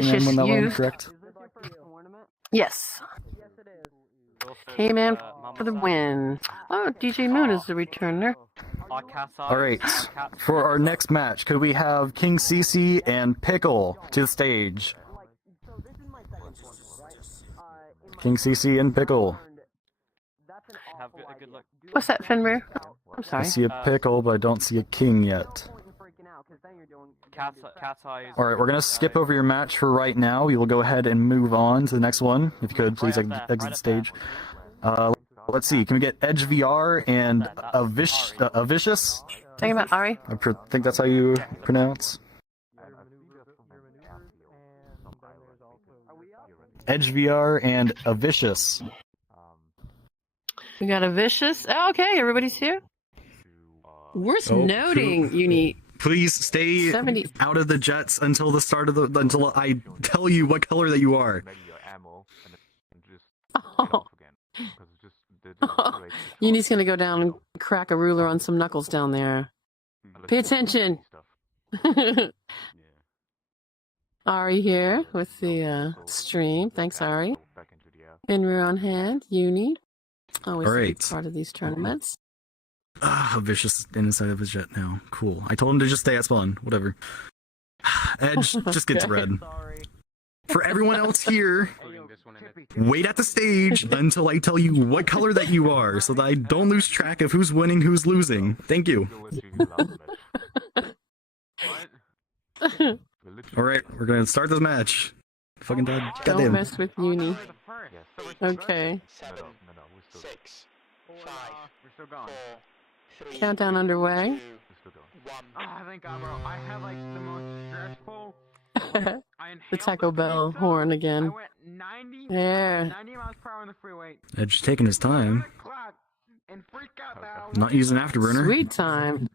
Vicious when that one, youth. correct? Yes. Came in for the win. Oh, DJ Moon is the returner. Alright, for our next match, could we have King Cece and Pickle to the stage? King Cece and Pickle. What's that, Fenrir? I'm I sorry. see a Pickle, but I don't see a King yet. Alright, we're gonna skip over your match for right now. We will go ahead and move on to the next one. If you could, please exit the stage. Let's see, can we get Edge VR and a Vicious? Talking about Ahri? I think that's how you pronounce. Edge VR and a Vicious. We got a Vicious. Oh, okay, everybody's here. Worth noting, Uni. Please stay 70. out of the jets until the start of until I tell you what color that you are. Oh. Uni's gonna go down and crack a ruler on some knuckles down there. Pay attention. Ahri here with the stream. Thanks, Ahri. Fenrir on hand. Uni. Always a big part of these tournaments. A Vicious inside of his jet now. Cool. I told him to just stay at spawn. Whatever. Edge, just get to red. For everyone else here, wait at the stage until I tell you what color that you are, so that I don't lose track of who's winning, who's losing. Thank you. Alright, we're gonna start this match. Fucking dead. Don't mess with Uni. Okay. Countdown underway. Thank God, bro. I had like the most stressful. The Taco Bell horn again. I went 90 miles per hour on the freeway. Edge taking his time. Not using afterburner. Sweet time.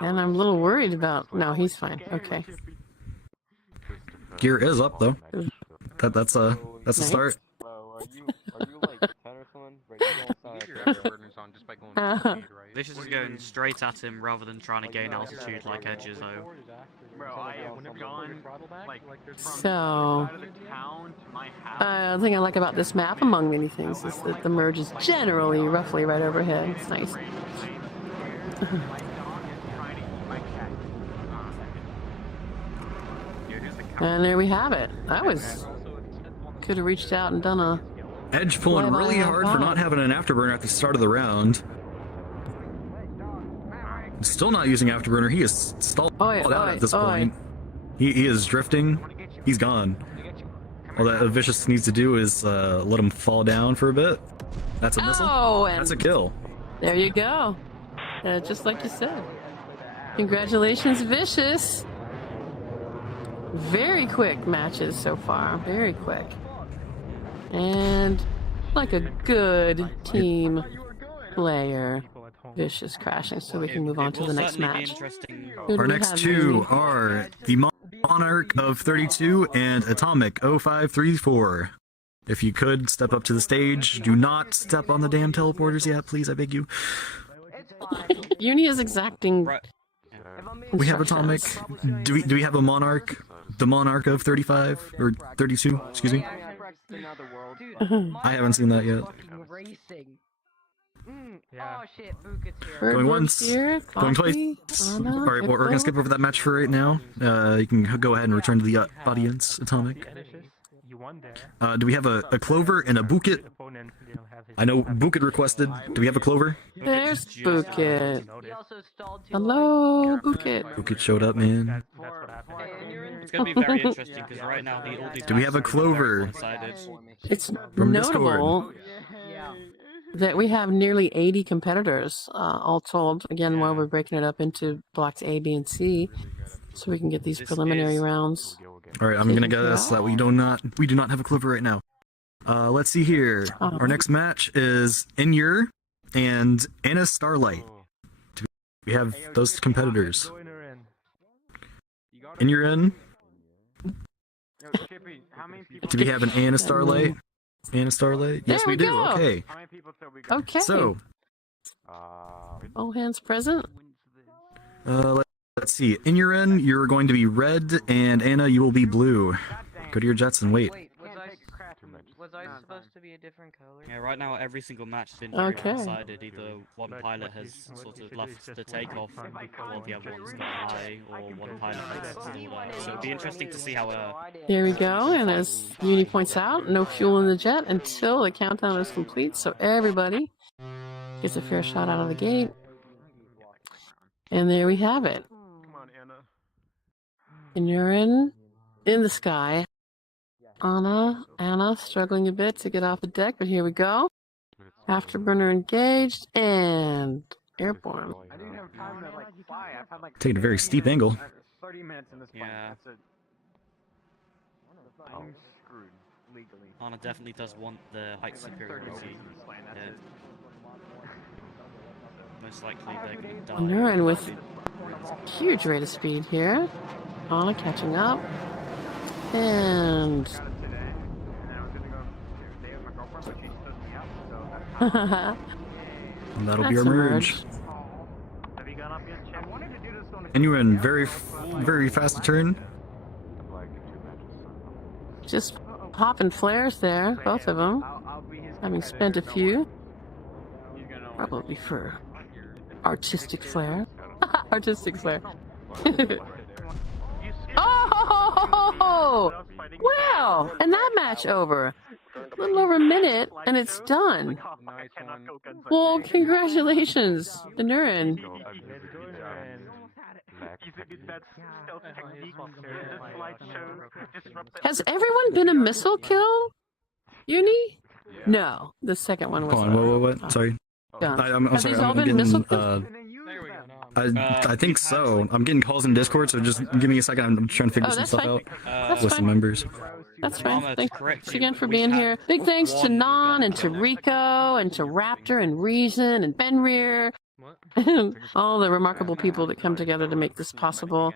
And I'm a little worried about. No, he's fine. Okay. Gear is up though. That's a start. This is going straight at him rather than trying to gain altitude like Edge's though. So, the thing I like about this map, among many things, is that the merge is generally roughly right overhead. It's nice. And there we have it. Could have reached out and done a... Edge pulling really hard for not having an afterburner at the start of the round. Still not using afterburner. He is stalled out at this point. He is drifting. He's gone. All that Vicious needs to do is let him fall down for a bit. That's a missile. That's a kill. There you go. Just like you said. Congratulations, Vicious. Very quick matches so far. Very quick. And like a good team player, Vicious crashing, so we can move on to the next match. Our next two are the Monarch of 32 and Atomic 0534. If you could step up to the stage, do not step on the damn teleporters yet, please, I beg you. Uni is exacting. We have Atomic. Do we have a Monarch? The Monarch of 35 or 32? Excuse me. I haven't seen that yet. Going once, going twice. Alright, well, we're gonna skip over that match for right now. You can go ahead and return to the audience, Atomic. Do we have a Clover and a Bouquet? I know Bouquet requested. Do we have a Clover? There's Bouquet. Hello, Bouquet. Bouquet showed up, man. It's gonna be very interesting because right now all these. Do we have a Clover? It's notable that we have nearly 80 competitors, all told. Again, while we're breaking it up into blocks A, B, and C, so we can get these preliminary rounds. All right, I'm gonna guess that we do not have a Clover right now. Let's see here. Our next match is Inur and Anna Starlight. Do we have those competitors? Inur in? Do we have an Anna Starlight? Anna Starlight? Yes, we do. Okay. Okay. So, all hands present. Let's see. Inurin, you're going to be red, and Anna, you will be blue. Go to your jets and wait. Was I supposed to be a different color? Yeah, right now every single match has been Okay. decided. Either one pilot has sort of left the takeoff, or the other one's got high, or one pilot is still there. So it'll be interesting to see how. Here we go, and as Uni points out, no fuel in the jet until the countdown is complete, so everybody gets a fair shot out of the gate. And there we have it. And you're in the sky. Anna struggling a bit to get off the deck, but here we go. Afterburner engaged and airborne. I didn't have time to like fly. I've had like Taking a very steep angle. 30 minutes in this plane. Yeah. That's it. I'm screwed legally. Anna definitely does want the height superiority. Yeah. Most likely they're going to die. And you're in with huge rate of speed here. Anna catching up. And Got it today, and I was gonna go stay with my girlfriend, but she stood me up, so that's how. And that'll be That's our a merge. Have you gone up yet, Chip? I wanted to do this on a And you were in very fast to turn. just popping flares there, both of them. I'll be his Having competitor, spent a don't few, worry. He's gonna probably for artistic flair. Artistic flair. Oh! Wow! And that match over. A little over a minute, and it's done. Well, congratulations, Benurin. Has everyone been a missile kill? Uni? No, the second one was. Hold on, what? Sorry. done. I'm Have sorry, these all I'm been getting, missile kills? I think so. I'm getting calls in Discord, so just give me a second. I'm trying to figure Oh, some that's stuff fine. out That's with some fine. members. That's Mama, fine. to Thanks correct you, again for we've being had here. Big thanks to one Non gun and to killer. Rico and to Raptor and Reason and Fenrir. All the remarkable people that come together to make this possible.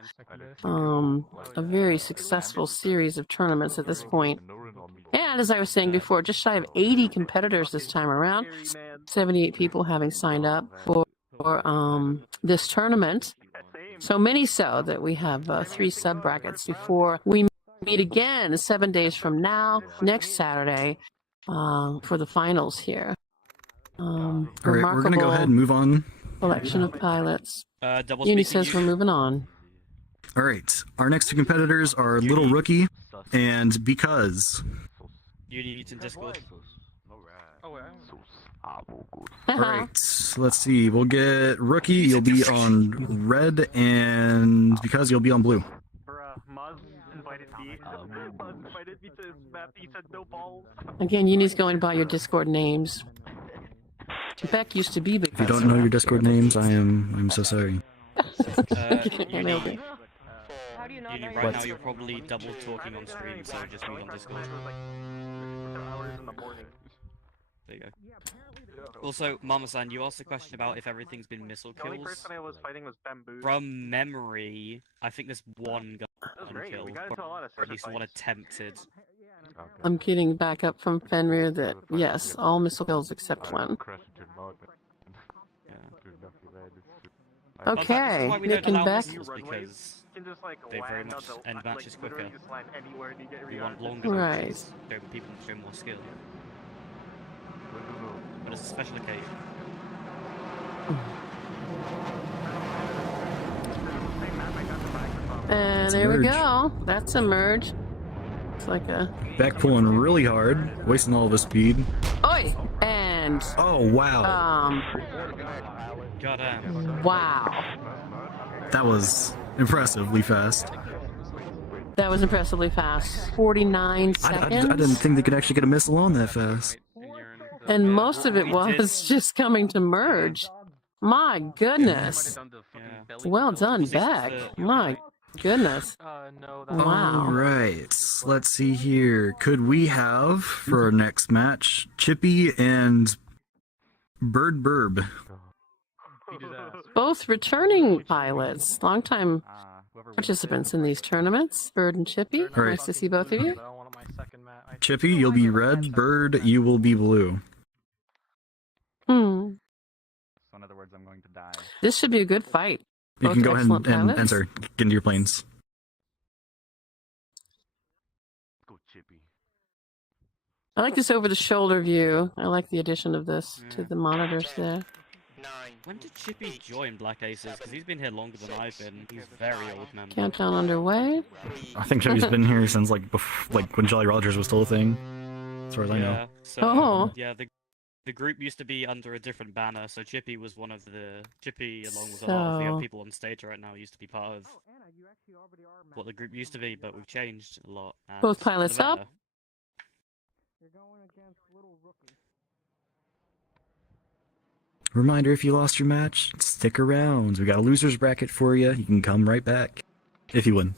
A very successful series of tournaments at this point. And as I was saying before, just shy of 80 competitors this time around. 78 people having signed up for this tournament. So many so that we have 3 sub-brackets before we meet again 7 days from now, next Saturday, for the finals here. All right, we're gonna go ahead and move on. Collection of pilots. Double Uni speaking says we're moving on. All right, our next 2 competitors are Little Rookie and Because. Uni needs in Discord. All right, let's see. We'll get Rookie. You'll be on red, and Because you'll be on blue. Muzz invited me. Muzz invited me to his map. He said no balls. Again, Uni's going by your Discord names. Beck used to be the. If you don't know your Discord names, I'm so sorry. Uni, Okay. How do you not Uni, know right your now you're probably double talking on stream, so just move on Discord. Hours in the morning. There you go. Also, Mamasan, you asked a question about if everything's been missile The only kills. person I was fighting was Bamboo. From memory, I think there's one gun Great. kill, We got into a lot of or at least one attempted. I'm getting back up from Fenrir that, yes, all missile kills except one. Yeah. Okay, Well, that's why we Nick don't and allow Beck. missiles, because You can just like they very land much on the- end like, matches literally quicker. just land anywhere and you get we want re-armed. longer Right. matches, so people can show more skill. But it's a special occasion. And It's a there we merge. go. That's a merge. It's like a. Back pulling really hard, wasting all of his speed. Oi! And. Oh, wow. Goddamn. Wow. That was impressively fast. That was impressively fast. 49 I seconds. didn't think they could actually get a missile on that fast. And most of it was just coming to merge. My goodness. Yeah. Well done, Beck. My goodness. Wow. Alright, let's see here. Could we have, for our next match, Chippy and Bird Burb? Both returning pilots, longtime participants in these tournaments. Bird and Chippy. Right. Nice to see both of you. Chippy, you'll be red. Bird, you will be blue. Hmm. So in other words, I'm going to die. This should be a good fight. You Both can go ahead excellent and pilots. enter. Get into your planes. I like this over-the-shoulder view. I like the addition of this to Yeah. the monitors there. When did Chippy join Black Aces? Because he's been here longer than I've been. He's a very old member. Countdown underway. I think Chippy's been here since like like when Jolly Rogers was still a thing, as far as I know. Yeah. So Oh. yeah, the group used to be under a different banner. So Chippy was one of the along with a lot of the So- other people on stage right now used to be part of what the group used to be, but we've changed a lot. And Both for the pilots up. better. Reminder: if you lost your match, stick around. We got a losers bracket for you. You can come right back if you win.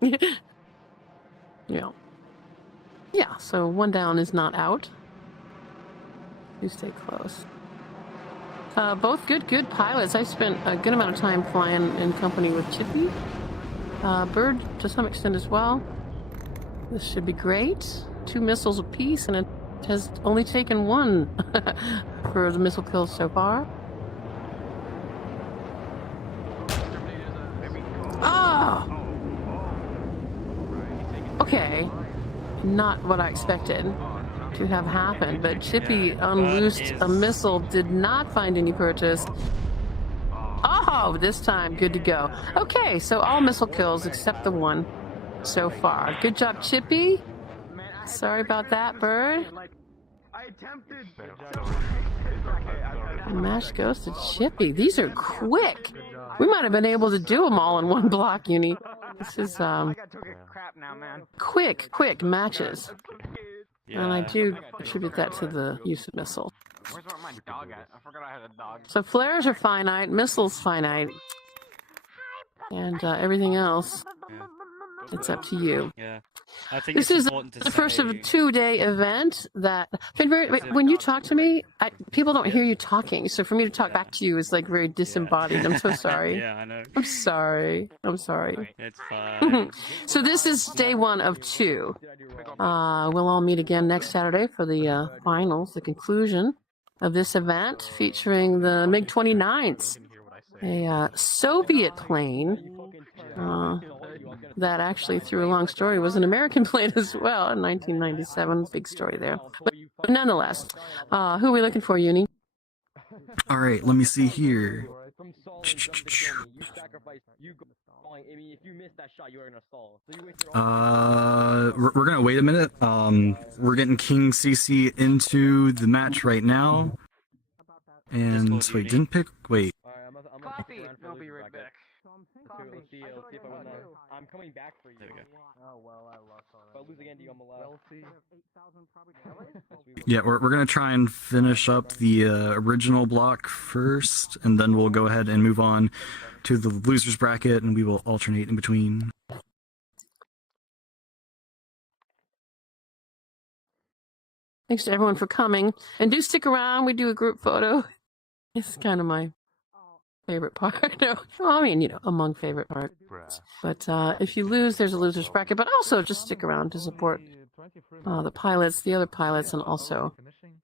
Yeah. Yeah, so one down is not out. You stay close. Both good pilots. I spent a good amount of time flying in company with Chippy. Bird, to some extent as well. This should be great. 2 missiles apiece, and it has only taken 1 for the missile kills so far. Ah! Okay. Not what I expected to have happened, but Chippy unloosed a missile, did not find any purchase. Oh, this time, good to go. Okay, so all missile kills except the 1 so far. Good job, Chippy. Sorry about that, Bird. I attempted. And Mash goes to Chippy. These are quick. We might have been able to do them all in one block, Uni. This is I got took a crap now, man. quick matches. And I Yeah. do attribute that to the use of missile. Where's my dog at? I forgot I had a dog. So flares are finite, missiles finite, and everything else, it's up to you. Yeah. I think This it's is important to the first of a say- 2-day event that... Fenrir, when you talk to me, people don't hear you talking, so for me to talk back to you is like very disembodied. I'm so sorry. Yeah, I know. I'm sorry. It's fine. So this is day 1 of 2. We'll all meet again next Saturday for the finals, the conclusion of this event featuring the MiG-29s, a Soviet plane that actually, through a long story, was an American plane as well in 1997. Big story there. But nonetheless, who are we looking for, Uni? All right, let me see here. We're gonna wait a minute. We're getting King CC into the match right now. And wait, didn't pick. Wait. Coffee. I'll be right back. I'm coming back for you. There we go. Oh well, I lost on it. If I lose again, do you on the left? Yeah, we're gonna try and finish up the original block first, and then we'll go ahead and move on to the losers bracket, and we will alternate in between. Thanks to everyone for coming. And do stick around. We do a group photo. It's kind of my favorite part. No, well, I mean, among favorite parts. But if you lose, there's a loser's bracket. But also just stick around to support the pilots, the other pilots, and also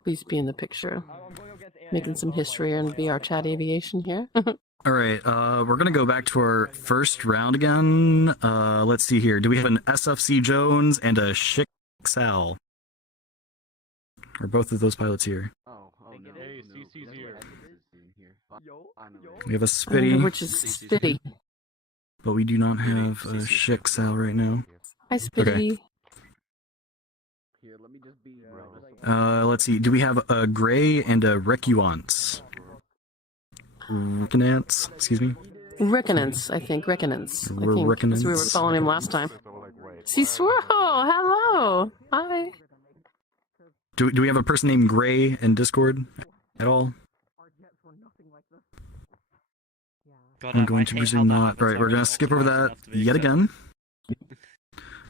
please be in the picture. Making some history in VRChat aviation here. All right, we're gonna go back to our first round again. Let's see here. Do we have an SFC Jones and a Schick Sal? Are both of those pilots here? We have a Spitty, Which is Spitty. but we do not have a Schick Sal right now. Hi, Spitty. Let's see. Do we have a Gray and a Recuance? Reconance? Excuse me? Reconance, I think. Reconance. I think. Reconance. As we were calling him last time. See, Swirl! Hello! Hi! Do we have a person named Gray in Discord at all? God, I'm I going to hate presume how that not. happens Alright, we're when gonna we're skip over not that enough to be yet accepted.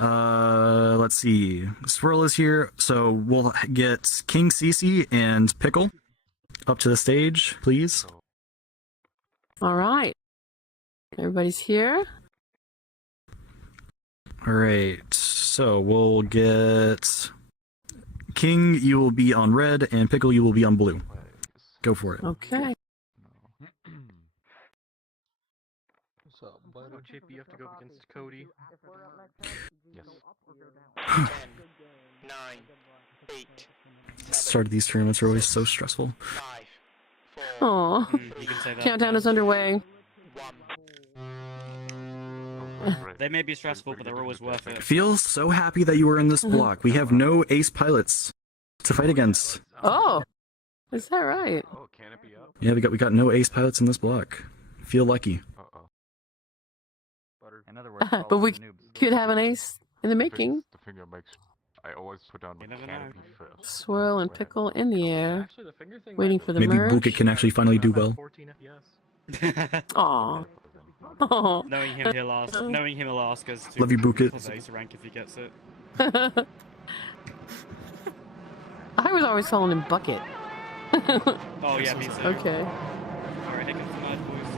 again. Let's see. Swirl is here, so we'll get King Cece and Pickle up to the stage, please. All right. Everybody's here. Alright, so we'll get King, you will be on red, and Pickle, you will be on blue. Go for it. Okay. Oh, JP, you have to go up against Cody. Yes. 9, 8, Start of these tournaments are always so stressful. 5, 4, Aw. You can say that. Countdown yeah. is underway. 1. They may be stressful, but they're always worth it. Feel so happy that you were in this block. We have no ace pilots to fight against. Oh, is that right? Oh, canopy up. Yeah, we got no ace pilots in this block. Feel lucky. Uh-oh. Butter. In other words, But we could have an ace in the making. The finger makes. I always put down my You never canopy know. first. Swirl and pickle in the air. Actually, the finger thing Waiting might for the Maybe merge. Buka can actually finally do well. 14 FPS. Aw. Oh. Knowing him, he'll ask us to Love you, Buka. his ace rank if he gets it. I was always calling him Bucket. Oh yeah, me too. Okay. Alright, here comes the merge, boys.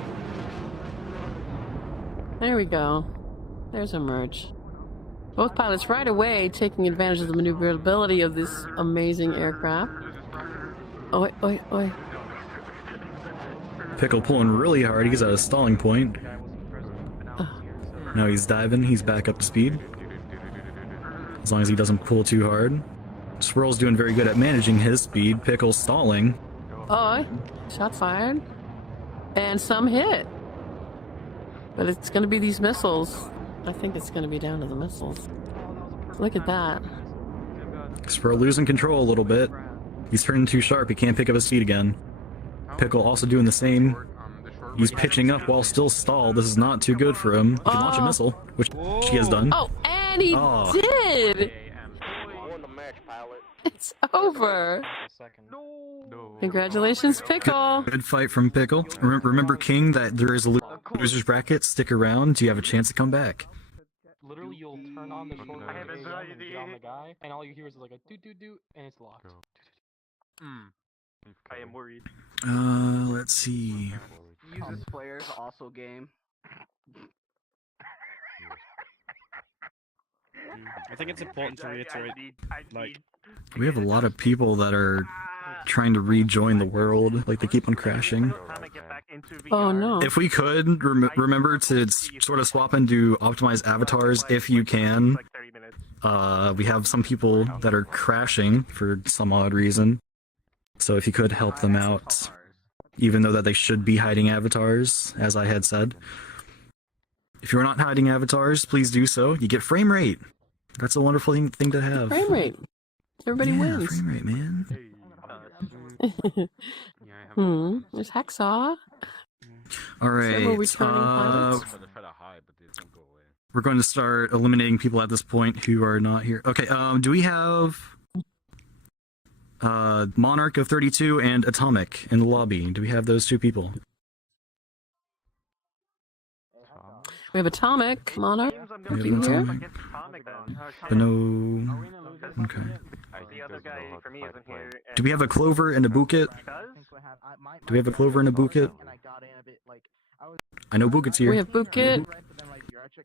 There we go. There's a merge. Both pilots right away taking advantage of the maneuverability of this amazing aircraft. Oi, oi, oi. Pickle pulling really hard. He's at a stalling point. Now he's diving. He's back up to speed. As long as he doesn't pull too hard. Swirl's doing very good at managing his speed. Pickle's stalling. Oi. Shot fired. And some hit. But it's going to be these missiles. I think it's going to be down to the missiles. Look at that. Swirl losing control a little bit. He's turning too sharp. He can't pick up his speed again. Pickle also doing the same. He's pitching up while still stalled. This is not too good for him. He can launch a missile, which he has done. Oh, and he Oh. did! Won the match, pilot. It's over. No. Congratulations, Pickle. Good fight from Pickle. Remember, King, that there is a loser's bracket. Stick around. You have a chance to come back. Literally, you'll turn on the short I range have and get on the guy, and all you hear is like a doo-doo-doo, and it's locked. I am worried. Let's see. Uses players also game. I think it's important to reiterate, like, We have a lot of people that are trying to rejoin the world. Like, they keep on crashing. Oh, no. If we could, remember to sort of swap into optimized avatars if you can. We have some people that are crashing for some odd reason. So if you could help them out, even though that they should be hiding avatars, as I had said. If you're not hiding avatars, please do so. You get frame rate. That's a wonderful thing to have. Frame rate. Everybody wins. Frame rate, man. There's Hacksaw. All Several right. returning pilots. We're going to start eliminating people at this point who are not here. Okay. Do we have Monarch of 32 and Atomic in the lobby? Do we have those two people? We have Atomic, Monarch. We have Here. Atomic. But no. Okay. The other guy for me isn't here. Do we have a Clover and a Buket? Do we have a Clover and a Buket? I know Buket's here. We have Buket.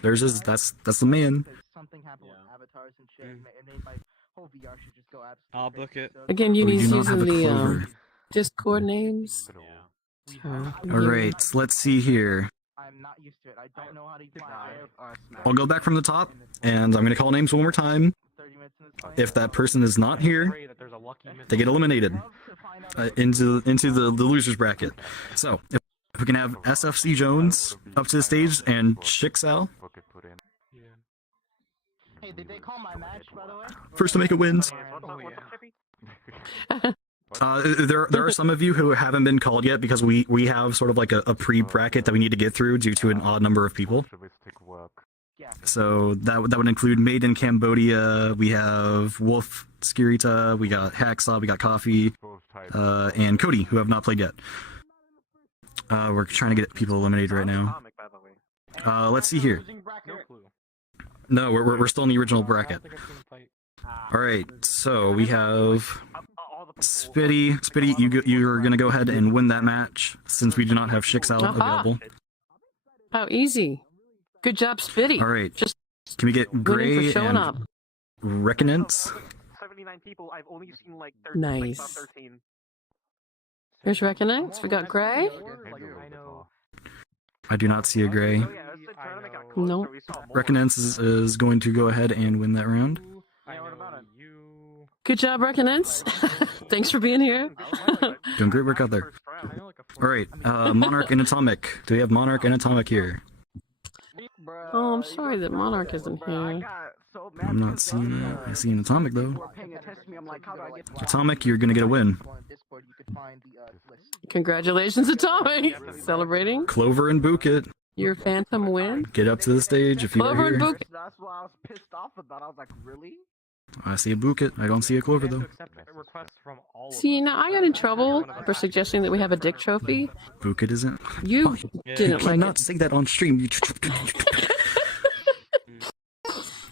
There's his. That's the man. I'll book it. Again, We Uni's do not have using a the Clover. Discord names. All right. Let's see here. I'm not used to it. I don't know how to use my I'll go back from the top, and I'm going to call names one more time. If that person is not here, they get eliminated into the losers bracket. So, if we can have SFC Jones up to the stage and Chicksal. Hey, did they call my match, by the way? First to make it wins. There are some of you who haven't been called yet because we have sort of like a pre-bracket that we need to get through due to an odd number of people. So that would include Made in Cambodia, we have Wolf Skirita, we got Hacksaw, we got Coffee, and Cody, who have not played yet. We're trying to get people eliminated right now. Let's see here. No, we're still in the original bracket. Alright, so we have Spitty, you're gonna go ahead and win that match since we do not have Chicksal available. How easy. Good job, Spitty. Alright, Just can we get winning Gray for showing and up. Reckonance? 79 people. I've only seen like 13. Nice. Like, 13. Here's Reckonance. We got Gray. I do not see a Gray. trying to make it know. closer, Nope. we saw more. Reckonance is going to go ahead and win that round. I Yeah, what know about it? you. Good job, Reckonance. Thanks for being here. Doing great work out there. I know like a All right, Monarch and Atomic. Do we have Monarch and Atomic here? Bruh, Oh, I'm you sorry got that so Monarch mad, isn't bruh. I here. got so mad I'm not because seeing the that. I see an Atomic though. people were paying attention to me. I'm like, how do I get to Atomic, you're gonna get a win. Congratulations, Atomic. Celebrating Clover and Bukit, your phantom win. get up to the stage if you are Clover and here. Bukit. That's what I was pissed off about. I was like, really? I see a Bukit. I don't see a Clover We have though. to accept requests from all of See, us. now I got in trouble for suggesting that we have a dick trophy. Bukit isn't. You Yeah. didn't like Cannot it. say that on stream.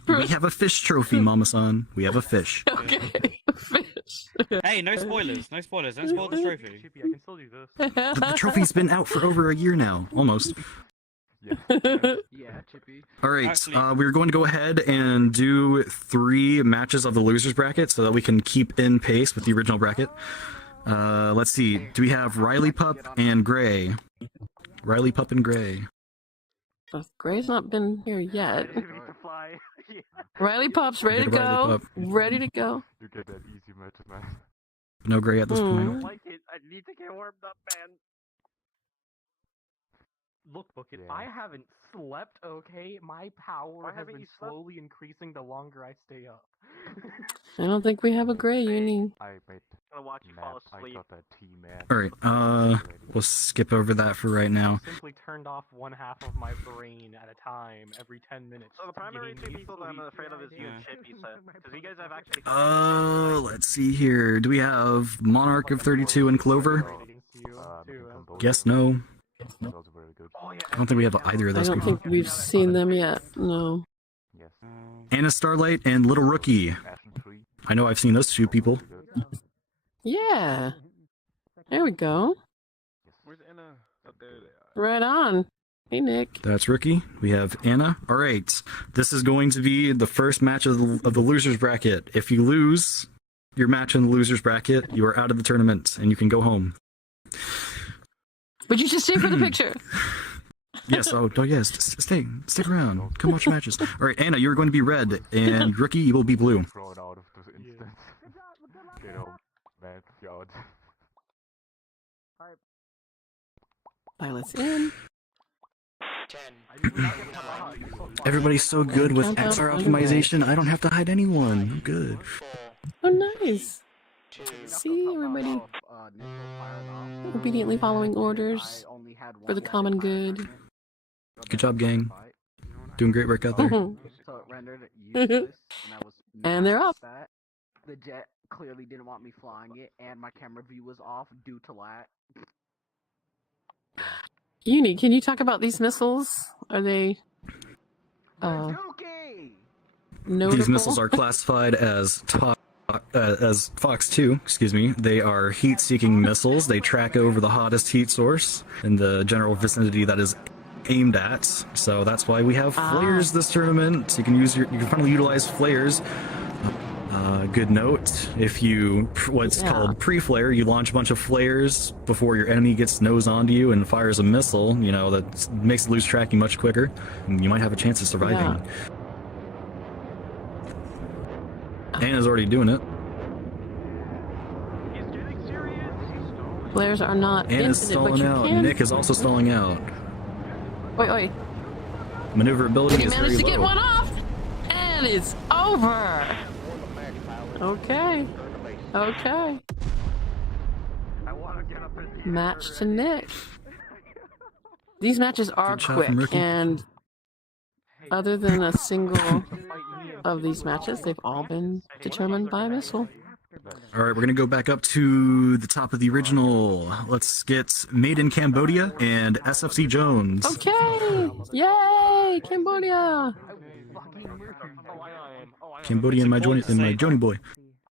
We have a fish trophy, Mamasan. We have a fish. Okay. Fish. Hey, no spoilers. No spoilers. Don't spoil the trophy. Chippy, I can still do this. The trophy's been out for over a year now, almost. Yeah, Chippy. All right, Actually- we're going to go ahead and do 3 matches of the losers bracket so that we can keep in pace with the original bracket. Let's see. Do we have Riley Pup and Gray? Riley Pup and Gray. Gray's not been here yet. I didn't mean to fly. Yeah. Riley Pup's ready to Get Riley go. Pup. Ready to go. You get that easy match, man. No Gray at this I point. don't like it. I need to get warmed up, man. Look, it. Yeah. I haven't slept, okay? My power Why has haven't been you slept? slowly increasing the longer I stay up. I don't think we have a Gray Uni. I made I'm gonna watch you fall nap. I asleep. got that tea, man. All right, we'll skip over that for right now. I simply turned off one half of my brain at a time every 10 minutes. So the to primary gain 2 me people that I'm sleep. afraid of is you and Yeah. Chippy, so because you guys have actually. Let's see here. Do we have Monarch of 32 and Clover? Against you, too, Guess no. That was very good. Oh yeah. I don't think we have either of I those don't people. think we've seen them yet. No. Yes. Anna Starlight and Little Rookie. Ashen 3. I know I've seen those 2 people. Very good. Yeah. There we go. Where's Anna? Oh, there they are. Right on. Hey, Nick. That's Rookie. We have Anna. All right. This is going to be the first match of the losers bracket. If you lose your match in the losers bracket, you are out of the tournament and you can go home. But you should stay for the picture. Yes. Oh, yes. Stick around. Come watch matches. All right, Anna, you're going to be red, and Rookie, you will be blue. Thrown out of this instance. Get home, man. You're out. Pilots in. 10. Everybody's so good with Countdown. XR optimization. I don't have to hide anyone. I'm good. 4, Oh, nice. 2, See, everybody Nick was fired off. obediently following orders I only had for the one common fire good. fragment. Good job, gang. Doing great work out there. Mhm. So it rendered useless, and I was And they're mad up. at that. The jet clearly didn't want me flying it, and my camera view was off due to lag. Uni, can you talk about these missiles? Are they Dookie! notable? These missiles are classified as Fox 2, excuse me. They are heat-seeking missiles. They track over the hottest heat source in the general vicinity that is aimed at. So that's why we have flares this tournament. You can finally utilize flares. Good note, if you, what's called pre-flare, you launch a bunch of flares before your enemy gets nose onto you and fires a missile, you know, that makes loose tracking much quicker, and you might have a chance of surviving. Anna's already doing it. He's getting serious. He's stalling. Flares are not Anna's infinite, but stalling you out. can... Nick is also stalling out. Wait. Maneuverability He is very managed to get low. one off! And it's over! Okay. Okay. I want to get up in the Match to Nick. These matches are Good shot quick, from Ricky. and other than a single of these matches, they've all been determined by missile. All right, we're going to go back up to the top of the original. Let's get Made in Cambodia and SFC Jones. Okay! Yay! Cambodia! Cambodia and my Joni boy.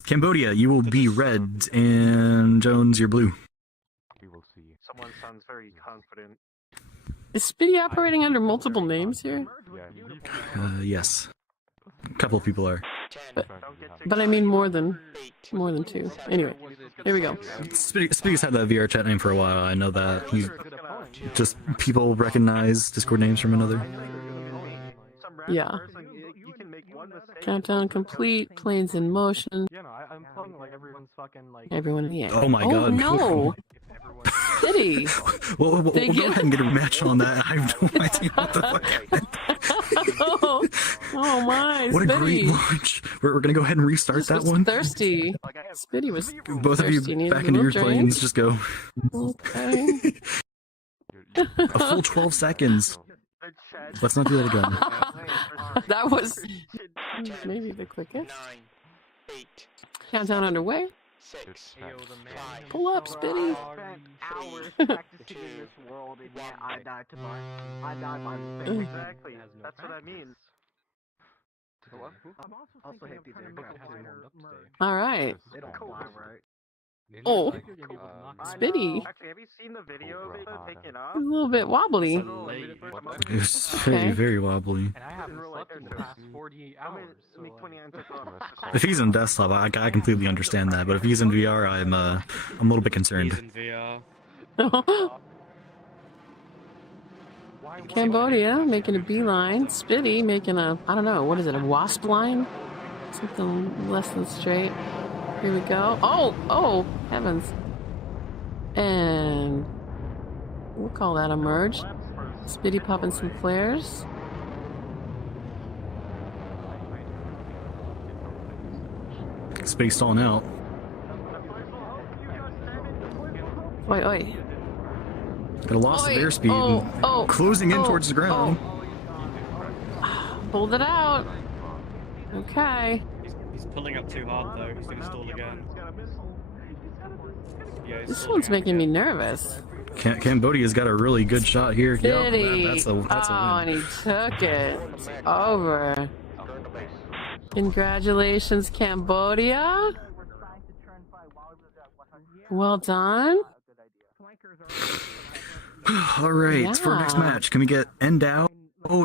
Cambodia, you will be red, and Jones, you're blue. We will see. Someone sounds very confident. Is Spitty operating under multiple names here? Yeah, Yes. A couple of people are. 10. But I mean more than 2. Anyway, here we go. Spitty's had that VRChat name for a while. I know that. Just people recognize Discord names from another. Yeah. You can make one mistake. Countdown complete. Planes in motion. Yeah, no, I'm telling you, like everyone's fucking like. Everyone in the air. Oh my god. No. City. Well, They we'll go get- ahead and get a match on that. I have no idea what the fuck happened. Oh my. What a great Spitty. launch. We're gonna go ahead and restart This that was one. thirsty. Spitty was Both of you thirsty. Needed back a into your little drink. planes. Just go. Okay. A full 12 seconds. Let's not do that again. That was maybe the quickest. 9, 8, Countdown underway. 6, Yo, the man. 5, Pull up, Spitty. Spent hours practicing in this world, and yet I died by mistake. Exactly. That's what I mean. Also hate these aircraft. All right. They don't fly right. Oh, I Spitty. know. Actually, have you seen the video of it taking off? A little bit wobbly. It's very, Okay. very wobbly. And I haven't slept in the past 48 hours. So MiG-29 took off. If he's in desktop, I completely understand that. But if he's in VR, I'm a little bit He's concerned. in VR. Cambodia making a beeline. Spitty making a, I don't know, what is it, a wasp line? Something less than straight. Here we go. Oh, heavens. And we'll call that a merge. Spitty popping some flares. Space stalling out. Oi, oi. Got a loss of Oi. airspeed. Oh, Closing in towards the ground. Hold it out. Okay. He's pulling up too hard though. He's gonna stall again. Yeah, he's This stalling one's out making me again. nervous. Cambodia's got a really good shot here. Yep, Spitty. that's a And win. he took it. It's over. Congratulations, Cambodia. Well done. All right, for our next Yeah. match, can we get Endow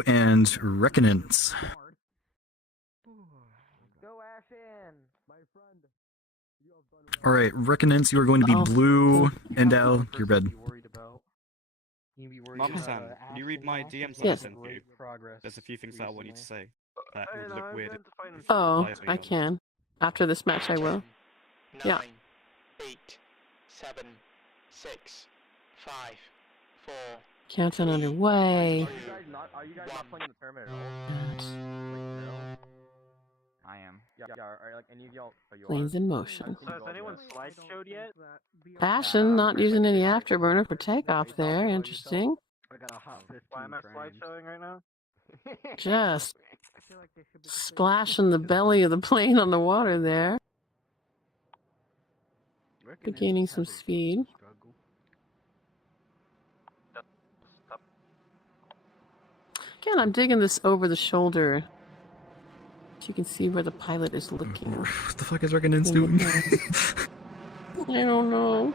and Reckonance? Go Ashen! All right, Reckonance, you are going to be Oh. blue. Endow, you're red. Mamasan, can you read my DMs that Yes. I sent you? There's a few things that I want you to say that would look weird. Oh, I can. After this match, I will. 9, Yeah. 8, 7, 6, 5, 4. Countdown underway. Are you guys not playing the tournament at all? I am. Yeah, are like any of y'all? Planes in motion. So has anyone slideshowed yet? Ashen not using any afterburner for takeoff there. Interesting. I got a hot 15 Why am I frames. slideshowing right now? Just splashing the belly of the plane on the water there. Gaining some speed. Again, I'm digging this over the shoulder. So you can see where the pilot is looking. What the fuck is Reckonance doing? I don't know.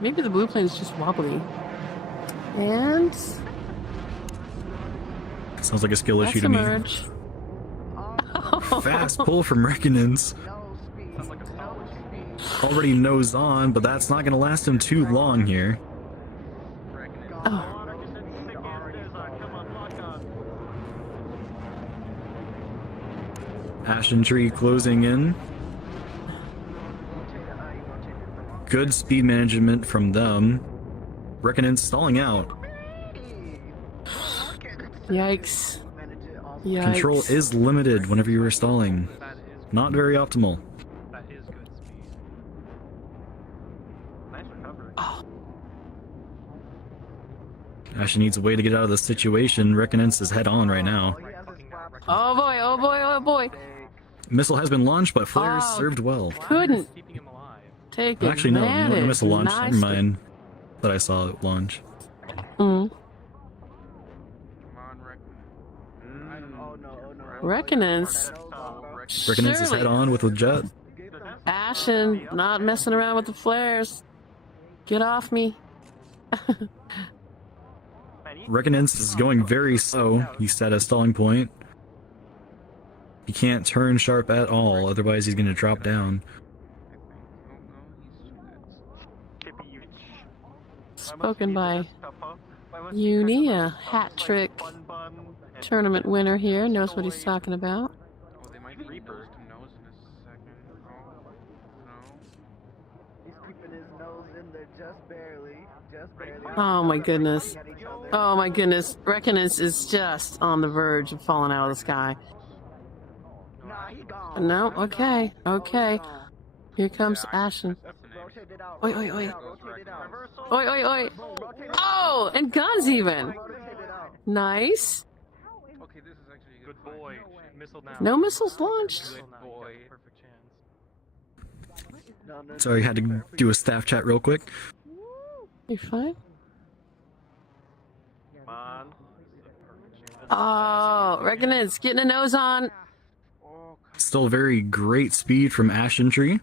Maybe the blue plane is just wobbly. And Sounds like a skill that's issue a to me. merge. Fast pull from Reckonance. Already nose on, but that's not going to last him too long here. Oh, Ashen Tree closing in. Good speed management from them. Reckonance stalling out. yikes. Yikes. Control is limited whenever you are stalling. Not very optimal. That is good speed. Nice recovery. Ashen needs a way to get out of this situation. Reckonance is head on right now. Oh boy, oh boy, oh boy. Missile has been launched, but flares Oh, served well. Couldn't keeping him alive. take Actually, no, advantage. no missile launch. Nice. Never mind. That I saw it launch. Mm. Come on, Rick. Oh no. Reckonance. Reckonance is Surely. head on with a jet. Ashen, not messing around with the flares. Get off me. Reckonance is going very slow. He's at a stalling point. He can't turn sharp at all, otherwise he's going to drop down. spoken by Uni, a hat trick tournament winner here, knows what he's talking about. Oh, they might be nose to nose in a second. Oh, no. He's keeping his nose in there just barely. Oh my goodness. Oh my goodness. Reckonance is just on the verge of falling out of the sky. No, okay, okay. Here comes Ashen. Oi, oi, oi. Oi, oi, oi. Oh, and guns even. Nice. Okay, this is actually a Good boy. Missile now. No missiles launched. Good boy. Perfect chance. Sorry, had to do a staff chat real quick. You're fine. Come on. Oh, Reckonance getting a nose on. Still very great speed from Ashen Tree.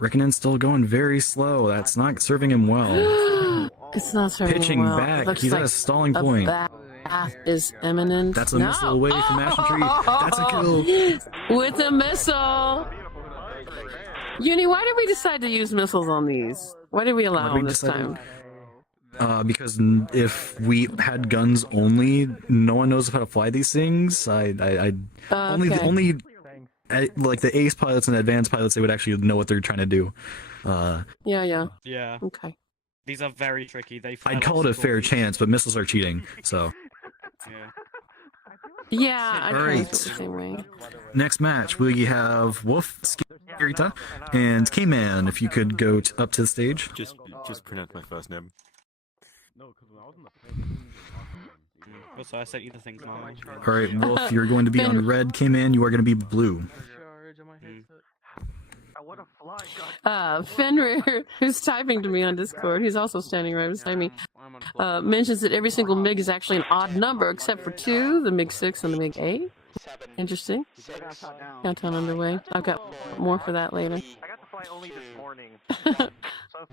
Reckoning's still going very slow. That's not serving him well. It's not serving Pitching well. back. Looks He's like at a stalling point. bath is imminent. That's a missile away from Ashen Tree. That's a kill. With a missile. Uni, why did we decide to use missiles on these? Why did we allow them this time? Because if we had guns only, no one knows how to fly these things. Only like the ace pilots and advanced pilots, they would actually know what they're trying to do. Yeah. Yeah. Okay. These are very tricky. They fly I'd call it a fair chance, but missiles are cheating. So. Yeah. Yeah, I All right. the same way. Next match, we have Wolf, Skirita, and K-Man. If you could go up to the stage. Just pronounce my first name. Also, I sent you the things now. All right, Wolf, you're going to be on red. K-Man, you are going to be blue. Fenrir, who's typing to me on Discord, he's also standing right beside me, mentions that every single MiG is actually an odd number except for two, the MiG-6 and the MiG-8. Interesting. Countdown underway. I've got more for that later. I got to fly only this morning. So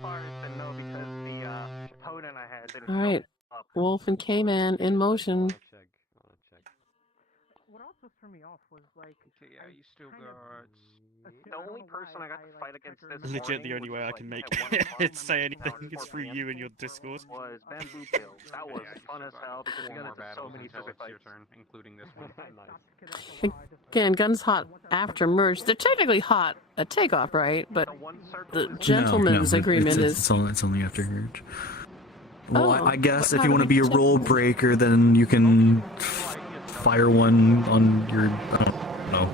far it's been no because the opponent I had didn't All right, Wolf and K-Man in motion. What also threw me off was like, yeah, you still got. The only person I got to fight against this Legit, the only way I can make it say anything is through you and your Discord. Was bamboo kills. That was fun as hell because we got into so many super fights. Your turn, including this one. Again, guns hot after merge. They're technically hot at takeoff, right? But the gentleman's agreement is... It's only after merge. Well, Oh, I guess but if how you do want to we be a check rule this? breaker, then you can fire one on your... I don't know.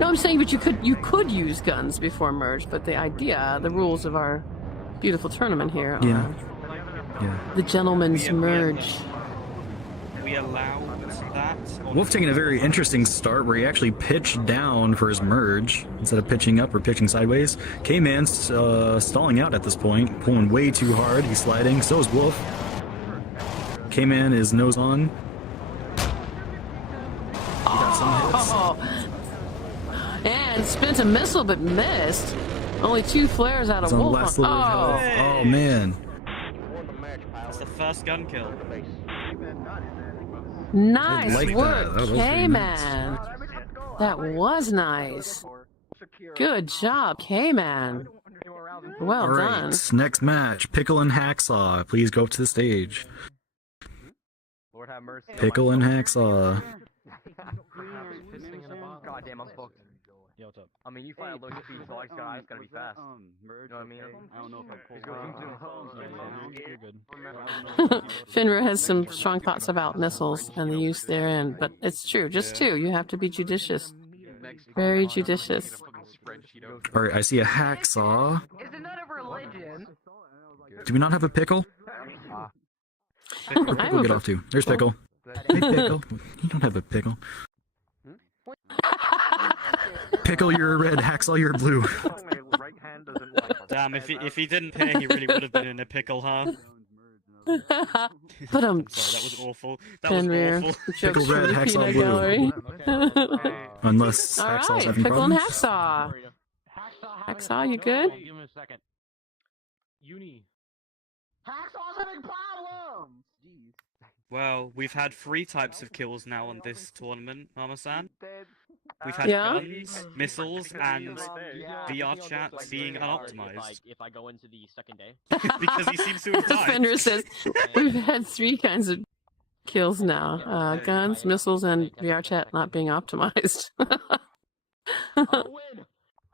No, I'm saying, but you could use guns before merge, but the idea, the rules of our beautiful tournament here are Yeah. the gentleman's merge. We allow that. Wolf taking a very interesting start where he actually pitched down for his merge instead of pitching up or pitching sideways. K-Man's stalling out at this point, pulling way too hard. He's sliding. So is Wolf. K-Man is nose on. He got some hits. Oh, and spent a missile but missed. Only 2 flares out of He's on the Wolf. last little health. Oh man. That's the first gun kill. Nice like that. work, That was pretty K-Man. That was nice. Good job, K-Man. Well All right, done. next match, Pickle and Hacksaw. Please go up to the stage. Lord have mercy. Pickle and Hacksaw. God damn, I'm fucked. Yo, what's up? I mean, you fly at low speed, so I gotta be fast. You know what I mean? I don't know if I pulled. Fenrir has some strong thoughts about missiles and the use therein, but it's true. Just 2. You have to be judicious. Very judicious. All right, I see a Hacksaw. Isn't that a religion? Do we not have a Pickle? Where'd I Pickle have get a- off to? There's Pickle. Hey, Pickle. You don't have a Pickle. Pickle, you're a red. Hacksaw, you're a blue. My right hand doesn't like. Damn, if he didn't pair, he really would have been in a pickle, huh? But Sorry, that was awful. That Fenrir, was awful. jokes Pickle from red, the Hacksaw peanut blue. gallery. Unless All Hacksaw's right, having Pickle and problems. Hacksaw. Hacksaw, you good? Give him a second. Uni. Hacksaw's having problems! Jeez. Well, we've had 3 types of kills now on this tournament, Mamasan. We've had Yeah? guns, missiles, and VRChat being unoptimized. If I go into the second day. Because he seems to have died. Fenrir says, we've had 3 kinds of kills now. Guns, missiles, and VRChat not being optimized. I'll win.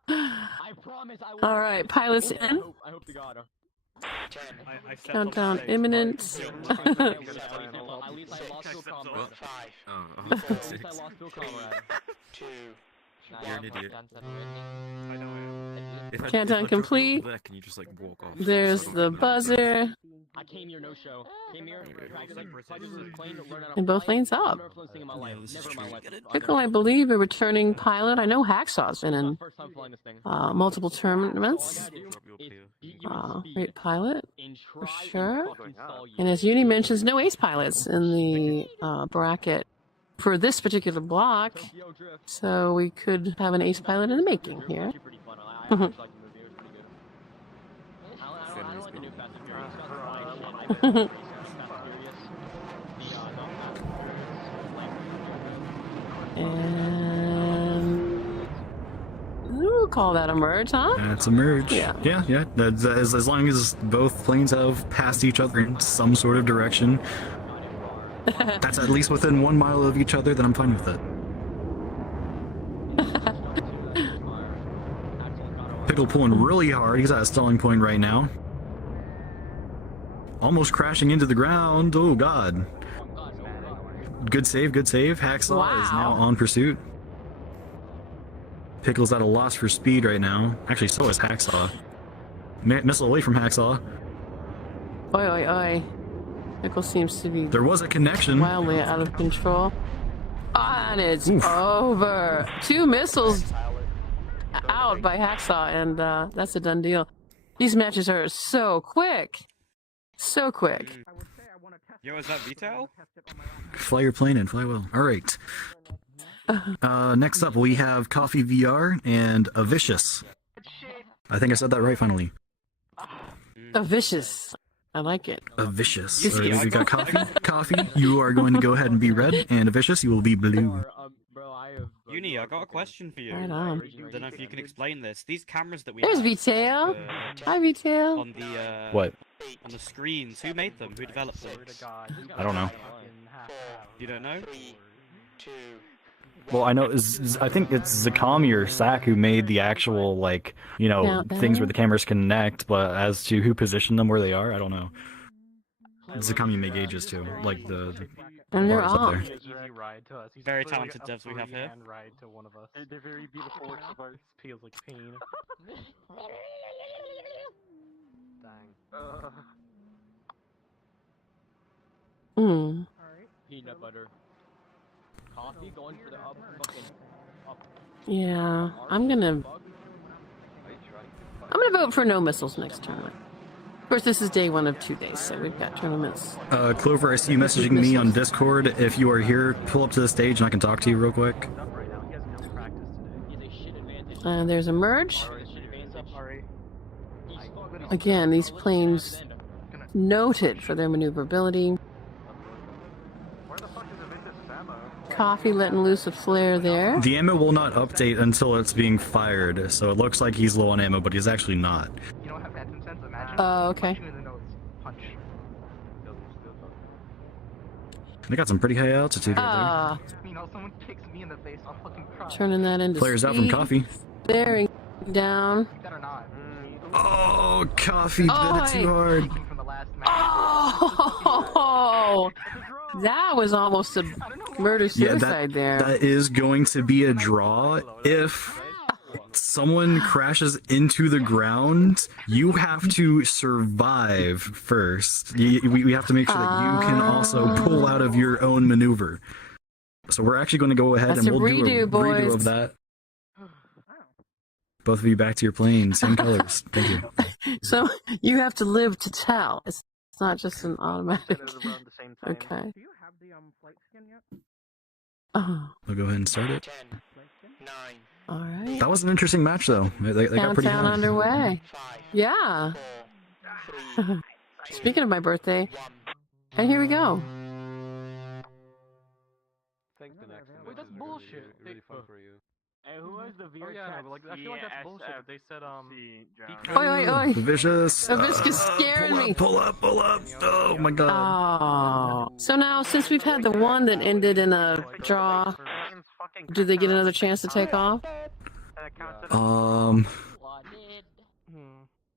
I promise I will. Alright, pilots in. I hope to God. I stepped Countdown off the stage. imminent. At least I lost to a comrade. Oh, At least I lost to a comrade. 2. You're an idiot. I know I am. Countdown complete. Can you just like walk off? There's the buzzer. I came here no show. Came here, And both lanes up. Pickle, I believe, a returning pilot. I know Hacksaw's been in multiple tournaments. Great pilot, for sure. And as Uni mentions, no ace pilots in the bracket for this particular block. So we could have an ace pilot in the making here. And we'll call that a merge, huh? That's a merge. Yeah. Yeah. That's, as long as both planes have passed each other in some sort of direction, that's at least within 1 mile of each other, then I'm fine with it. Pickle pulling really hard. He's at a stalling point right now. Almost crashing into the ground. Oh, God. Good save, good save. Hacksaw is now on pursuit. Pickle's at a loss for speed right now. Actually, so is Hacksaw. Missile away from Hacksaw. Oi, oi, oi. Pickle seems to be There was a connection. wildly out of control. And it's over. 2 missiles out by Hacksaw, and that's a done deal. These matches are so quick. So quick. Yo, is that Vital? Fly your plane and fly well. Alright. Next up, we have Coffee VR and a Vicious. I think I said that right finally. A vicious. I like it. A Vicious. Alright, we got Coffee. You are going to go ahead and be red, and a Vicious, you will be blue. Uni, I got a question for you. Right on. Don't know if you can explain this. These cameras that we There's have, V-Tail. Hi, V-Tail. on the What? on the screens, who made them? Who developed them? I don't know. You don't know? Well, I know. I think it's Zakami or Sak who made the actual, like, you know, things where the cameras connect. But as to who positioned them where they are, I don't know. Zakami made gauges too, like the And they're bars up off. there. Very talented devs we have here. Ride to one of us. They're very beautiful works of art. Feels like pain. Dang. Hmm. Peanut butter. Coffee going for the up. Yeah, I'm gonna vote for no missiles next tournament. Of course, this is day 1 of 2 days, so we've got tournaments. Clover, I see you messaging me on Discord. If you are here, pull up to the stage and I can talk to you real quick. There's a merge. Again, these planes noted for their maneuverability. Coffee letting loose a flare there. The ammo will not update until it's being fired, so it looks like he's low on ammo, but he's actually not. Oh, okay. They got some pretty high altitude right Someone kicks me in the face, I'll fucking cry. Turning that into there. Flares out from speed. Coffee. Bearing down. Oh, Coffee did it too hard. Oh, that was almost a murder-suicide there. That is going to be a draw. If someone crashes into the ground, you have to survive first. We have to make sure that you can also pull out of your own maneuver. So we're actually going to go ahead That's and we'll a do a redo, redo of boys. that. Both of you back to your plane, same colors. Thank you. So you have to live to tell. It's not just an automatic. Okay. Do you have the flight skin yet? Oh, We'll go ahead and start it. 9, all right. That was an interesting match, though. They got pretty Countdown high. underway. 5, Yeah. 4, 3, Speaking of my birthday, 1. and here we go. Think the next one Wait, that's is bullshit. really fun for you. Hey, who was the VRChat? Oh yeah, no, but like I feel like that's bullshit. But they said Oi, oi, oi. Vicious. Hibiscus scared me. Pull up. Oh my god. Oh. So now, since we've had the one that ended in a draw, do they get another chance to take off?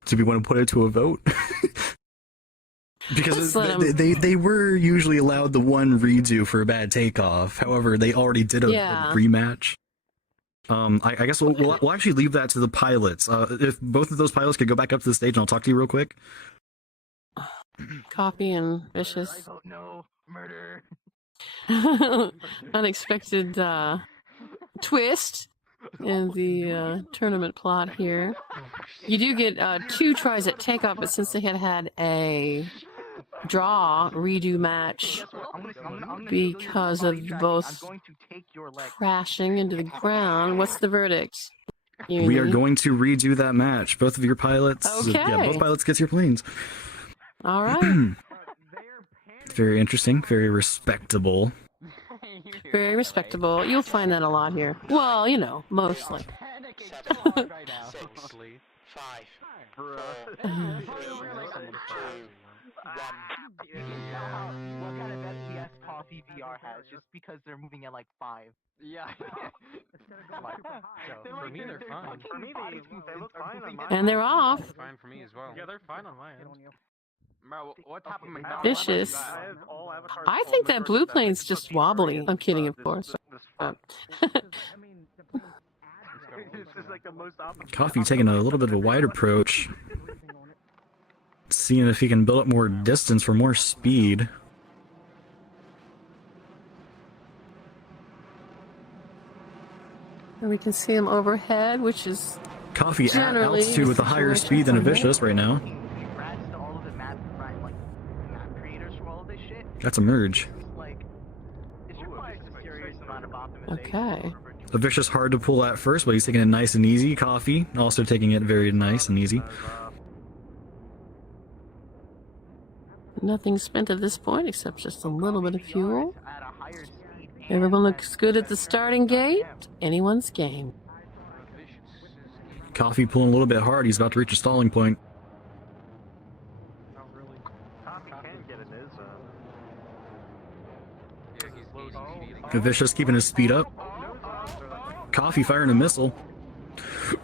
Do we want to put it to a vote? Because Let's let they were usually allowed the one redo for a bad takeoff. However, they already did a rematch. I guess we'll actually leave that to the pilots. If both of those pilots could go back up to the stage, and I'll talk to you real quick. Coffee and Vicious. I don't know. Murder. Unexpected twist in the tournament plot here. You do get 2 tries at takeoff, but since they had a draw redo match because of both crashing into the ground, what's the verdict? Uni? We are going to redo that match. Both of your pilots. Okay. Yeah, both pilots get your planes. All right. Very interesting. Very respectable. Very respectable. You'll find that a lot here. Well, you know, mostly. 5, 4, 3, 2, 1. What kind of FPS Coffee VR has just because they're moving at like 5? Yeah. for me they're fine. For me, they look fine on mine. And they're off. Fine for me as well. Yeah, they're fine on my end. Bro, what's happening? McDonald's? Vicious. I think that blue plane's just wobbly. I'm kidding, of course. Coffee taking a little bit of a wide approach. Seeing if he can build up more distance for more speed. And we can see him overhead, which is Coffee at generally altitude with a higher speed than a Vicious right now. That's a merge. okay. A Vicious hard to pull at first, but he's taking it nice and easy. Coffee also taking it very nice and easy. Nothing spent at this point except just a little bit of fuel. Everyone looks good at the starting gate. Anyone's game. Coffee pulling a little bit hard. He's about to reach a stalling point. Vicious keeping his speed up. Coffee firing a missile.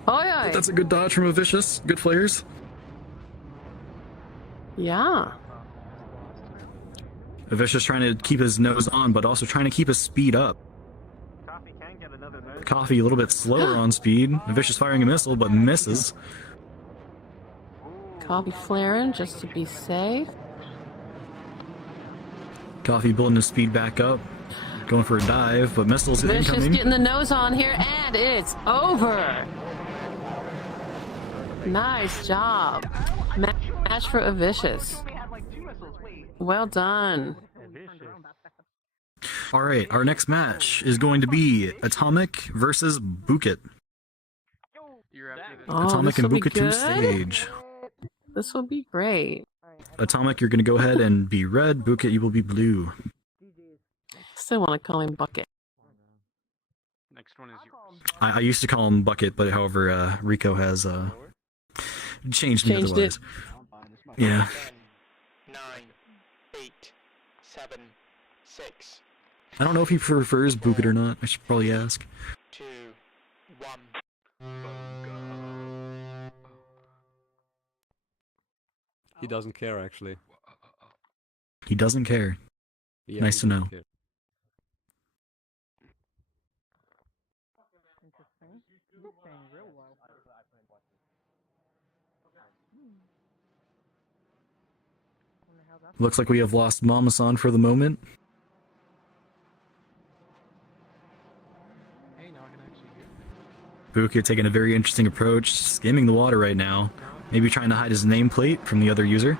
Oh yeah. That's a good dodge from a Vicious. Good flares. Yeah. Vicious trying to keep his nose on, but also trying to keep his speed up. Coffee a little bit slower on speed. Vicious firing a missile, but misses. Coffee flaring just to be safe. Coffee building his speed back up. Going for a dive, but missiles Vicious incoming. getting the nose on here, and it's over. Nice job. Match for a Vicious. Well done. Alright, our next match is going to be Atomic versus Bouquet. Oh, Atomic and this'll be Bouquet to good. stage. This will be great. Atomic, you're going to go ahead and be red. Bouquet, you will be blue. Still want to call him Bucket. Next one is yours. I used to call him Bucket, but however, Rico has changed me Changed otherwise. Yeah. 9, 8, 7, 6. I don't know if he prefers Bouquet or not. I should probably ask. 2, 1. He doesn't care, actually. He doesn't care. Yeah, Nice he to know. doesn't care. Looks like we have lost Mamasan for the moment. Bouquet taking a very interesting approach, skimming the water right now. Maybe trying to hide his nameplate from the other user.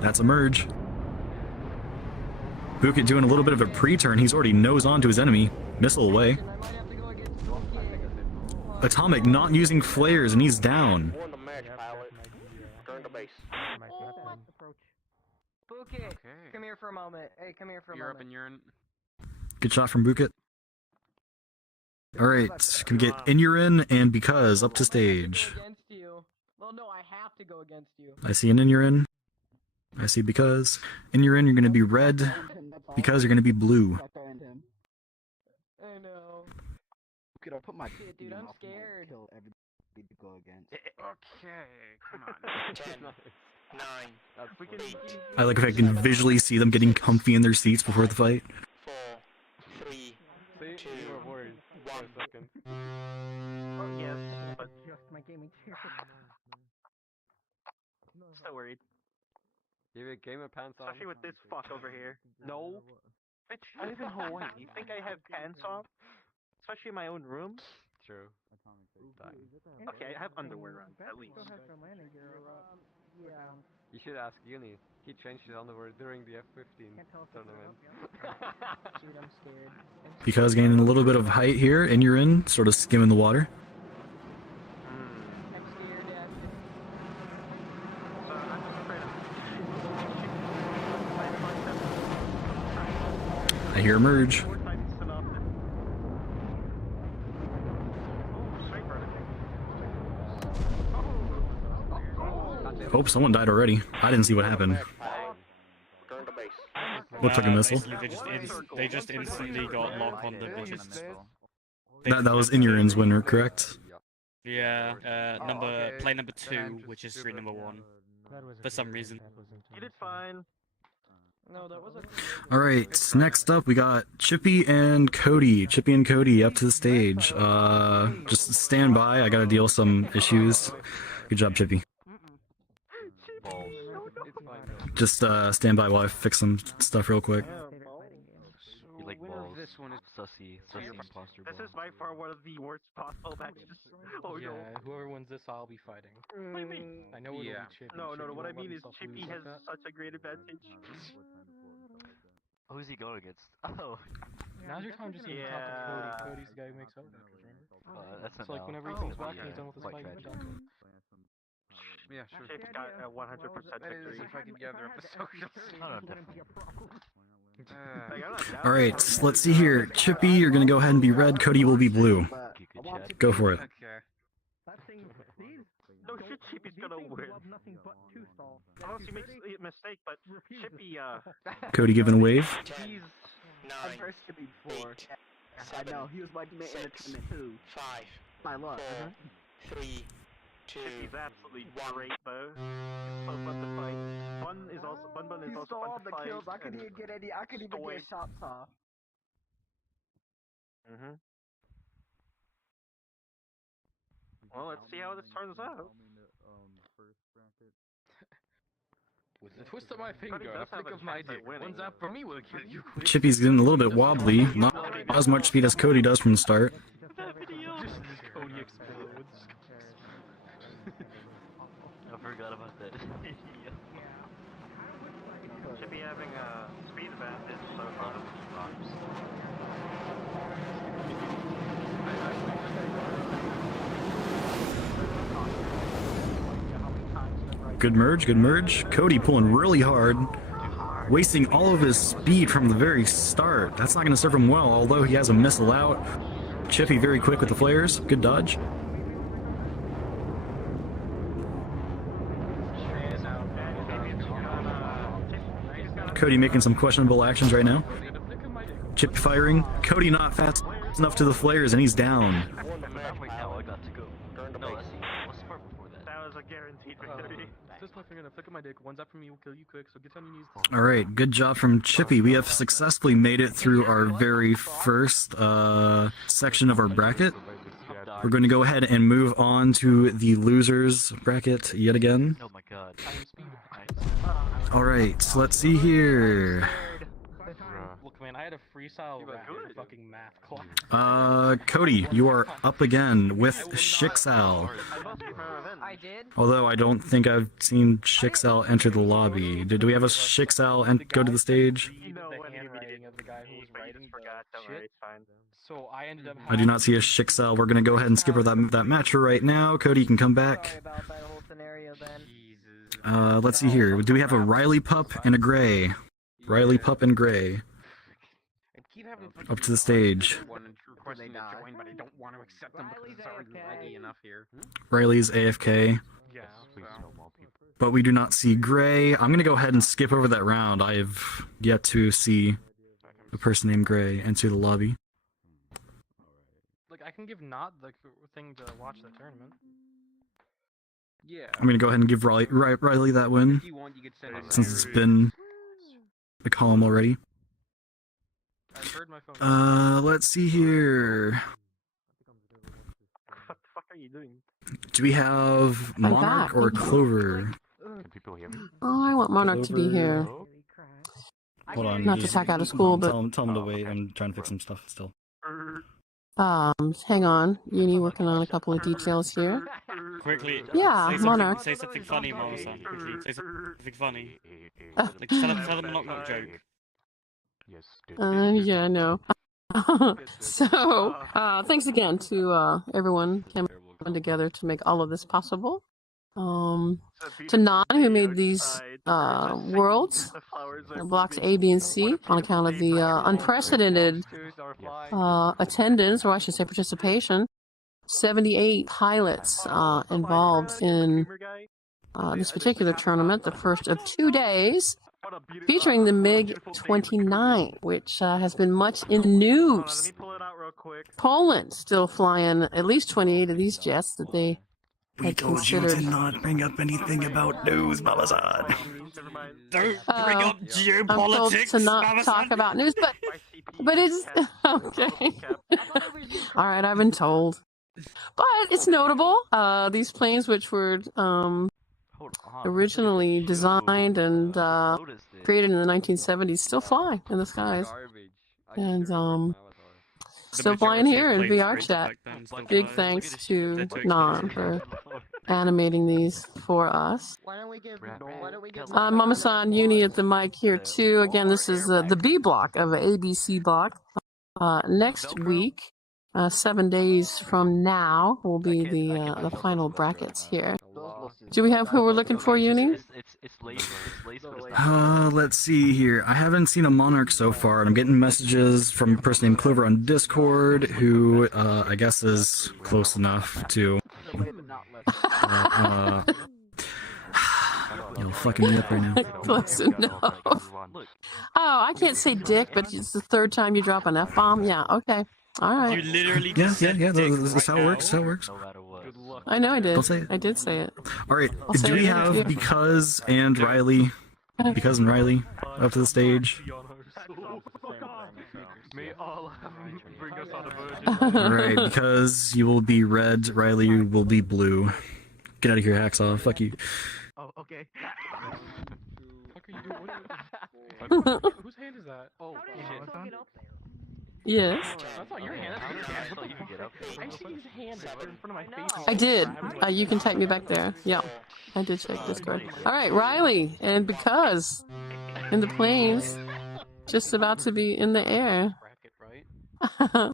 That's a merge. Bouquet doing a little bit of a pre-turn. He's already nose on to his enemy. Missile away. Atomic not using flares, and he's down. Bouquet, come here for a moment. Hey, come here for a You're up moment. and you're in. Good shot from Bukit. Alright, can we get in your in and because up to stage. Against you. Well, no, I have to go against you. I see an in your in. I see because. In your in, you're gonna be red. Because you're gonna be blue. I know. Could I put my Shit, dude, I'm scared. kill everybody to go against? Okay, come on. 10, 9, We can 8, I like if I can visually see them getting comfy in their seats before the fight. 4, 3, See, 2, you were worried for a 1. second. Oh, yes, but just my gaming chair. So worried. Give it gamer pants on. Especially with this fuck over here. No. Bitch, I live in Hawaii. You think I have pants on? Especially in my own room? True. Okay, I have underwear on, at least. You should ask Uni. He changed his underwear during the F-15 tournament. Dude, I'm scared. Because gaining a little bit of height here, and you're in, sort of skimming the water. I'm scared, Dad. So I'm just afraid I hear emerge. 4 times synopsis. Oh, straight vertical. Hope someone died already. I didn't see what happened. Looked like a missile. Basically, they just instantly got lock on the bitches. That was in your in's winner, correct? Yeah, play number 2, which is screen number 1. For some reason. You did fine. No, that wasn't. Alright, next up we got Chippy and Cody. Chippy and Cody up to the stage. Just stand by, I gotta deal with some issues. Good job, Chippy. Just stand by while I fix some stuff real quick. You like balls. This one is sussy imposter. This is by far one of the worst possible matches. Oh Yeah, no. whoever wins this, I'll be fighting. What do you mean? I know it'll be Chippy. No, Chippy what I won't let mean is himself Chippy lose has like that. such a great advantage. Who's he going against? Oh. Now's your time just to talk to Cody. Cody's the guy who makes out records, remember? That's So like whenever he comes back and he's done with his fight, you can talk to him. Yeah, sure. Chipp's got a 100% victory. If I can gather up the socials. No, definitely. Alright, let's see here. Chippy, you're gonna go ahead and be red, Cody will be blue. Go for it. Okay. No shit, Chippy's gonna win. Unless he makes a mistake, but Chippy, Cody giving a wave. 10, 9, I've heard Chippy before. 8, I 7, know, he was my teammate in the 6, tournament too. 5, My luck. 4, 3, 2, Chippy's absolutely great, though. So fun to fight. Bun is also He fun stole all to the fight. kills. I couldn't even get any. I couldn't even get shots off. Well, let's see how this turns out. With the twist of my finger, Cody a does have flick a of my chance at dick. winning. One zap for me will kill you quick. Chippy's getting a little bit wobbly. Not as much speed as Cody does from the start. Just Cody explodes. I forgot about that. Chippy having a speed advantage so far. Good merge, good merge. Cody pulling really hard. Wasting all of his speed from the very start. That's not going to serve him well, although he has a missile out. Chippy very quick with the flares. Good dodge. Cody making some questionable actions right now. Chip firing. Cody not fast enough to the flares, and he's down. That was a guaranteed victory. Twist my finger and a flick of my dick. One zap for me will kill you quick, so get on your knees. Alright, good job from Chippy. We have successfully made it through our very first section of our bracket. We're going to go ahead and move on to the losers bracket yet again. Oh my god. Alright, so let's see here. Look, man, I had a freestyle rap in fucking math class. Cody, you are up again with Shixal. I did. Although I don't think I've seen Shixal enter the lobby. Do we have a Shixal and go to the stage? The handwriting of the guy who was writing the shit. So I ended up. I do not see a Shixal. We're gonna go ahead and skip over that match right now. Cody, you can come back. Sorry about that whole scenario then. Let's see here. Do we have a Riley pup and a gray? Riley pup and gray. Up to the stage. Riley's AFK. But we do not see Gray. I'm gonna go ahead and skip over that round. I have yet to see a person named Gray enter the lobby. Like, I can give Not the thing to watch the tournament. Yeah. I'm gonna go ahead and give Riley that win, since it's been the column already. Let's see here. What the fuck are you doing? Do we have Monarch or Clover? Can people hear me? Oh, I want Monarch to be here. Hold on. Not to tack out of school, but tell him to wait. I'm trying to fix some stuff still. hang on. Uni working on a couple of details here. Quickly. Yeah, Monarch. Say something funny, Mamasan. Quickly. Say something funny. Like, tell them a knock-knock joke. Yes. Yeah, I know. So, thanks again to everyone coming together to make all of this possible. To Nan, who made these worlds, blocks A, B, and C, on account of the unprecedented attendance, or I should say participation. 78 pilots involved in this particular tournament, the first of 2 days, featuring the MiG-29, which has been much in the news. Poland still flying at least 28 of these jets that they We told you to not bring up anything about news, Mamasan. Don't bring up geopolitics, I'm told to not talk about news, but it's okay. All right, I've been told, but it's notable. These planes, which were originally designed and created in the 1970s, still fly in the skies, and still flying here in VRChat. Big thanks to Nan for animating these for us. Mamasan, Uni at the mic here too. Again, this is the B block of an ABC block. Next week, 7 days from now, will be the final brackets here. Do we have who we're looking for, Uni? Let's see here. I haven't seen a Monarch so far, and I'm getting messages from a person named Clover on Discord, who I guess is close enough to. You're fucking me up right now. Close enough. Oh, I can't say dick, but it's the third time you drop an F-bomb. Yeah, okay. All right. You literally Yeah, just yeah, said yeah. dick That's how it works. That's how it works. I know I did. Don't say it. I did say it. All right. I'll say Do it we again, have too. Because and Riley up to the stage? May all bring us on a All right. Because you will be red, Riley will be blue. Get out of here, Hacksaw. Fuck you. Oh, okay. What are you doing? Whose hand is that? Oh, shit. Yes. That's not your hand. That's his hand. I see his hand in front of my face. I did. You can type me back there. Yeah. I did check Discord. All right, Riley. And because in the planes, just about to be in the air. Bracket, right? Yeah.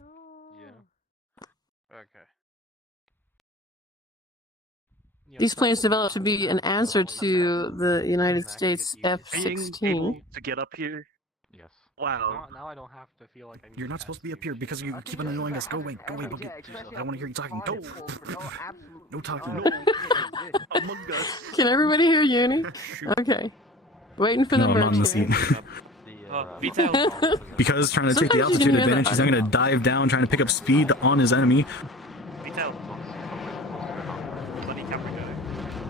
Okay. These planes developed to be an answer to the United States F-16. To get up here. Yes. Wow. Now I don't have to feel like I need You're not supposed to be up here because you keep on annoying us. Go away, Boogie. I don't want to hear you talking. Go. No talking. Among Us. Can everybody hear Uni? Okay. Waiting for the No, I'm not in the seat. Vito. Because trying to take the Sometimes you can altitude hear advantage, that. he's not going to dive down, trying to pick up speed on his enemy. Vito. Bloody Capricorn.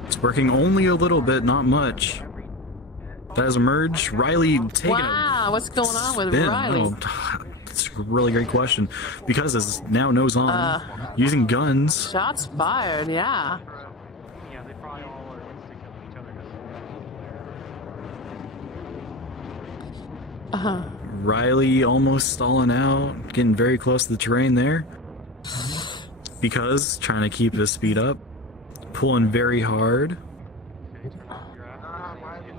It's working only a little bit, not much. That has emerged. Riley taking Wow, what's going on with spin. Riley? Oh, it's a really great question. Because it's now nose on, using guns. Shots fired, yeah. Yeah, they probably all are instant killing each other. Riley almost stalling out, getting very close to the terrain there. Because trying to keep his speed up, pulling very hard.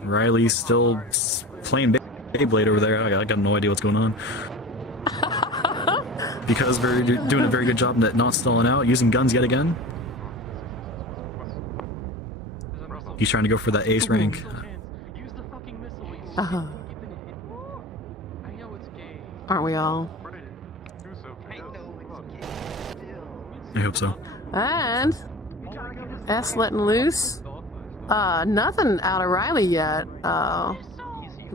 Riley's still playing Beyblade over there. I got no idea what's going on. Because we're doing a very good job at not stalling out, using guns yet again. He's trying to go for that ace rank. Use the fucking missile. Uh-huh. I know it's gay. Aren't we all? I hope so. And S letting loose. Nothing out of Riley yet.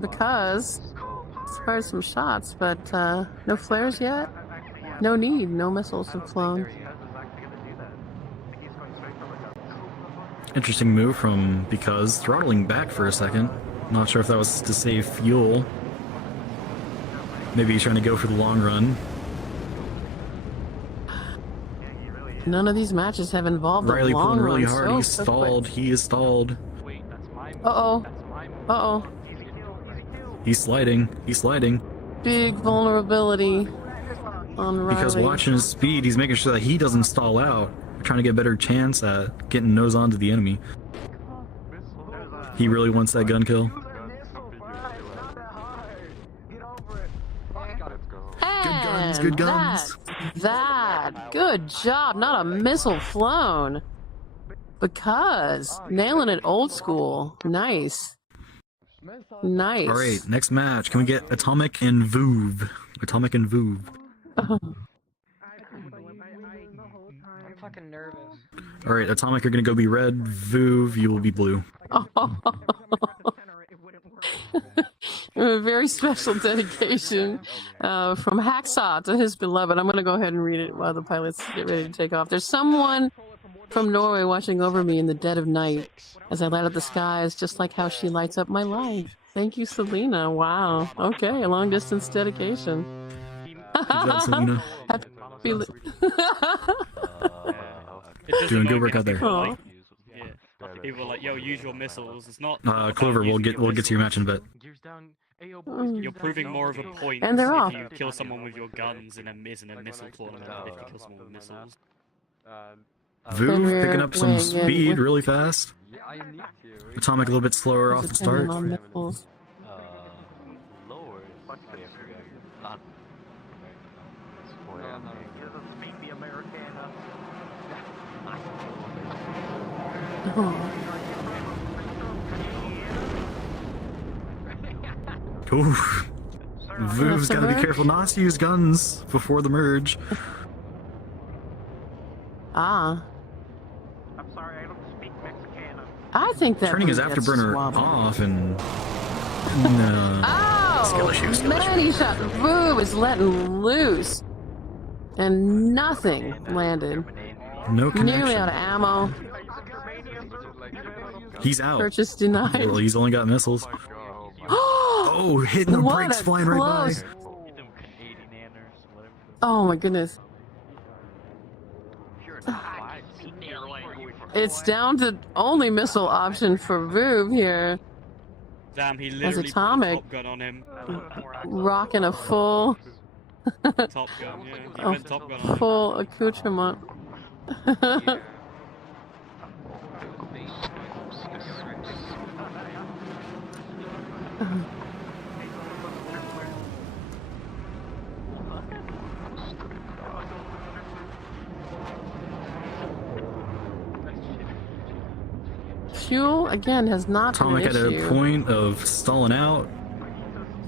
Because he's fired some shots, but no flares yet. No need. No missiles have flown. Interesting move from Because, throttling back for a second. Not sure if that was to save fuel. Maybe he's trying to go for the long run. None of these matches have involved Riley a long pulling really run. hard. He's stalled. He is stalled. Uh-oh. Uh-oh. He's sliding. He's sliding. Big vulnerability on Riley. Because watching his speed, he's making sure that he doesn't stall out. Trying to get a better chance at getting nose on to the enemy. He really wants that gun kill. Good guns, good guns. That. Good job. Not a missile flown. Because nailing it old school. Nice. Nice. Alright, next match. Can we get Atomic and Voov? Atomic and Voov. I'm fucking nervous. Alright, Atomic, you're gonna go be red. Voov, you will be blue. A very special dedication from Hacksaw to his beloved. I'm going to go ahead and read it while the pilots get ready to take off. There's someone from Norway watching over me in the dead of night as I light up the skies, just like how she lights up my life. Thank you, Selena. Wow. Okay, a long distance dedication. Good job, Selena. Doing good work out there. Yeah. People are like, yo, use your missiles. It's not. Clover, we'll get to your match in a bit. You're proving more of a point And they're off. if you kill someone with your guns in a missile tournament than if you kill someone with missiles. Voov picking up some speed really fast. Atomic a little bit slower off the start. Ooh. Voov's gotta be careful not to use guns before the merge. Ah. I'm sorry, I don't speak Mexicana. I think that Turning his thing gets afterburner swabbled. off and... Oh! Man, he shot. Voov is letting loose. And nothing landed. No connection. Nearly out of ammo. He's out. Purchase denied. Well, he's only got missiles. Oh, hitting the What brakes a flying right by. close- Oh my goodness. It's down to only missile option for Voov here. Damn, he As literally put a Atomic top gun on him. rocking a full Top gun, yeah. He went top gun on him. full accoutrement. Fuel again has not Atomic been at an a issue. point of stalling out.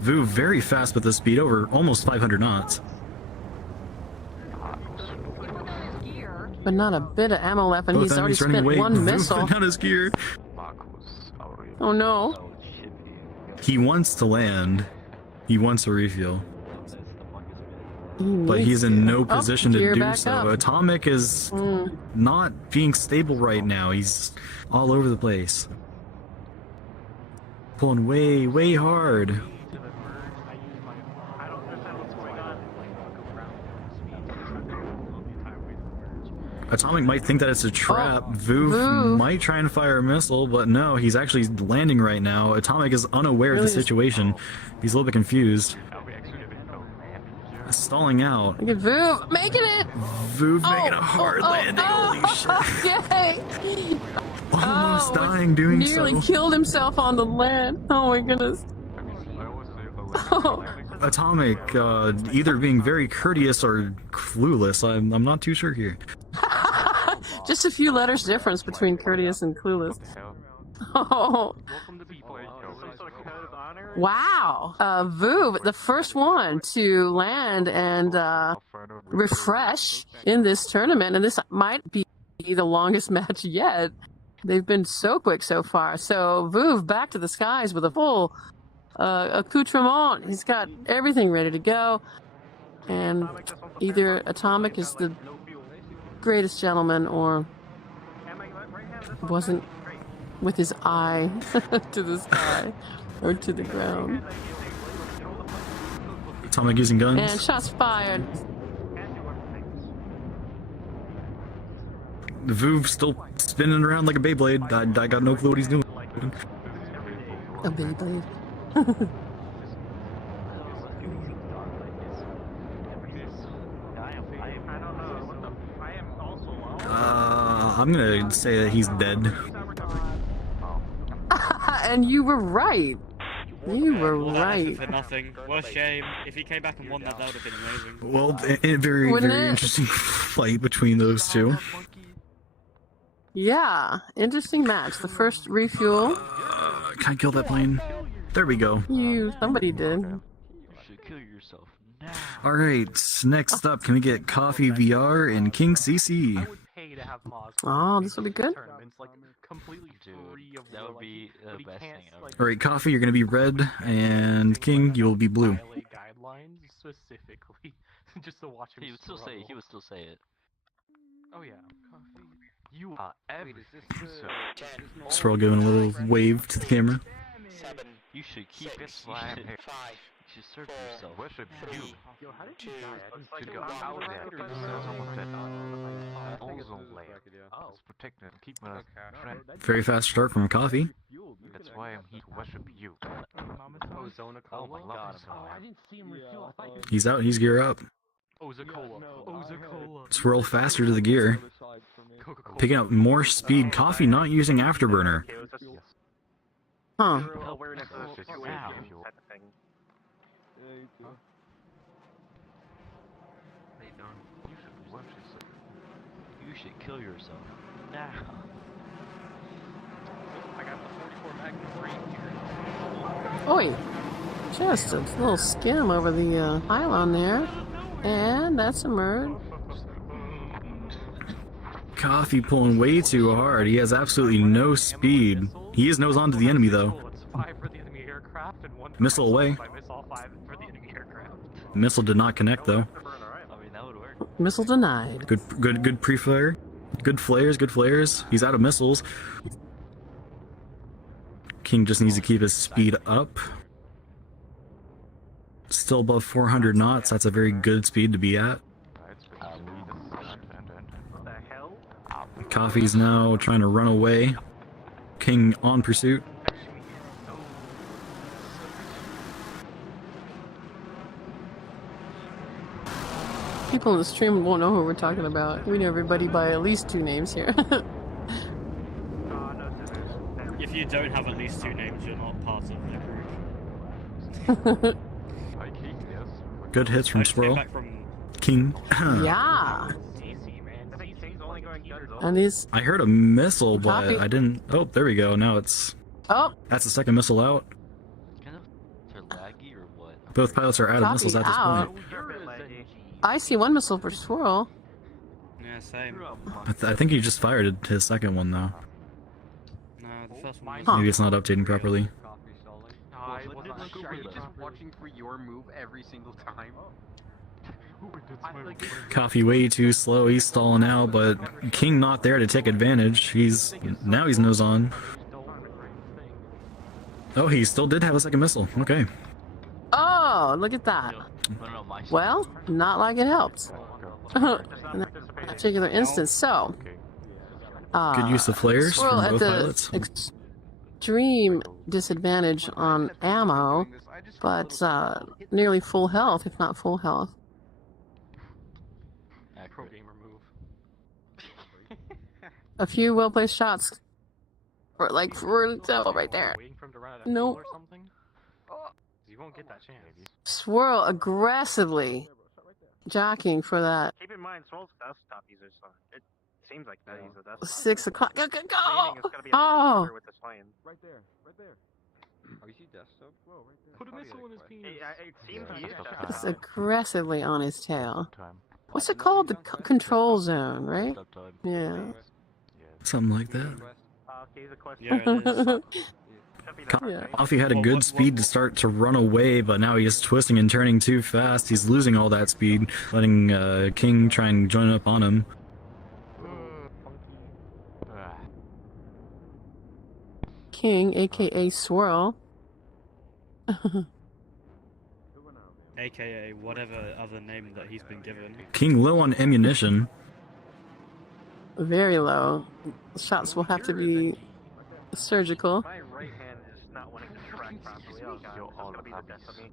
Voov very fast with the speed, over almost 500 knots. But not a bit of ammo left, and Both he's already enemies running spent away. one Voov missile. putting out his gear. Oh no. He wants to land. He wants a refuel. But needs he's in no position to gear do back so. up. Atomic is not being stable right now. He's all over the place. Pulling way, way hard. Atomic might think that it's a trap. Voov might try and fire a missile, but no, he's actually landing right now. Atomic is unaware of the situation. He's a little bit confused. Stalling out. Look at Voov making it! Voov making a hard landing. Holy shit. Okay! Almost dying doing Nearly so. killed himself on the land. Oh my goodness. Oh. Atomic, either being very courteous or clueless. I'm not too sure here. Just a few letters difference between courteous and clueless. Oh, Welcome to B-Boy. Some sort of code of honor? wow. Vuv, the first one to land and refresh in this tournament, and this might be the longest match yet. They've been so quick so far. So Vuv back to the skies with a full accoutrement. He's got everything ready to go. And either Atomic is the greatest gentleman or wasn't with his eye to the sky or to the ground. Atomic using guns. And shots fired. The Vuv still spinning around like a Beyblade. I got no clue what he's doing. A Beyblade. I'm gonna say that he's dead. And you were right. You were right. For nothing. What a shame. If he came back and won that, that would have been amazing. Well, a very, Wouldn't very it? interesting fight between those two. Yeah, interesting match. The first refuel. Can I kill that plane? There we go. Somebody did. You should kill yourself now. Alright, next up, can we get Coffee VR and King CC? Pay to have Moz. Oh, this will be good. Tournaments, like, completely free of That would like, be but the he best can't, thing ever. like, Alright, Coffee, you're gonna be red, and King, you will be blue. violate guidelines specifically just to watch him He would still say it. He would still say it. Oh yeah. Coffee. You are everything, sir. Swirl giving a little wave to the camera. 7, You should keep it 6, flat. 5, You should search yourself. Worship 3, you. 2, Should go out there. There's almost that ozone layer. It's protected. Keep my friend. Very fast start from Coffee. That's why I'm here to worship you. Oh my god. He's out, he's gear up. Ozacola. Ozacola. Swirl faster to the gear. Picking up more speed. Coffee not using Afterburner. Huh. Awareness of the situation type of thing. You should kill yourself now. I got the 44 Magnum right here. Oi. Just a little skim over the pylon there. And that's a murd. Coffee pulling way too hard. He has absolutely no speed. He is nose on to the enemy though. It's 5 for the enemy aircraft and 1 Missile away. I miss all 5 for the enemy aircraft. Missile did not connect though. I mean, that would work. Missile denied. Good pre-flare. Good flares. He's out of missiles. King just needs to keep his speed up. Still above 400 knots. That's a very good speed to be at. What the hell? Coffee's now trying to run away. King on pursuit. People in the stream won't know who we're talking about. We know everybody by at least 2 names here. If you don't have at least 2 names, you're not part of the group. Good hits from I just came Swirl. back from King. Yeah. And he's... I heard a missile, but Coffee. I didn't. Oh, there we go. Now it's. Oh, That's the second missile out. Kind of, they're laggy or what? Both pilots are out of missiles at this Coffee point. I see 1 missile for Swirl. Yeah, same. I think he just fired his second one though. No, the first one was... Huh. Maybe it's not updating properly. Are you just watching for your move every single time? Coffee way too slow. He's stalling out, but King not there to take advantage. He's nose on. Oh, he still did have a second missile. Okay. Oh, look at that. Well, not like it helped. In that particular instance. So, Good use of flares Swirl from at both the pilots. extreme disadvantage on ammo, but nearly full health, if not full health. Pro gamer move. A few well-placed shots. Or like for example, right there. Waiting for him to run out of Nope. fuel or something? You won't get that chance. Swirl aggressively jockeying for that Keep in mind, Swirl's dust top user, so it seems like that he's a dust top. 6 o'clock. Go, go, Aiming go! is gonna be a lot Oh, harder with this plane. right there. Right there. Oh, you see desktop? Whoa, right there. Put a missile in his penis. It seems he is It's aggressively on his tail. Time. What's it called? The control zone, right? Yeah. Something like that. Yeah, it is. Yeah. Coffee had a good speed to start to run away, but now he's twisting and turning too fast. He's losing all that speed, letting King try and join up on him. King, aka Swirl. AKA whatever other name that he's been given. King low on ammunition. Very low. Shots will have to be surgical. My right hand is not wanting to track properly. Oh god, this is gonna be the death of me.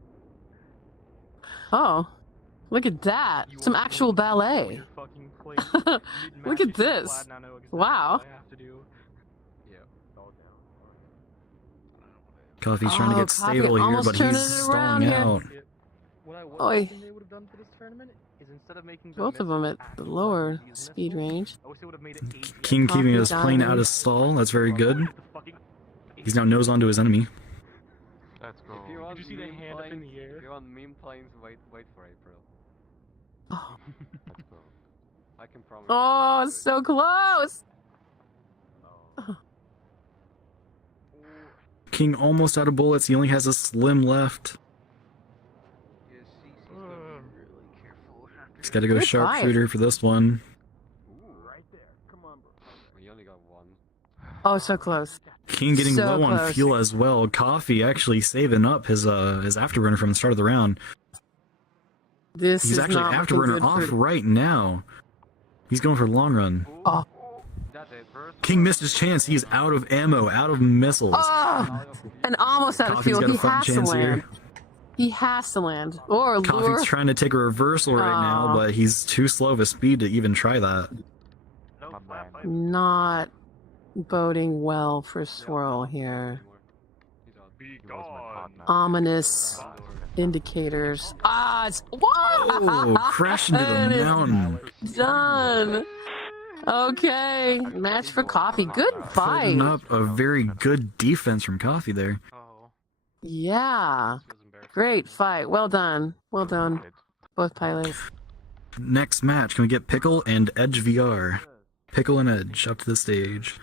Oh, look at that. Some actual ballet. Look at this. Wow. Coffee's trying to get Coffee stable here, almost but turned he's it around stalling here. out. Oi. Both of them at the lower speed range. King keeping his Coffee plane diving. out of stall. That's very good. He's now nose on to his enemy. Let's go. Did you see the hand up in the air? If you're on meme planes, wait for it, bro. Oh, Let's go. I can promise. oh, it's so close. King almost out of bullets. He only has a slim left. He's got to go Good sharpshooter for this one. Right there. Come on, bro. We only got one. Oh, so close. King getting So low on close. fuel as well. Coffee actually saving up his afterburner from the start of the round. This He's is actually not looking afterburner good off for... right now. He's going for long run. Oh. That's it, first. King missed his chance. He's out of ammo, out of missiles. Oh, and almost out of Coffee's fuel. got a He fighting has to chance land. here. He has to land. Or lure. Coffee's trying to take a reversal right now, Aw. but he's too slow of a speed to even try that. Not boding well for Swirl here. Ominous indicators. Ah, it's... Oh, crashed into And the it's mountain. done. Okay, match for Coffee. Good fight. Putting up a very good defense from Coffee there. Yeah. Great fight. Well done. Well done. Both pilots. Next match, can we get Pickle and Edge VR? Pickle and Edge up to the stage.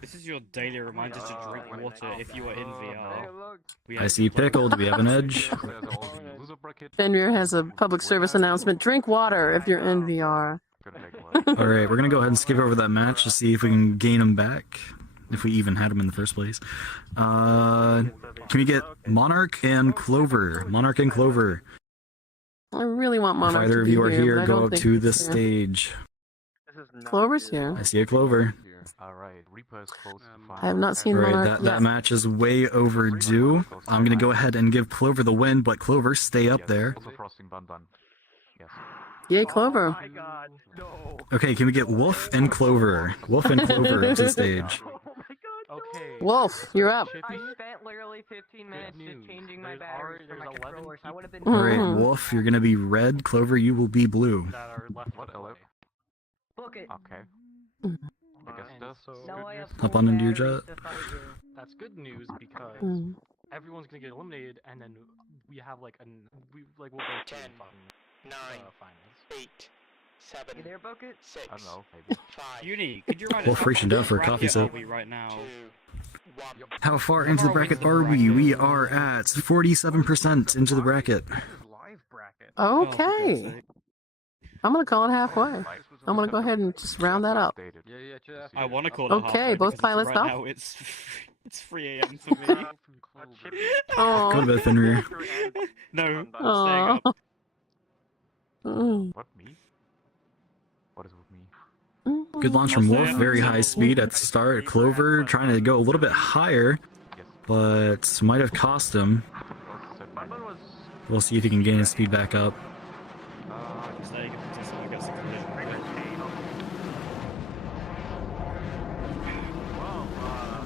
This is your daily reminder to drink water if you are in VR. I see Pickle. Do we have an Edge? Fenrir has a public service announcement. Drink water if you're in VR. Alright, we're gonna go ahead and skip over that match to see if we can gain him back. If we even had him in the first place. Can we get Monarch and Clover? Monarch and Clover. I really want If Monarch either to of be you are here, here, but I go don't up think to he's this here. stage. Clover's here. I see a Clover. Alright, Reaper's close to final. I have not seen Alright, Monarch that yet. match is way overdue. I'm gonna go ahead and give Clover the win, but Clover, stay up there. Also frosting bun. Yes. Yay, Clover. Okay, can we get Wolf and Clover? Wolf and Clover up to the stage. Okay. Wolf, you're up. I spent literally 15 minutes just changing my batteries for my controller, so I would have been... Alright, Wolf, you're gonna be red. Clover, you will be blue. What, Elip? Book it. Okay. I guess that's No, I have Hop full on into your batteries jet. to fight you. That's good news because Mm. everyone's gonna get eliminated, and then we have like we'll go to 10, fucking 9, finals. 8, 7, You there, Book it? 6, I don't know, maybe. 5, Uni, could you write Wolf reaching down for a coffee sip. Are we right now? 2, 1. How far into the bracket are we? We are at 47% into the bracket. Oh, for God's Okay. sake. I'm going to call it halfway. I'm going to go ahead and just round that up. I want to call it Okay, halfway both because pilots right up? now it's 3 a.m. for me. Go to Oh. bed, Fenrir. No, I'm Aw. staying up. Mm. What, me? What is with me? Good launch from Wolf, very high speed at the start. Clover trying to go a little bit higher, but might have cost him. We'll see if he can gain his speed back up. I'm staying up until someone gets a collision.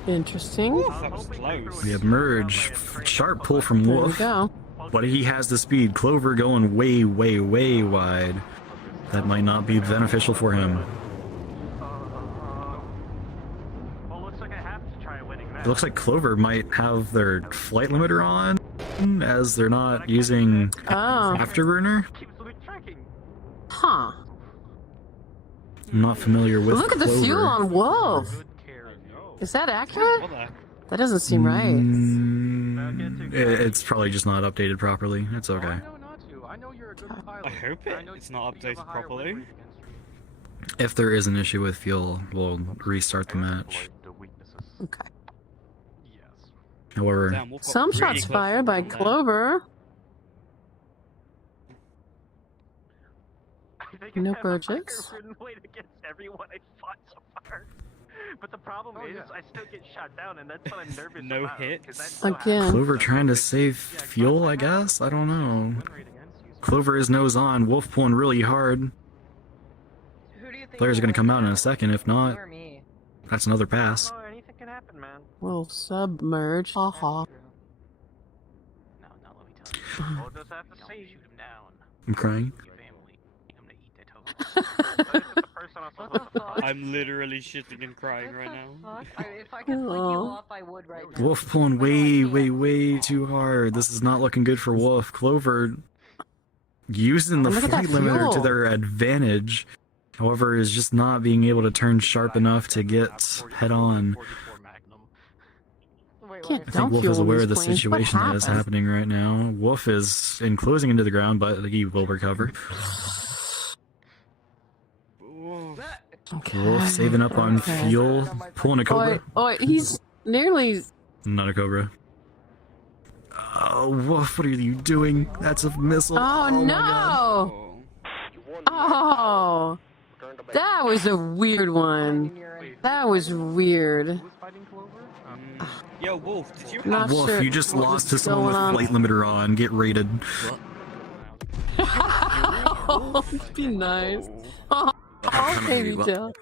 Interesting. Oof, that was close. We have Merge. Sharp pull from There we Wolf, go. but he has the speed. Clover going way, way, way wide. That might not be beneficial for him. Well, looks like I have It looks like Clover might have their flight limiter on, as they're not using Afterburner. Huh. I'm not familiar with Look at the Clover. fuel on Wolf. Is that accurate? That doesn't seem right. It's probably just not updated properly. It's okay. I hope it's not updated properly. If there is an issue with fuel, we'll restart the match. Okay. However, Damn, Wolf got Some pretty shots close fired by on that. Clover. No I Burgess. couldn't wait against everyone I fought so far. But the problem is, I still get shot down, and that's what I'm nervous No about. hits. Again. Clover trying to save fuel, I guess? I don't know. Clover is nose on, Wolf pulling really hard. Players are going to come out in a second, if not, that's another pass. Anything can happen, man. Will submerge. Haha. We'll just have to see. Shoot him down. I'm crying. I'm literally shitting and crying right now. If I could flick you off, I would right now. Wolf pulling way too hard. This is not looking good for Wolf. Clover using the Look at that flight limiter to fuel. their advantage. However, is just not being able to turn sharp enough to get head on. Can't I think dump Wolf fuel is in aware these of the planes. situation What that is happened? happening right now. Wolf is enclosing into the ground, but he will recover. Okay. Wolf saving up on fuel, pulling a Cobra. Oh, he's nearly. Not a Cobra. Oh, Wolf, what are you doing? That's a missile. Oh, my God. no! Oh, that was a weird one. That was weird. Yo, Wolf, did you Not Wolf, sure you just what lost to was someone with going on. flight limiter on. Get rated. Oh, be nice. Oh, baby Joe.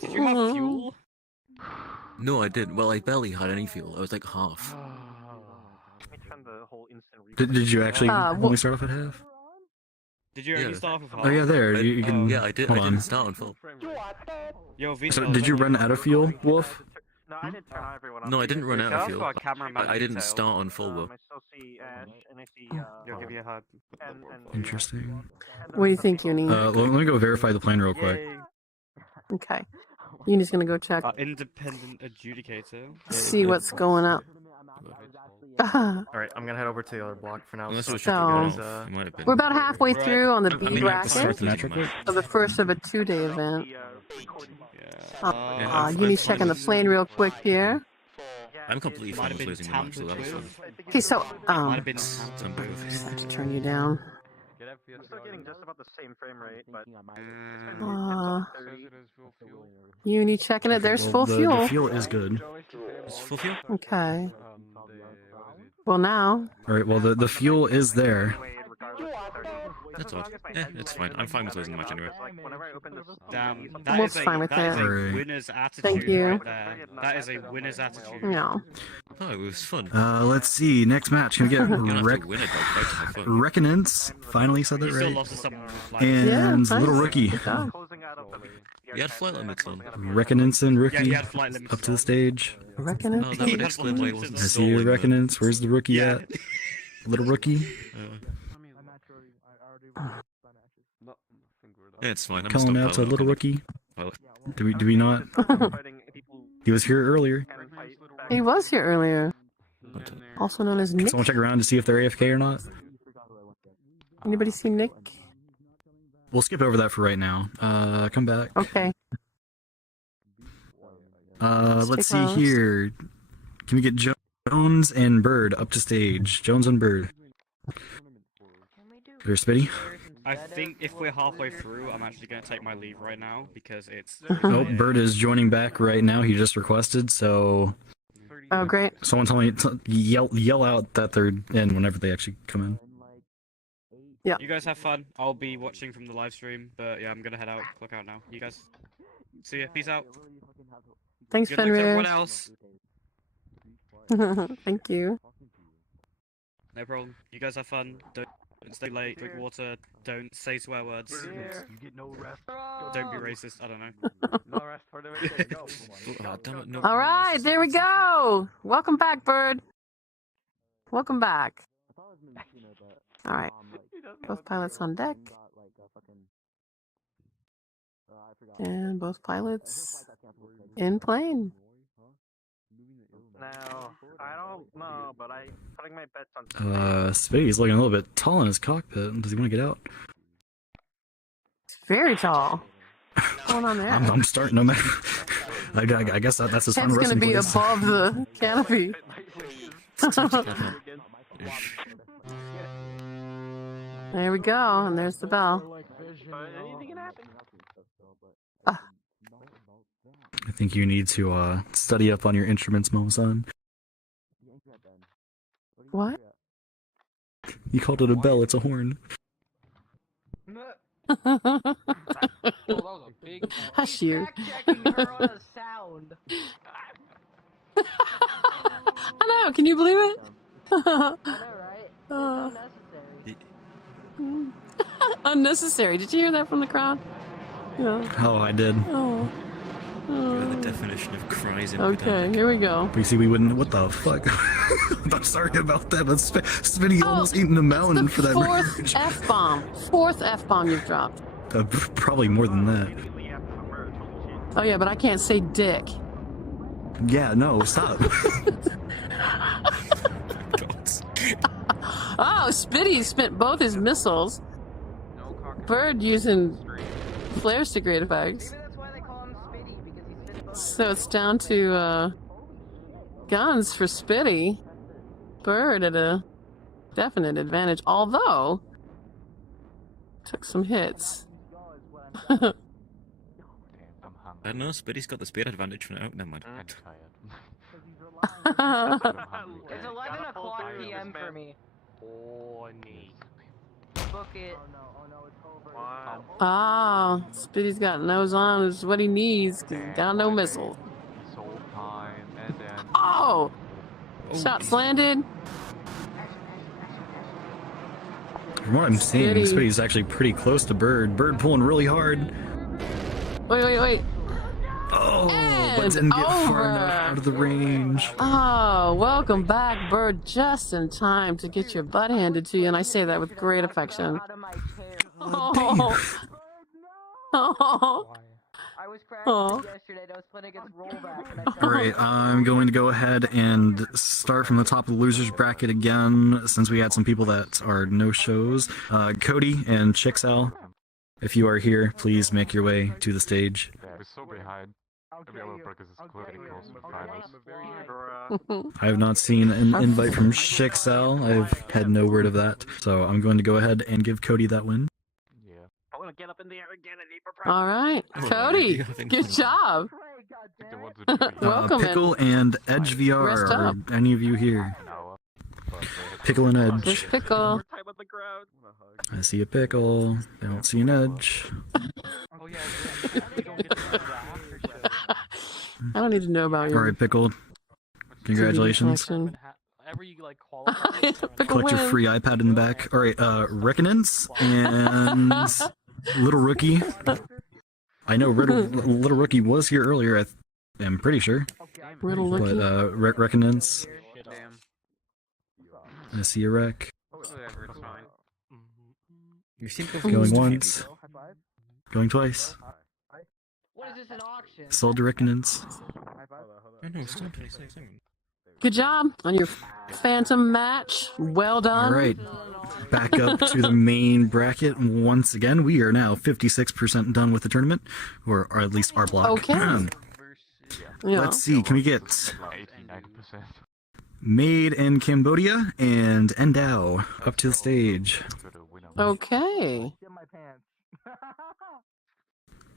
Did you have fuel? No, I didn't. Well, I barely had any fuel. I was like half. Did you actually well- only start off at half? Did you only start off with Oh yeah, there. You can. Yeah, I did. Hold I on. didn't start on full. Yo, Vito, So, did you run out of fuel, Wolf? No, I didn't turn everyone off. No, I didn't run out of I've fuel. got camera I didn't start on full though. I still see Ash, and I see, You'll give you a hug. Interesting. What do you think, Uni? Let me go verify the plane real quick. Okay. Uni's gonna go check. Independent adjudicator. See what's going on. Alright, I'm gonna head over to the other block for now. Unless it was So- shipping it might have been. We're about halfway through on the I B mean, I have to start bracket the match real quick. of the first of a 2-day event. Yeah, Uni's checking the plane real quick here. I'm completely fine with losing the match, so that was fun. Okay, so Might have been I have to turn you down. I'm still getting just about the same frame rate, but Uni checking it. There's full the fuel. fuel is good. It's full fuel? Okay. Well, now. Alright, well, the fuel is there. That's odd. It's fine. I'm fine with losing the match anyway. Damn, Wolf's fine with that is it. a winner's attitude Thank you. right there. That is a winner's attitude. No. Oh, it was fun. Let's see. Next match. Can we get You don't have to win it, dogfight to have fun. Reckonance? Finally said that You still right. lost to someone with flight. And Yeah, Little nice. Rookie. Good job. You had flight limits on. Reckonance and Yeah, Rookie he had flight limits up to the stage. Reckon Oh, it. that would explain why it wasn't I see your stalling, Reckonance. Where's the Rookie Yeah. at? Little Rookie? Yeah, it's fine. I'm Calling still out to Little Rookie. Oh, Do we not? He was here earlier. He was here earlier. Also known as Nick. Someone check around to see if they're AFK or not. Anybody see Nick? We'll skip over that for right now. Come back. Okay. Let's see Stick around. here. Can we get Jones and Bird up to stage? Jones and Bird. There's Spitty. I think if we're halfway through, I'm actually going to take my leave right now because it's. Oh, Bird is joining back right now. He just requested, so Oh, great. someone tell me yell out that they're in whenever they actually come in. Yeah. You guys have fun. I'll be watching from the live stream, but yeah, I'm going to head out. Clock out now. You guys. See ya. Peace out. Thanks, Good luck to everyone Fenrir. else. Thank you. No problem. You guys have fun. Don't Stay late, drink water, don't say swear words. You get no rest. Don't be racist, I don't know. No rest for the wicked. Go. Damn it, no. All right, there we go. Welcome back, Bird. Welcome back. All right, both pilots on deck. And both pilots in plane. Now, I don't know, but I'm putting my bets on Spitty's looking a little bit tall in his cockpit. Does he want to get out? It's very tall. What's going on there? I'm starting him. I guess that's his fun Head's resting gonna be place. above the canopy. There we go, and there's the bell. I think you need to study up on your instruments, Mamasan. What? You called it a bell, it's a horn. Hush you. I know, can you believe it? Unnecessary. Did you hear that from the crowd? Yeah. Oh, I did. Oh. You're the definition of cries in Okay, here we go. But you see, we wouldn't. What the fuck? I'm sorry about that, but Spinny almost eating a mountain for that. Fourth F-bomb. Fourth F-bomb you've dropped. Probably more than that. Oh yeah, but I can't say dick. Yeah, no, stop. Oh, Spitty spent both his missiles. Bird using flares to great effects. So it's down to guns for Spitty. Bird at a definite advantage, although took some hits. I don't know, Spitty's got the speed advantage for now. Never mind. It's 11 o'clock p.m. for me. Book it. Ah, Spitty's got nose on is what he needs because he got no missile. Oh! Shots landed. From what I'm seeing, Spitty's actually pretty close to Bird. Bird pulling really hard. Wait. Oh, and but didn't get far over. enough out of the range. Oh, welcome back, Bird, just in time to get your butt handed to you, and I say that with great affection. Oh. Oh. I was crashing yesterday. I was playing against rollback. Alright, I'm going to go ahead and start from the top of the losers bracket again, since we had some people that are no-shows. Cody and Chixal, if you are here, please make your way to the stage. We're so behind. Every other breakers is closing close behind us. I have not seen an invite from Chixal. I've had no word of that. So I'm going to go ahead and give Cody that win. I want to get up in the air again and All right, Cody, good job. Welcome Pickle and Edge VR, Rest up. are any of you here? Pickle and Edge. There's Pickle. I see a Pickle. I don't see an Edge. I don't need to know about you. Alright, Pickle. Congratulations. Pickle Collect your win. free iPad in the back. Alright, Reckonance and Little Rookie. I know Little Rookie was here earlier, I'm pretty sure. Little But, Rookie. Reckonance. I see a wreck. You seem to Going once. Going twice. What is this, an auction? Sold to Reckonance. Oh no, still 26 seconds. Good job on your Phantom match. Well done. Alright, back up to the main bracket once again. We are now 56% done with the tournament, or at least our block. Okay. Yeah. Let's see, can we get Made in Cambodia and Endao up to the stage? Okay.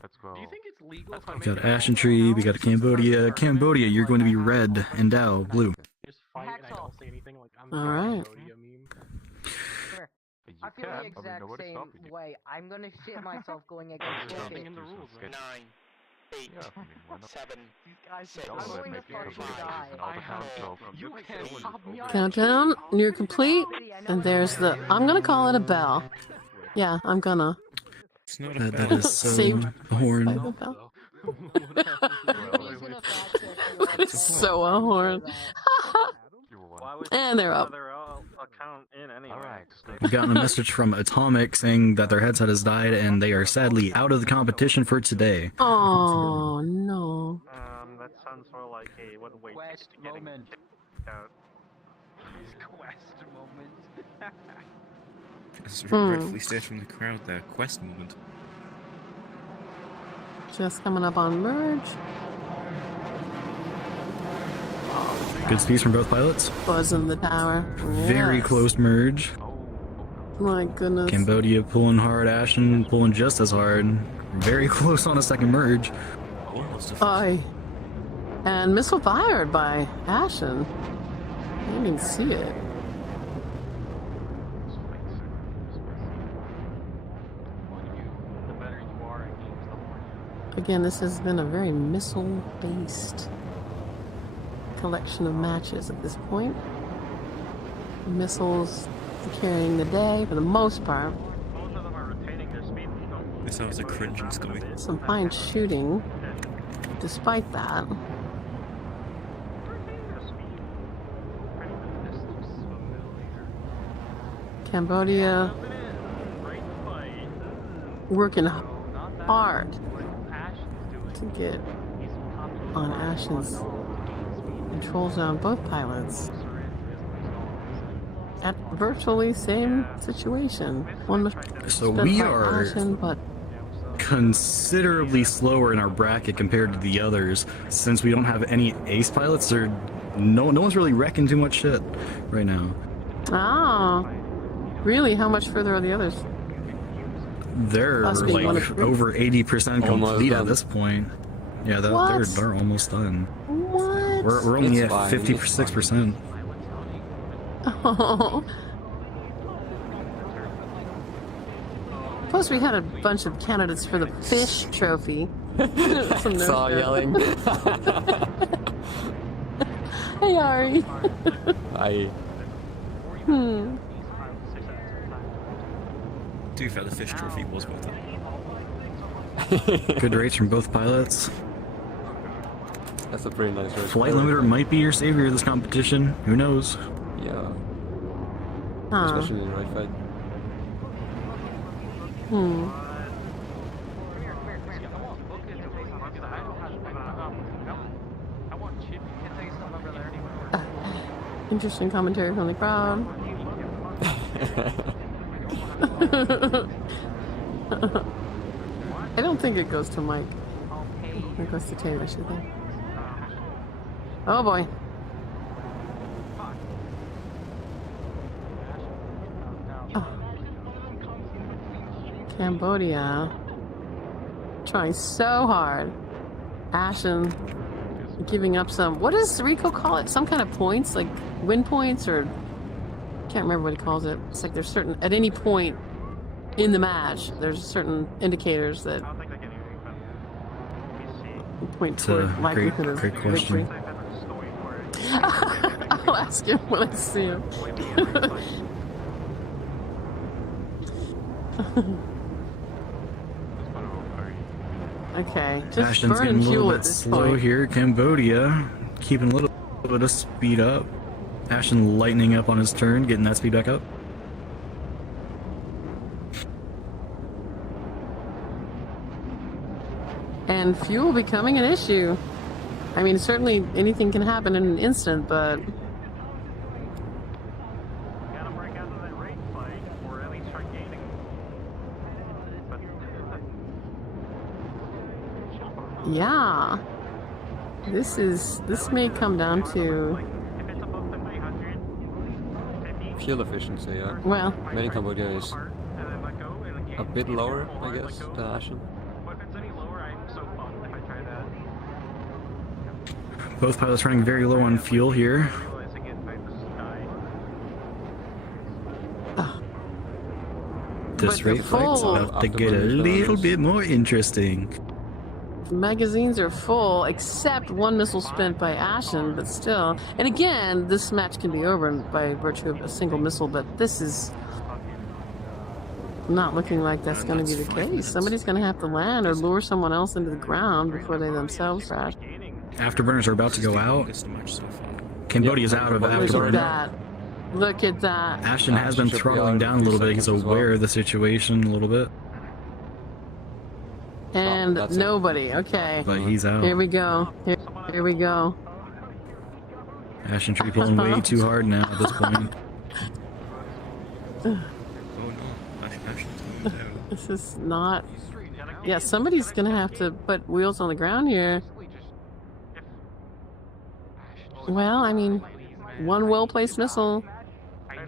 Let's go. Do you think it's legal if I We make got an Ashen Tree, we got Cambodia. Cambodia, you're going to be red, Endao, blue. just fight and I don't say anything like I'm All right. Cambodia meme? I feel the exact same way. I'm gonna shit myself going against There's nothing it. in the rules. Right? 8, 7, 6, Countdown. You're complete. And there's the. I'm gonna call it a bell. Yeah, I'm gonna. It's not a That bell. is so Saved by horn. the bell. It's so a horn. And they're up. We've gotten a message from Atomic saying that their headset has died and they are sadly out of the competition for today. Oh no. That sounds more like a one way Quest moment. out. Quest moment. It's rightfully stated from the crowd there. Quest moment. Just coming up on merge. Good speeds from both pilots. Buzz in the tower. Very Yes. close merge. My goodness. Cambodia pulling hard, Ashen pulling just as hard. Very close on a second merge. Aye. And missile fired by Ashen. I didn't even see it. Again, this has been a very missile-based collection of matches at this point. Missiles carrying the day for the most part. This sounds a cringing scummy. Some fine shooting, despite that. Cambodia working hard to get on Ashen's control zone, both pilots. At virtually same situation. One So we are Ashen, but considerably slower in our bracket compared to the others. Since we don't have any ace pilots, or no one's really wrecking too much shit right now. Really? How much further are the others? They're Must be one like of- over 80% complete at this point. Yeah, What? they're almost done. What? We're only It's at fine, 56%. Oh. Plus, we had a bunch of candidates for the fish trophy. Some Saw no-show. yelling. Hey, Ahri. I. To be fair, the fish trophy was worth it. Good rates from both pilots. That's a pretty nice race. Flight limiter might be your savior of this competition. Who knows? Yeah. Huh. Especially in the right fight. Interesting commentary from the crowd. I don't think it goes to Mike. It goes to Taylor, should think. Oh boy. Oh. Cambodia trying so hard. Ashen giving up some. What does Rico call it? Some kind of points, like win points, or can't remember what he calls it. It's like there's certain at any point in the match, there's certain indicators that point toward likelihood of great victory. question. I'll ask him when I see him. Okay, just Ashton's burning getting a fuel little at bit this slow point. here. Cambodia keeping a little bit of speed up. Ashton lightening up on his turn, getting that speed back up. And fuel becoming an issue. I mean, certainly anything can happen in an instant, but Gotta break out of that rate fight, or at least start gaining. yeah. This may come down to, Fuel efficiency, yeah. well, Many Cambodia is a bit lower, I guess, than Ashen. But if it's any lower, I'm so bummed if I try that. Both pilots running very low on fuel here. Realizing it might just die. This But the rate fight's full- about to get a little bit more interesting. magazines are full, except one missile spent by Ashen, but still. And again, this match can be over by virtue of a single missile, but this is not looking like that's going to be the case. Somebody's going to have to land or lure someone else into the ground before they themselves crash. Afterburners are about to go out. Cambodia's out of Look at Afterburner. that. Look at that. Ashton has been throttling down a little bit. He's aware of the situation a little bit. And nobody. Okay. But he's out. Here we go. Here we go. Ashton tree pulling way too hard now at this point. This is not... Yeah, somebody's going to have to put wheels on the ground here. Well, I mean, one well-placed missile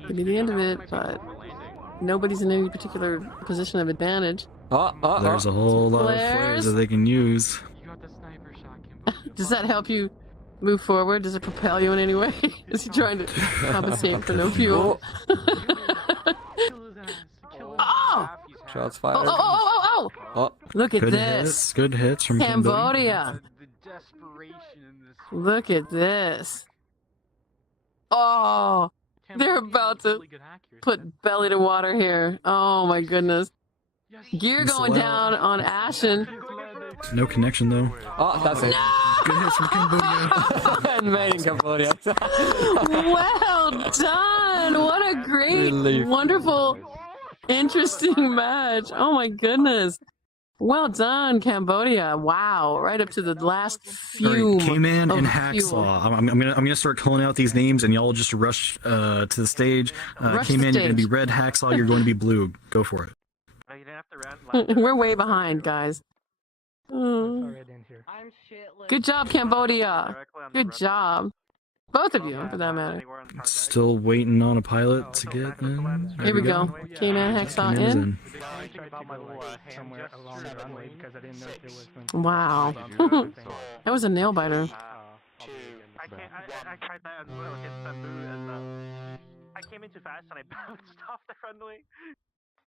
could be the end of it, but nobody's in any particular position of advantage. There's a whole lot of flares that they can use. Does that help you move forward? Does it propel you in any way? Is he trying to compensate for no fuel? Oh! Shots fired. Oh! Look at Good this. hits. Good hits from Cambodia. Look at this. Oh! They're about to put belly to water here. Oh my goodness. Gear going down on Ashen. No connection though. Oh, that's it. Good hits from Cambodia. Made in Cambodia. Well done! What a great, wonderful, interesting match. Oh my goodness. Well done, Cambodia. Wow. Right up to the last few. Alright, K-Man and Hacksaw. I'm gonna start calling out these names and y'all just rush to the stage. K-Man, you're gonna be red. Hacksaw, you're going to be blue. Go for it. We're way behind, guys. Good job, Cambodia. Good job. Both of you, for that matter. Still waiting on a pilot to get in. Here we go. K-Man, Hacksaw in. Wow. That was a nail biter. I tried that as well against Bamboo, and I came in too fast and I bounced off the runway.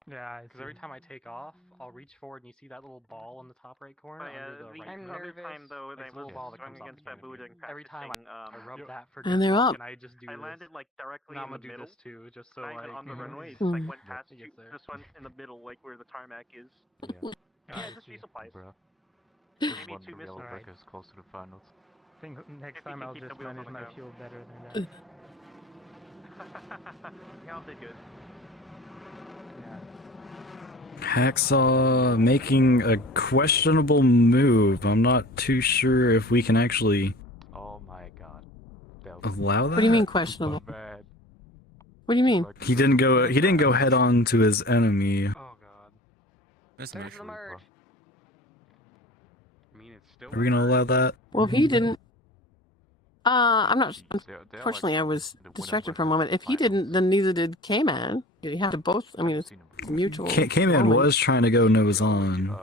Yeah, because every time I take off, I'll reach forward and you see that little ball in the top right corner. I'm nervous. Every time though, when I was going against Bamboo during practicing, every time I rub that for and they're up. and I just do I landed like directly in the middle. This too, just so not even like, on the runway, just like went past this one in the middle, like where the tarmac is. Yeah, just resupplies. Maybe 2 missiles. Close to the finals. I think next time I'll just manage my fuel better than that. Y'all did good. Hacksaw making a questionable move. I'm not too sure if we can actually allow that. What do you mean questionable? What do you mean? He didn't go head on to his enemy. Oh god. There's the merge. Are we gonna allow that? Well, if he didn't... I'm not... Unfortunately, I was distracted for a moment. If he didn't, then neither did K-Man. You have to both... I mean, it's mutual. K-Man was trying to go nose on.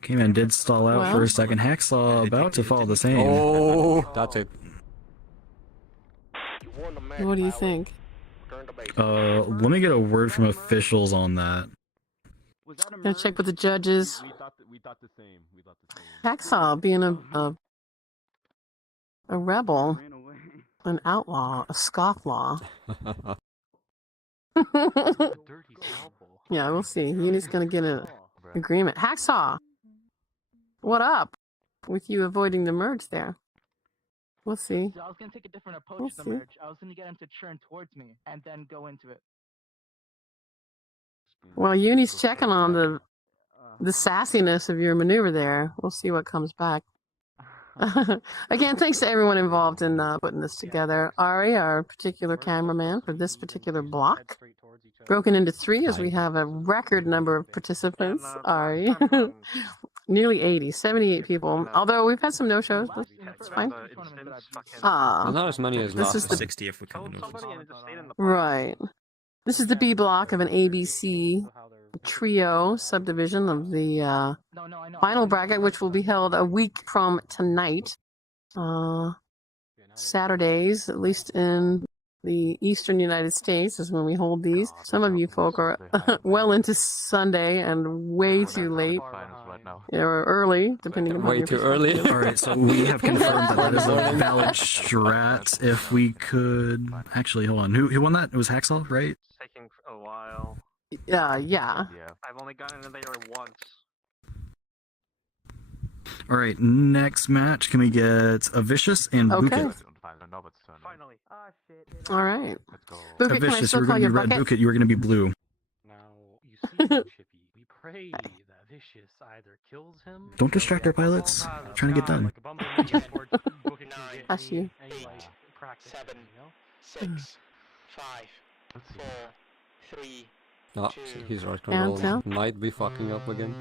K-Man did stall out for a second. Hacksaw about to follow the same. Oh, that's it. What do you think? Let me get a word from officials on that. Gonna check with the judges. We thought the same. Hacksaw being a rebel, an outlaw, a scofflaw. Yeah, we'll see. Uni's gonna get an agreement. Hacksaw, what up with you avoiding the merge there? We'll see. So I was gonna take a different approach to the merge. I was gonna get him to churn towards me and then go into it. Well, Uni's checking on the sassiness of your maneuver there. We'll see what comes back. Again, thanks to everyone involved in putting this together. Ahri, our particular cameraman for this particular block, broken into 3 as we have a record number of participants. Ahri, nearly 80, 78 people. Although we've had some no-shows, but it's fine. Not as many as last. 60 if we count Right. This is the B block of an ABC trio subdivision of the final bracket, which will be held a week from tonight. Saturdays, at least in the eastern United States is when we hold these. Some of you folk are well into Sunday and way too late. Or early, depending on Way your too early. Alright, so we have confirmed that that is a valid strat. If we could... Actually, hold on. Who won that? It was Hacksaw, right? It's taking a while. Yeah. I've only gotten in there once. Alright, next match. Can we get a Vicious and Bucket? Finally. Alright. A Bucket, can I Vicious, still you were call going to your be red. bucket? Bucket, you were going to be blue. Now, you see, Chippy, we pray that Vicious either kills him. Don't distract our pilots. We're trying to get done. Hush you. 7, 6, 5, 4, 3. No, he's right Down. control. Might be fucking up again.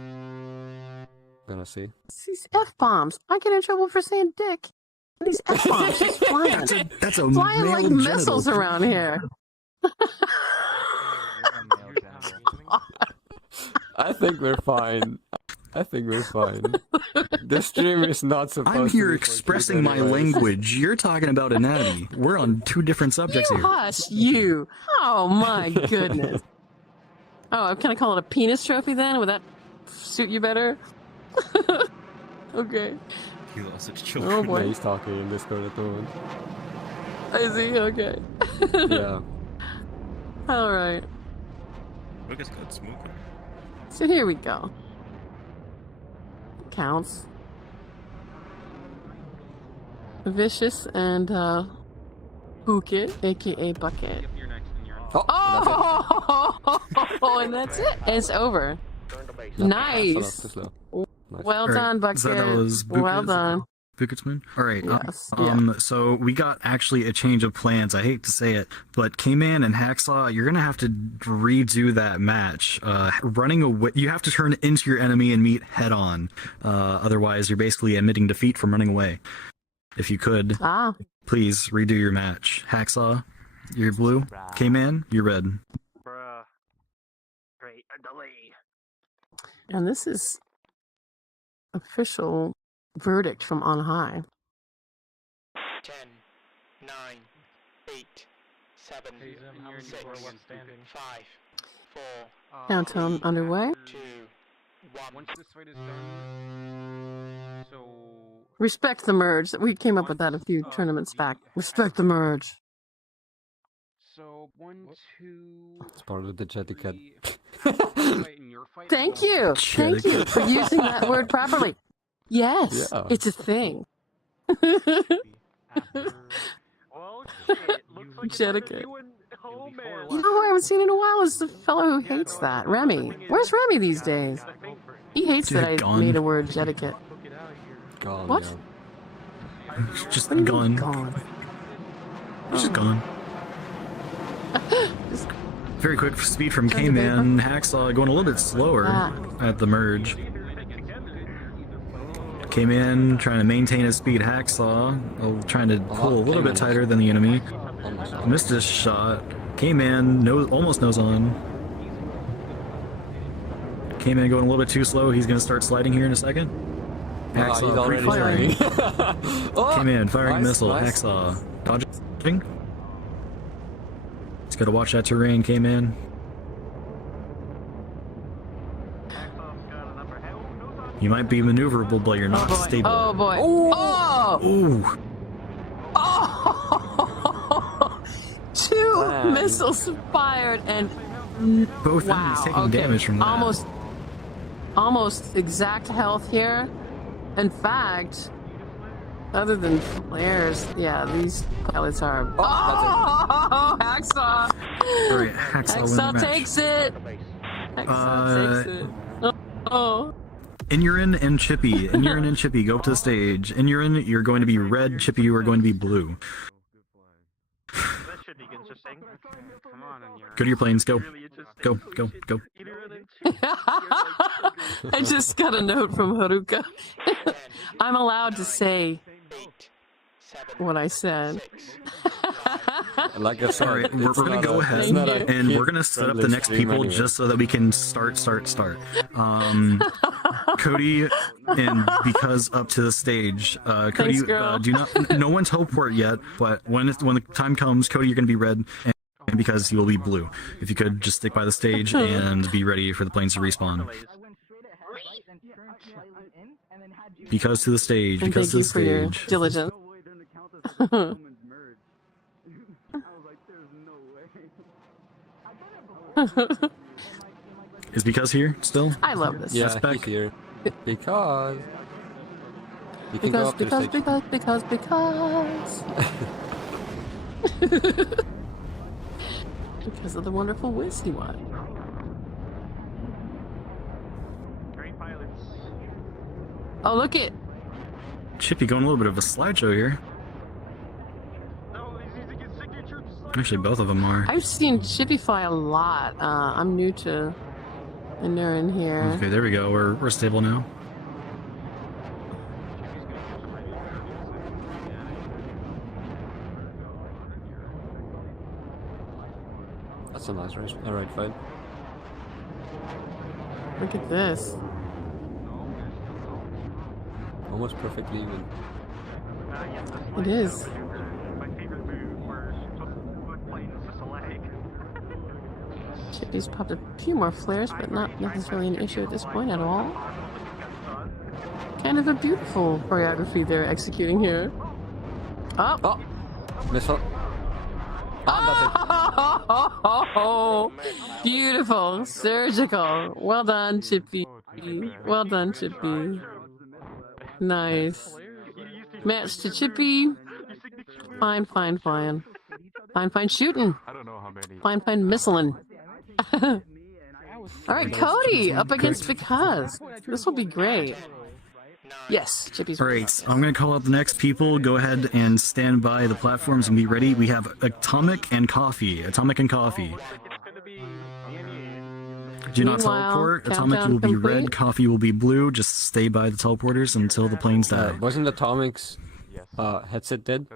Gonna see. These F-bombs. I get in trouble for saying dick. These F-bombs just flying. That's a flying male like genital. missiles around here. I think we're fine. This stream is not supposed I'm to here be expressing my anyways. language. You're talking about anatomy. We're on two different subjects You here. hush, you. Oh my goodness. Oh, can I call it a penis trophy then? Would that suit you better? Okay. You lost a Oh children. boy. He's talking in Discord at the moment. Is he? Okay. Yeah. Alright. Look, it's got smoke. So here we go. Counts. Vicious and Bucket, aka Bucket. Oh, and that's it. It's over. Nice. Well done, Bucket. So that was Well done. Bucket's moon? Alright. Yes, So we got actually a change of plans. I hate to say it, but K-Man and Hacksaw, you're gonna have to redo that match. Running away, you have to turn into your enemy and meet head on. Otherwise, you're basically admitting defeat from running away. If you could, please redo your match. Hacksaw, you're blue. K-Man, you're red. Bruh. Great, a delay. And this is official verdict from on high. 10, 9, 8, 7, 6, 5, 4. Countdown underway. 2, 1. Once this fight is done, so Respect the merge. We came up with that a few tournaments back. Respect the merge. So 1, 2. It's part of the etiquette. Thank you. Thank you for using that word properly. Yes, Yeah. it's a thing. Well, shit. Looks like Etiquette. you and Home You know who I haven't seen in a while is the fellow who hates that, Remy. Where's Remy these days? He hates that I Gone. made a word etiquette. Gone, What? yeah. Just What do you mean gone. gone? Just gone. Very quick speed from K-Man. Hacksaw going a little bit slower at the merge. K-Man trying to maintain his speed. Hacksaw trying to pull a little bit tighter than the enemy. Missed his shot. K-Man almost nose on. K-Man going a little bit too slow. He's going to start sliding here in a second. He's Hacksaw already pre-firing. Oh, K-Man firing nice, missile. nice. Hacksaw dodging. Just gotta watch that terrain, K-Man. You might be maneuverable, but you're not stable. Oh boy. Oh! Ooh. Oh! Two missiles fired and Both enemies taking damage from that. Almost exact health here. In fact, other than flares, yeah, these pilots are. Oh, Hacksaw! Alright, Hacksaw wins the match. takes it. Hacksaw takes it. Oh. Inurin and Chippy. Inurin and Chippy, go up to the stage. Inurin, you're going to be red. Chippy, you are going to be blue. That should be interesting. Come on, Go to your planes. Go. Go, go, go. I just got a note from Haruka. I'm allowed to say what I said. Like I said, Alright, we're gonna go ahead and we're gonna set up the next people just so that we can start. Cody, and because up to the stage, Cody, Thanks, do not. No one teleport yet, but when the time comes, Cody, you're gonna be red, and because you will be blue. If you could just stick by the stage and be ready for the planes to respawn. Because to the stage. And because thank to the you for your stage. diligence. Is because here still? I love this. Yeah, he's here. Because you can go up to the stage. Because. Because of the wonderful whiz he won. Great pilots. Oh, look it! Chippy going a little bit of a slideshow here. No, he's using his signature. Actually, both of them are. I've seen Chippy fly a lot. I'm new to in here. Okay, there we go. We're stable now. That's a nice race. Alright, fine. Look at this. Almost perfectly even. It is. My favorite move where planes just a lag. Chippy's popped a few more flares, but not necessarily an issue at this point at all. Kind of a beautiful choreography they're executing here. Oh! Oh! Missile. Oh, beautiful, surgical. Well done, Chippy. Well done, Chippy. Nice. Match to Chippy. Fine shooting. Fine missiling. Alright, Cody, up against Because. This will be great. Yes, Chippy's Alright, I'm going to call out the next people. Go ahead and stand by the platforms and be ready. We have Atomic and Coffee. Atomic and Coffee. Do not teleport. Atomic will be red, Coffee will be blue. Just stay by the teleporters until the planes die. Wasn't Atomic's headset dead?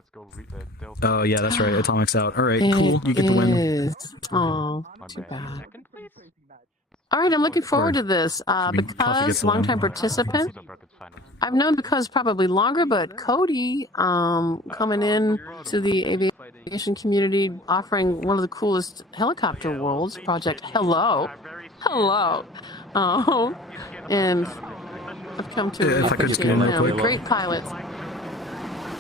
Oh, yeah, that's right. Atomic's out. Alright, cool. You get the win. Oh, too bad. Alright, I'm looking forward to this. Because, longtime participant. I've known Because probably longer, but Cody, coming in to the aviation community, offering one of the coolest helicopter worlds, Project Hello. Oh, and I've come to appreciate him. Great pilots.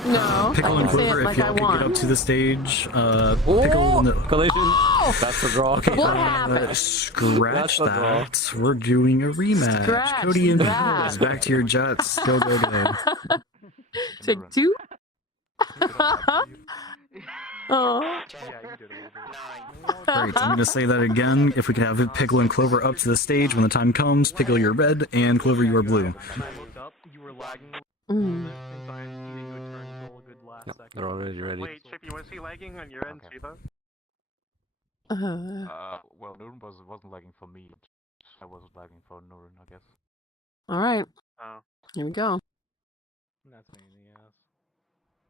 No, Pickle and Clover, if y'all could get up to the stage. Pickle and the... Collision. Oh, that's a draw. Okay, what happened? Scratch that. We're doing a rematch. Cody and Pickles, back to your jets. Go. Take two. Oh. Alright, I'm gonna say that again. If we could have Pickle and Clover up to the stage when the time comes, Pickle, you're red, and Clover, you are blue. Yep, they're already ready. Wait, Chip, you want to see lagging on your end too, though? Well, Nurun wasn't lagging for me. I was lagging for Nurun, I guess. Alright. Oh. Here we go. That's me in the ass.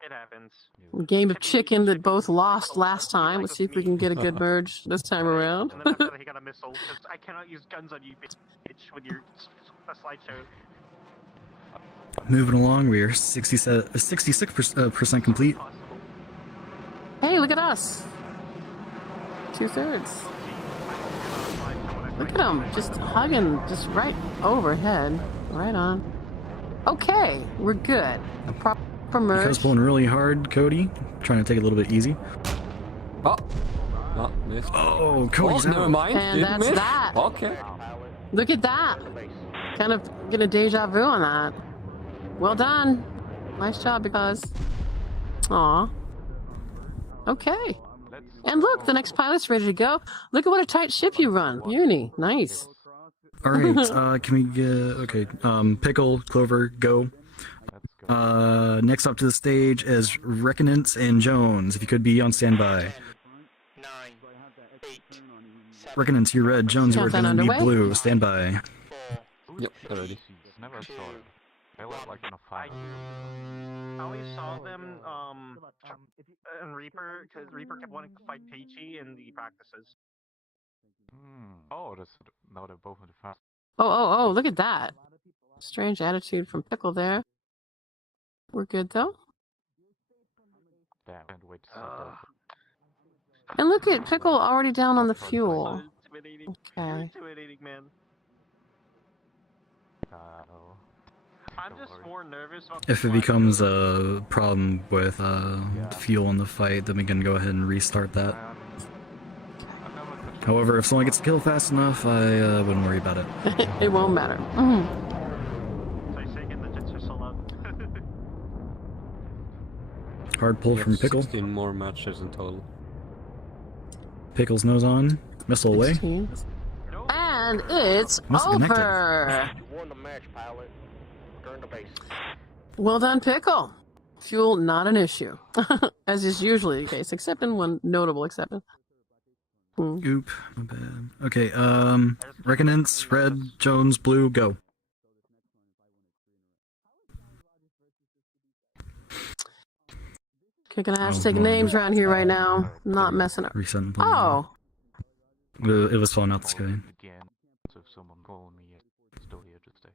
It happens. Game of chicken that both lost last time. Let's see if we can get a good merge this time around. And then after that, he got a missile, because I cannot use guns on you, bitch, with your slideshow. Moving along, we are 66% complete. Hey, look at us. 2/3. Look at them, just hugging, just right overhead. Right on. Okay, we're good. A proper merge. Because pulling really hard, Cody. Trying to take it a little bit easy. Oh, missed. Oh, Cody's out. Never mind. And Didn't that's miss. that. Okay. Look at that. Kind of get a deja vu on that. Well done. Nice job, Because. Aw. Okay. And look, the next pilot's ready to go. Look at what a tight ship you run. Uni. Nice. Alright, can we get... Okay, Pickle, Clover, go. Next up to the stage is Reckonance and Jones, if you could be on standby. Reckonance, you're red. Jones, you're gonna be blue. Standby. Yep, already. Never saw it. They were like in a fight. I always saw them, and Reaper, because Reaper kept wanting to fight Taichi in the practices. Oh, now they're both in the fast. Oh, look at that. Strange attitude from Pickle there. We're good, though. Damn, can't wait to see that. And look at Pickle already down on the fuel. Okay. Intimidating, man. I'm just more nervous about If it becomes a problem with fuel in the fight, then we can go ahead and restart that. However, if someone gets killed fast enough, I wouldn't worry about it. It won't matter. Hard pull from Pickle. 16 more matches in total. Pickle's nose on, missile away. 16. And it's Must have connected. over. You won the match, pilot. Return to base. Well done, Pickle. Fuel, not an issue. As is usually the case, except in one notable exception. Oop, my bad. Okay, Reckonance, red, Jones, blue, go. Okay, gonna have to take names around here right now. Not messing up. Reset. Oh. It was falling out the sky. Again, so if someone calling me, it's still here, just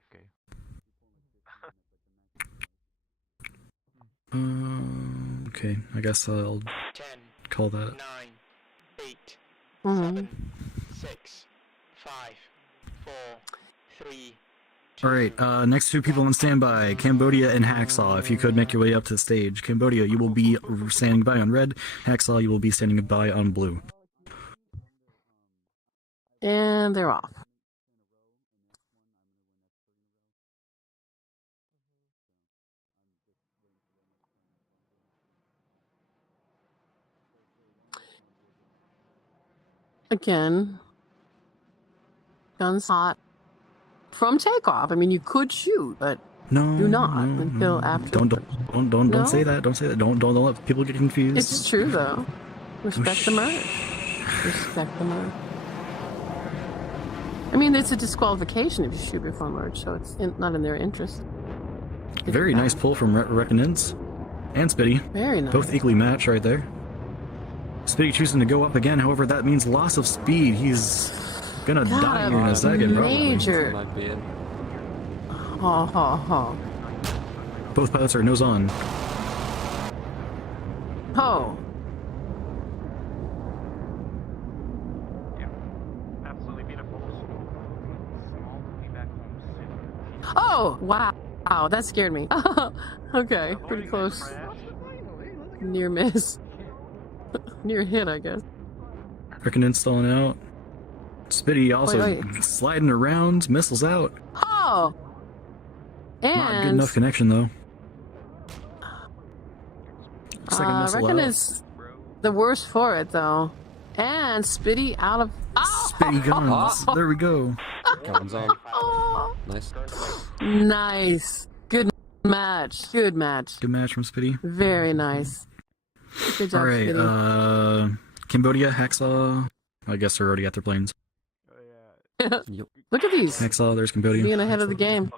AFK. Okay, I guess I'll 10, call that. 9, 8, Mm-hmm. 7, 6, 5, 4, 3. Alright, next two people on standby, Cambodia and Hacksaw. If you could make your way up to the stage. Cambodia, you will be standing by on red. Hacksaw, you will be standing by on blue. And they're off. Again, guns hot from takeoff. I mean, you could shoot, but No, do not no, until no. after. Don't No? say that. Don't say that. Don't let people get confused. It's true though. Respect the merge. Respect the merge. I mean, it's a disqualification if you shoot before merge, so it's not in their interest. Very nice pull from Reckonance and Spitty. Very nice. Both equally matched right there. Spitty choosing to go up again, however, that means loss of speed. He's gonna die here in a second, probably. Major. Might be it. Both pilots are nose on. Oh. Absolutely beautiful. Oh, wow. Wow, that scared me. Okay, pretty close. Near miss. Near hit, I guess. Reckonance stalling out. Spitty also Wait. sliding around, missiles out. Oh! And... Not good enough connection, though. Second I missile reckon out. it's the worst for it, though. And Spitty out of... Oh! Spitty guns. There we go. Guns on. Oh! Nice. Nice. Good match. Good match. Good match from Spitty. Very nice. Good job, Alright, Spitty. Cambodia, Hacksaw. I guess they're already at their planes. Look at these. Hacksaw, there's Cambodia. Being ahead of the game.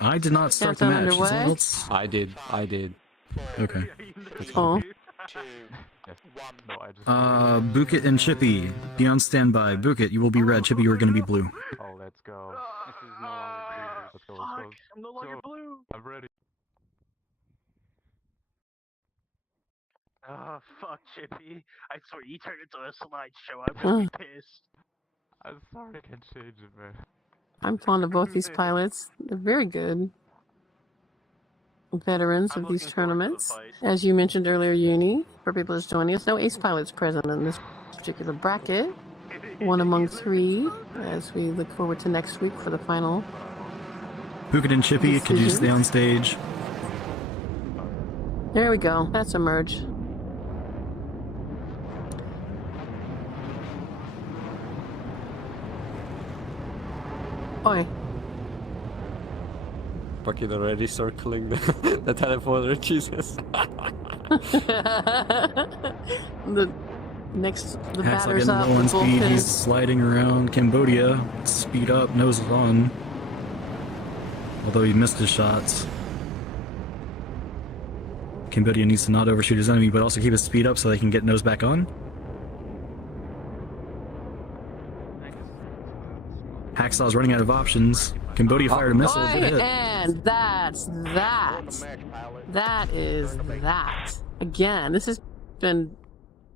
I did not start the Countdown match. Someone underway. else? I did. Okay. Oh. Bukit and Chippy, be on standby. Bukit, you will be red. Chippy, you are going to be blue. Oh, let's go. This is no longer blue. Let's go, let's go. I'm no longer blue. I'm ready. Oh, fuck, Chippy. I swear, you turned into a slideshow. I'm gonna be pissed. I'm sorry I can't change it, man. I'm fond of both these pilots. They're very good veterans of these tournaments. As you mentioned earlier, Uni, for people just joining us, no ace pilots present in this particular bracket. One among three, as we look forward to next week for the final. Bukit and Chippy, could you stay on stage? There we go. That's a merge. Oi. Bucket already circling the teleporter, Jesus. The Hacksaw batter's getting up. low on the speed. bullpen. He's sliding around. Cambodia, speed up, nose on. Although he missed his shots. Cambodia needs to not overshoot his enemy, but also keep his speed up so they can get nose back on. Hacksaw's running out of options. Cambodia fired a missile. Good hit. And that's that. That is that. Again, this has been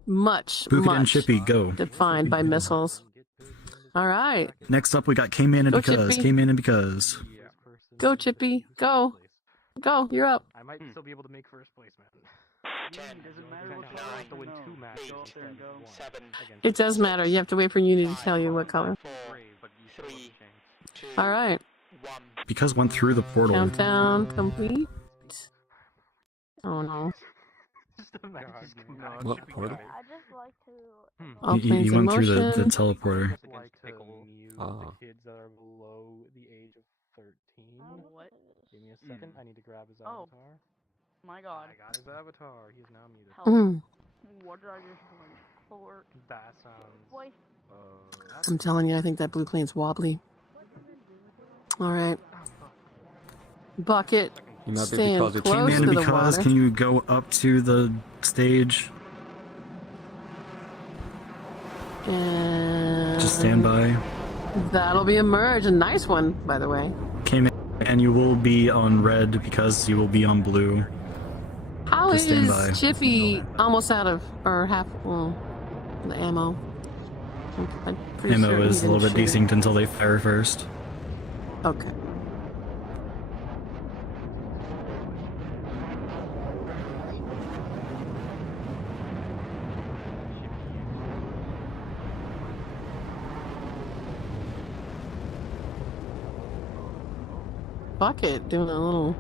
much and Chippy, go. defined by missiles. All right. Next up, we got K-Man and Go, Because. Chippy. K-Man and Because. Go, Chippy. Go. Go. You're up. I might still be able to make first place, man. 10, Doesn't matter what color. I have to win 2 matches. 7, It does matter. You have to wait for Uni to tell you what color. 3, 2, All right. 1. Because went through the portal. Countdown complete. Oh no. What portal? I just like to. All He planes in went through the motion. teleporter. The kids that are below the age of 13. What? Give me a second. I need to grab his avatar. My God. I got his avatar. He's now muted. Mm. What did I just do? For That sounds. boy. I'm telling you, I think that blue plane's wobbly. All right. Bucket. You might be Staying because it's close K-Man to and the Because, water. can you go up to the stage? And Just stand by. that'll be a merge. A nice one, by the way. K-Man, and you will be on red because you will be on blue. How Just is stand by. Chippy almost out of, or half, the ammo? I'm pretty Ammo certain is he a little didn't bit shoot. desynced until they fire first. Okay. Bucket doing a little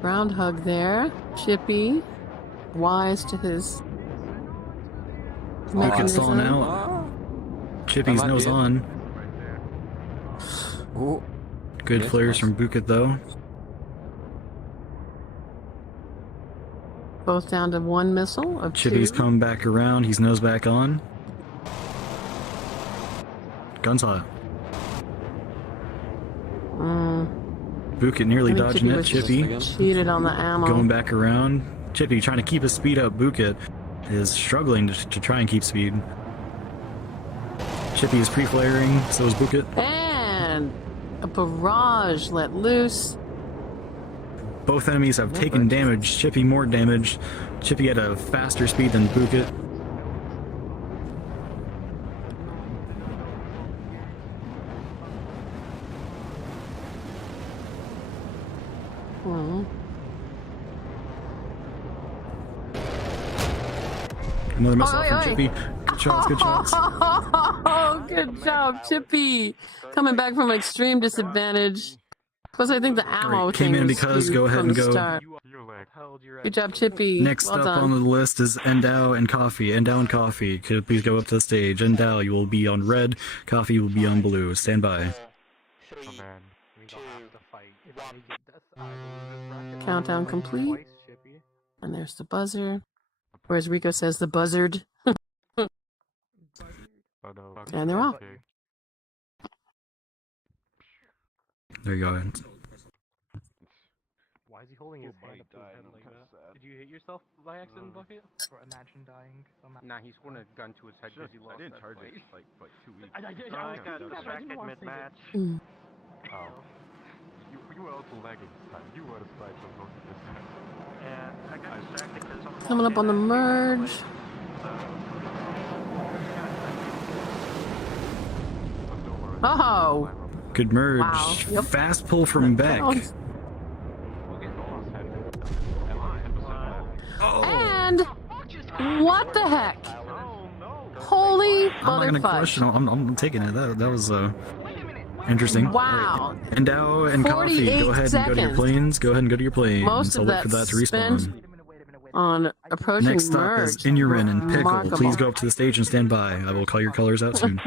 round hug there. Chippy, wise to his Bucket's mechanism. falling out. Chippy's I might nose be it. on. Oh, Good Yes, flares nice. from Bucket though. Both down to one missile of Chippy's two. come back around. He's nose back on. Guns hot. Bucket nearly I think dodging it. was Chippy cheated on the ammo. going back around. Chippy trying to keep his speed up. Bucket is struggling to try and keep speed. Chippy is pre-flaring. So is Bucket. And a barrage let loose. Both enemies have taken damage. Chippy more damage. Chippy at a faster speed than Bucket. Hmm. Another missile Oi, from oi. Chippy. Good shots, good shots. Oh, good job, Chippy. Coming back from extreme disadvantage. Plus, I think the ammo Alright, thing K-Man was because skewed go ahead from and the go. start. Good job, Chippy. Next well up done. on the list is Endow and Coffee. Endow and Coffee, could you please go up to the stage? Endow, you will be on red. Coffee will be on blue. Stand by. 3, 2, 1. Countdown complete. And there's the buzzer. Or as Rico says, the buzzard. And they're off. There you go. Why is he holding his hand up to his head like that? Did you hit yourself by accident, Bucket? Or imagine dying somehow. Nah, he's holding a gun to his head because he lost. I didn't that charge fight. it like 2 weeks. I got distracted mid-match. Mm. Oh. You were also lagging this time. You were the sniper most of this time. Yeah, I got distracted because Coming up on the merge. Oh! Good merge. Wow. Yep. Fast pull from Beck. Counts. Oh. And what the heck? Holy I'm not gonna motherfuck. question. I'm taking it. That was interesting. Wow. Right. Endow and Coffee, 48 go ahead and go to your seconds. planes. Go ahead and go to your planes. Most I'll of wait that for that to respawn. spent on approaching Next up merge. is Inurin and Pickle. Remarkable. Please go up to the stage and stand by. I will call your colors out soon.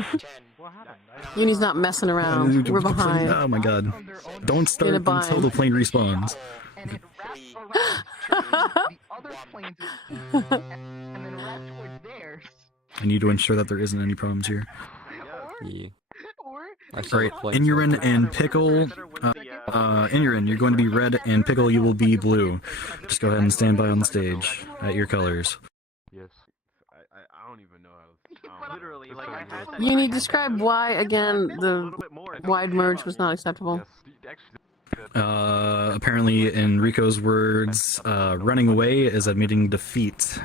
Uni's not messing around. We're behind. Oh my god. Don't start In a bind. until the plane respawns. And it wraps around the other planes and then wraps towards theirs. I need to ensure that there isn't any problems here. yeah. Or I saw Alright, the planes Inurin like that. and Pickle. Inurin, you're going to be red, and Pickle, you will be blue. Just go ahead and stand by on the stage at your colors. Yes. I don't even know how. Literally, like I had that. You need to describe why again the wide merge was not acceptable. Apparently, in Rico's words, running away is admitting defeat.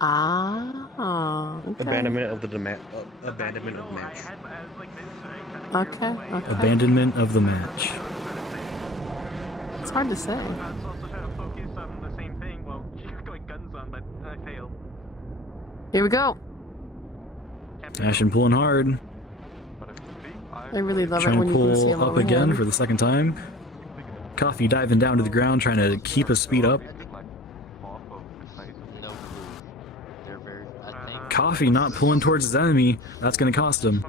Ah. Okay. Abandonment of the match. Okay. Abandonment of the match. It's hard to say. I was also trying to focus on the same thing. Well, you're going guns on, but I failed. Here we go. Ashton pulling hard. I really love it Trying when to you can see pull him up over again him. for the second time. Coffee diving down to the ground, trying to keep his speed up. Coffee not pulling towards his enemy. That's going to cost him.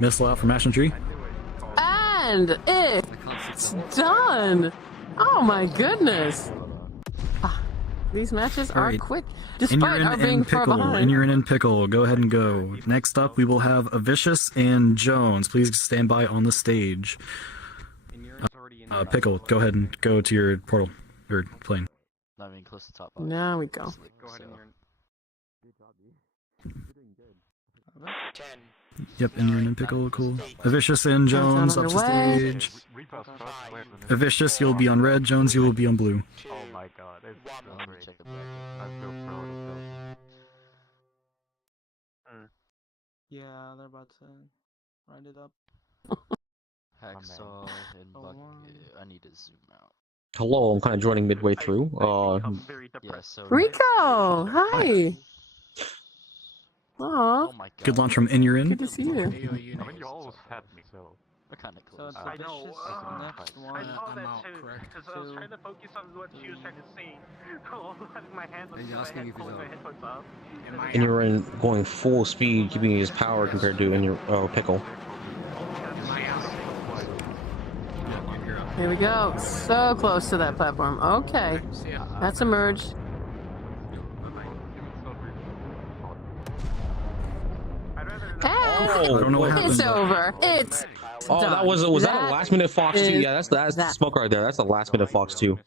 Missile out from Ashton Tree. And it's done. Oh my goodness. These matches are quick, despite our being far behind. Inurin and Pickle, go ahead and go. Next up, we will have Avicious and Jones. Please stand by on the stage. Pickle, go ahead and go to your portal, or plane. Not even close to top. Now we go. Go ahead and 10. Yep, Inurin and Pickle, cool. Avicious and Jones up to stage. Avicious, you'll be on red. Jones, you will be on blue. Oh my god, it's so great. I feel proud. Yeah, they're about to round it up. Hacksaw and Bucket. I need to zoom out. Hello, I'm kind of joining midway through. Yeah, so Rico, hi. Aw. Oh my god. Good launch from Inurin. Good to see you. I mean, you almost had me, so. We're kind of So close. it's Vicious next one. I saw that too, because I was trying to focus on what she was trying to say. All having my hand on my head, pulling my headphones off. Inurin going full speed, keeping his power compared to Pickle. Here we go. So close to that platform. Okay. That's a merge. I don't know what happened. It's over. It's done. Was that a last minute Fox 2? Yeah, that's the smoke right there. That's the last minute Fox 2.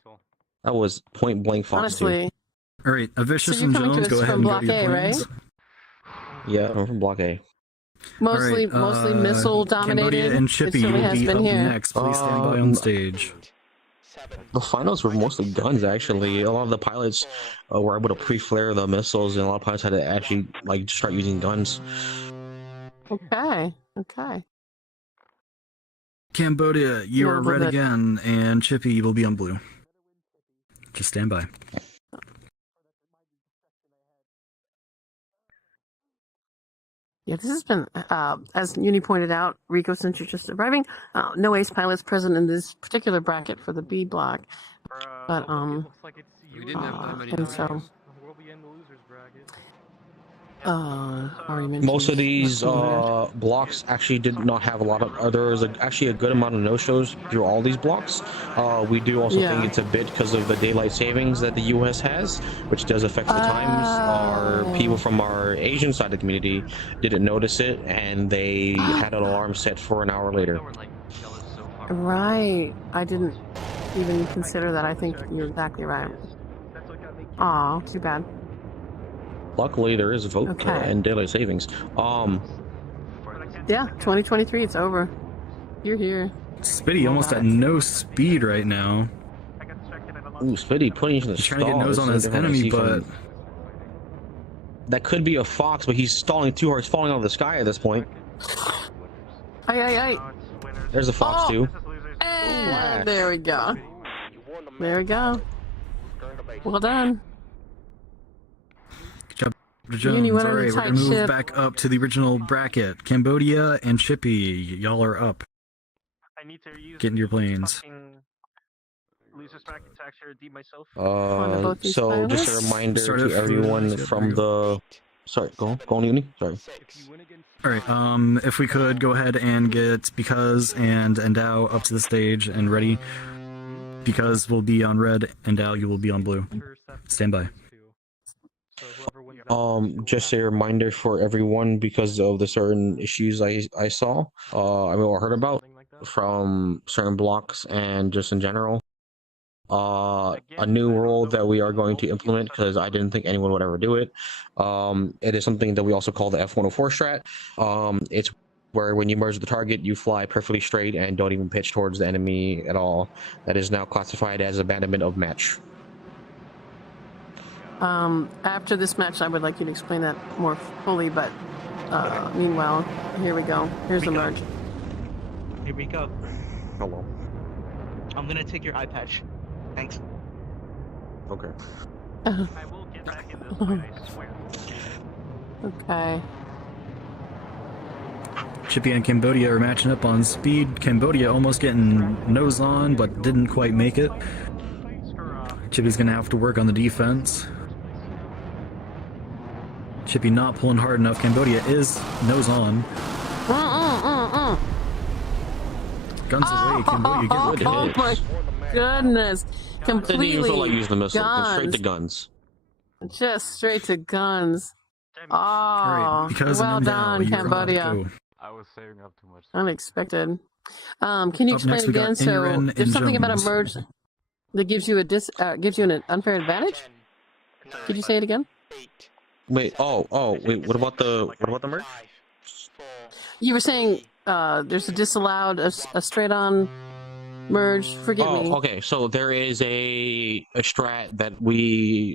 That was point blank Fox 2. Honestly. Alright, Avicious So and you're coming Jones, to us go ahead from and go to Block your A, right? planes. Yeah, I'm from Block A. Mostly missile dominated. Cambodia and Chippy It certainly will has be been up here. next. Please stand by on stage. The finals were mostly guns, actually. A lot of the pilots were able to pre-flare the missiles, and a lot of pilots had to actually start using guns. Okay. Cambodia, you Yeah, are a little red bit. again, and Chippy will be on blue. Just stand by. Yeah, this has been, as Uni pointed out, Rico, since you're just arriving, no ace pilots present in this particular bracket for the B block. But, We didn't have that many and so, losers. We'll be in the losers bracket. already mentioned. Most of these blocks actually did not have a lot of. There was actually a good amount of no-shows through all these blocks. We do also think it's a bit because of the daylight savings that the U.S. has, which does affect the times. Our people from our Asian side of the community didn't notice it, and they had an alarm set for an hour later. Right. I didn't even consider that. I think you're exactly right. Aw, too bad. Luckily, there is vote and daylight savings. Yeah, 2023, it's over. You're here. Spitty almost at no speed right now. Ooh, Spitty putting into the He's trying to get nose on his enemy, but that could be a Fox, but he's stalling too hard. He's falling out of the sky at this point. Aye. There's a Fox too. And there we go. There we go. Well done. Jones, alright, we're gonna move back up to the original bracket. Cambodia and Chippy, y'all are up. I need to use Get into your planes. losers bracket to actually redeem myself. So just a reminder to everyone from the. Sorry, go on, Uni. Sorry. Alright, if we could go ahead and get Because and Endow up to the stage and ready. Because will be on red, Endow, you will be on blue. Stand by. Just a reminder for everyone because of the certain issues I saw, I mean, or heard about from certain blocks and just in general. A new rule that we are going to implement because I didn't think anyone would ever do it. It is something that we also call the F-104 strat. It's where when you merge the target, you fly perfectly straight and don't even pitch towards the enemy at all. That is now classified as abandonment of match. After this match, I would like you to explain that more fully, but meanwhile, here we go. Here's the merge. Here we go. Hello. I'm gonna take your eye patch. Thanks. Okay. I will get back in this fight, I swear. Okay. Chippy and Cambodia are matching up on speed. Cambodia almost getting nose on, but didn't quite make it. Chippy's gonna have to work on the defense. Chippy not pulling hard enough. Cambodia is nose on. Guns away, Cambodia get it. Oh my goodness. Completely Didn't even feel like using the missile. guns. Straight to guns. Just straight to guns. Oh, Right, because well I'm now, done, you're allowed to Cambodia. go. I was saving up too much. Unexpected. Can you Up next, explain we got again? So Aaron there's and something about a Jones. merge that gives you an unfair advantage. Could you say it again? Wait. Wait. What about the merge? You were saying there's a disallowed a straight-on merge. Forgive me. Okay. So there is a strat that we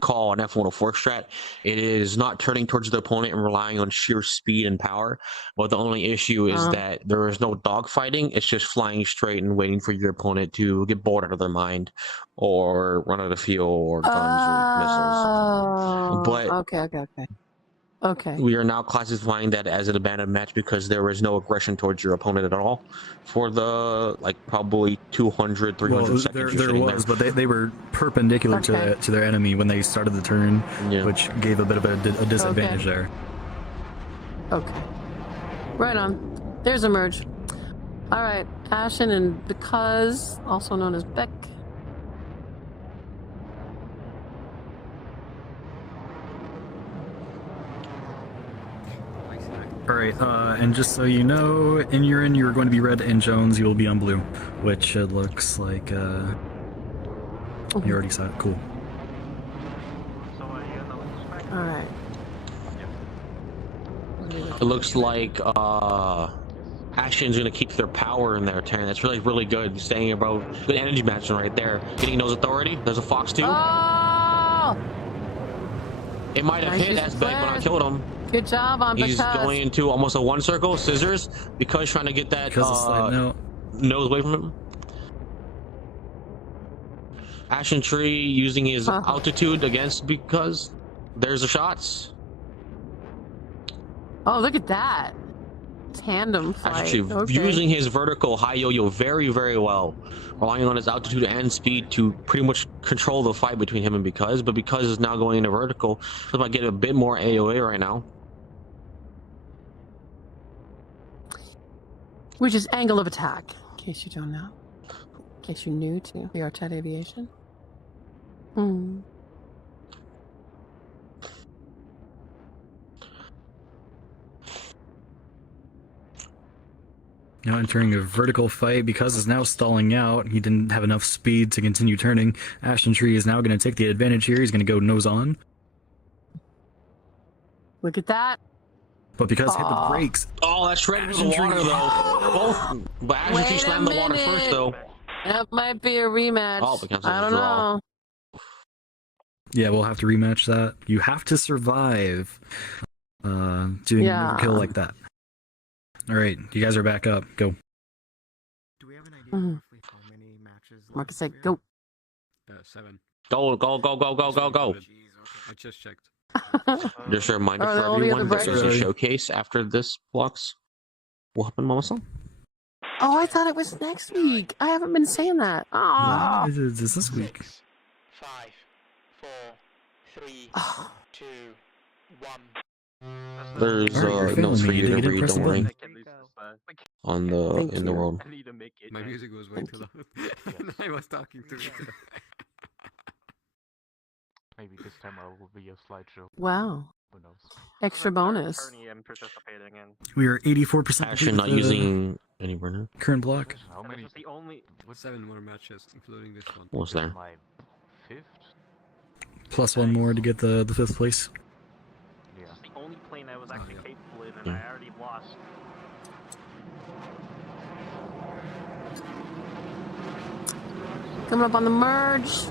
call an F-104 strat. It is not turning towards the opponent and relying on sheer speed and power. But the only issue is that there is no dogfighting. It's just flying straight and waiting for your opponent to get bored out of their mind, or run out of fuel, or guns or missiles. But Okay. we are now classifying that as an abandoned match because there was no aggression towards your opponent at all for the probably 200, 300 Well, seconds. there was, but they were perpendicular to their enemy when they started the turn, which gave a bit of a disadvantage there. Okay. Right on. There's a merge. All right. Ashen and Because, also known as Beck. Alright, and just so you know, in urine you're going to be red, and Jones you will be on blue, which it looks like, you already saw it. Cool. Alright. It looks like Ashen's gonna keep their power in their turn. That's really good. Staying about good energy matching right there. Getting nose authority. There's a Fox too. Oh! It might have hit as big, but I killed him. Good job on He's Because. going into almost a one circle. Scissors. Because trying to get that nose away from him. Ashen Tree using his altitude against Because. There's the shots. Oh, look at that. Tandem fight. Actually, using his vertical high yo-yo very well, relying on his altitude and speed to pretty much control the fight between him and Because, but Because is now going into vertical, so might get a bit more AOA right now. Which is angle of attack, in case you don't know. In case you're new to VRChat Aviation. Now entering a vertical fight. Because is now stalling out. He didn't have enough speed to continue turning. Ashen Tree is now going to take the advantage here. He's going to go nose on. Look at that. But Because hit the brakes. Oh, that's shredded with the water though. Both, but Ashen Tree slammed the water first though. That might be a rematch. Oh, because I don't know. Yeah, we'll have to rematch that. You have to survive doing a kill like that. Alright, you guys are back up. Go. Do we have an idea roughly how many matches? Marcus said, go. 7. Go. Jeez, okay. I just checked. Just a reminder for everyone, there's a showcase after this blocks. What happened, Mamasan? Oh, I thought it was next week. I haven't been saying that. Oh. It's this week. 5, 4, 3, 2, 1. There's notes for you to read, don't worry. On the in the world. My music was way too loud. I was talking to it. Maybe this time I will be a slideshow. Wow. Who knows? Extra bonus. Attorney I'm participating in. We are 84% Actually, not using any burner. current block. How many? The only 7 more matches, including this one. What's there? My 5th? Plus 1 more to get the 5th place. Yeah. the only plane I was actually capable in, and I already lost. Coming up on the merge.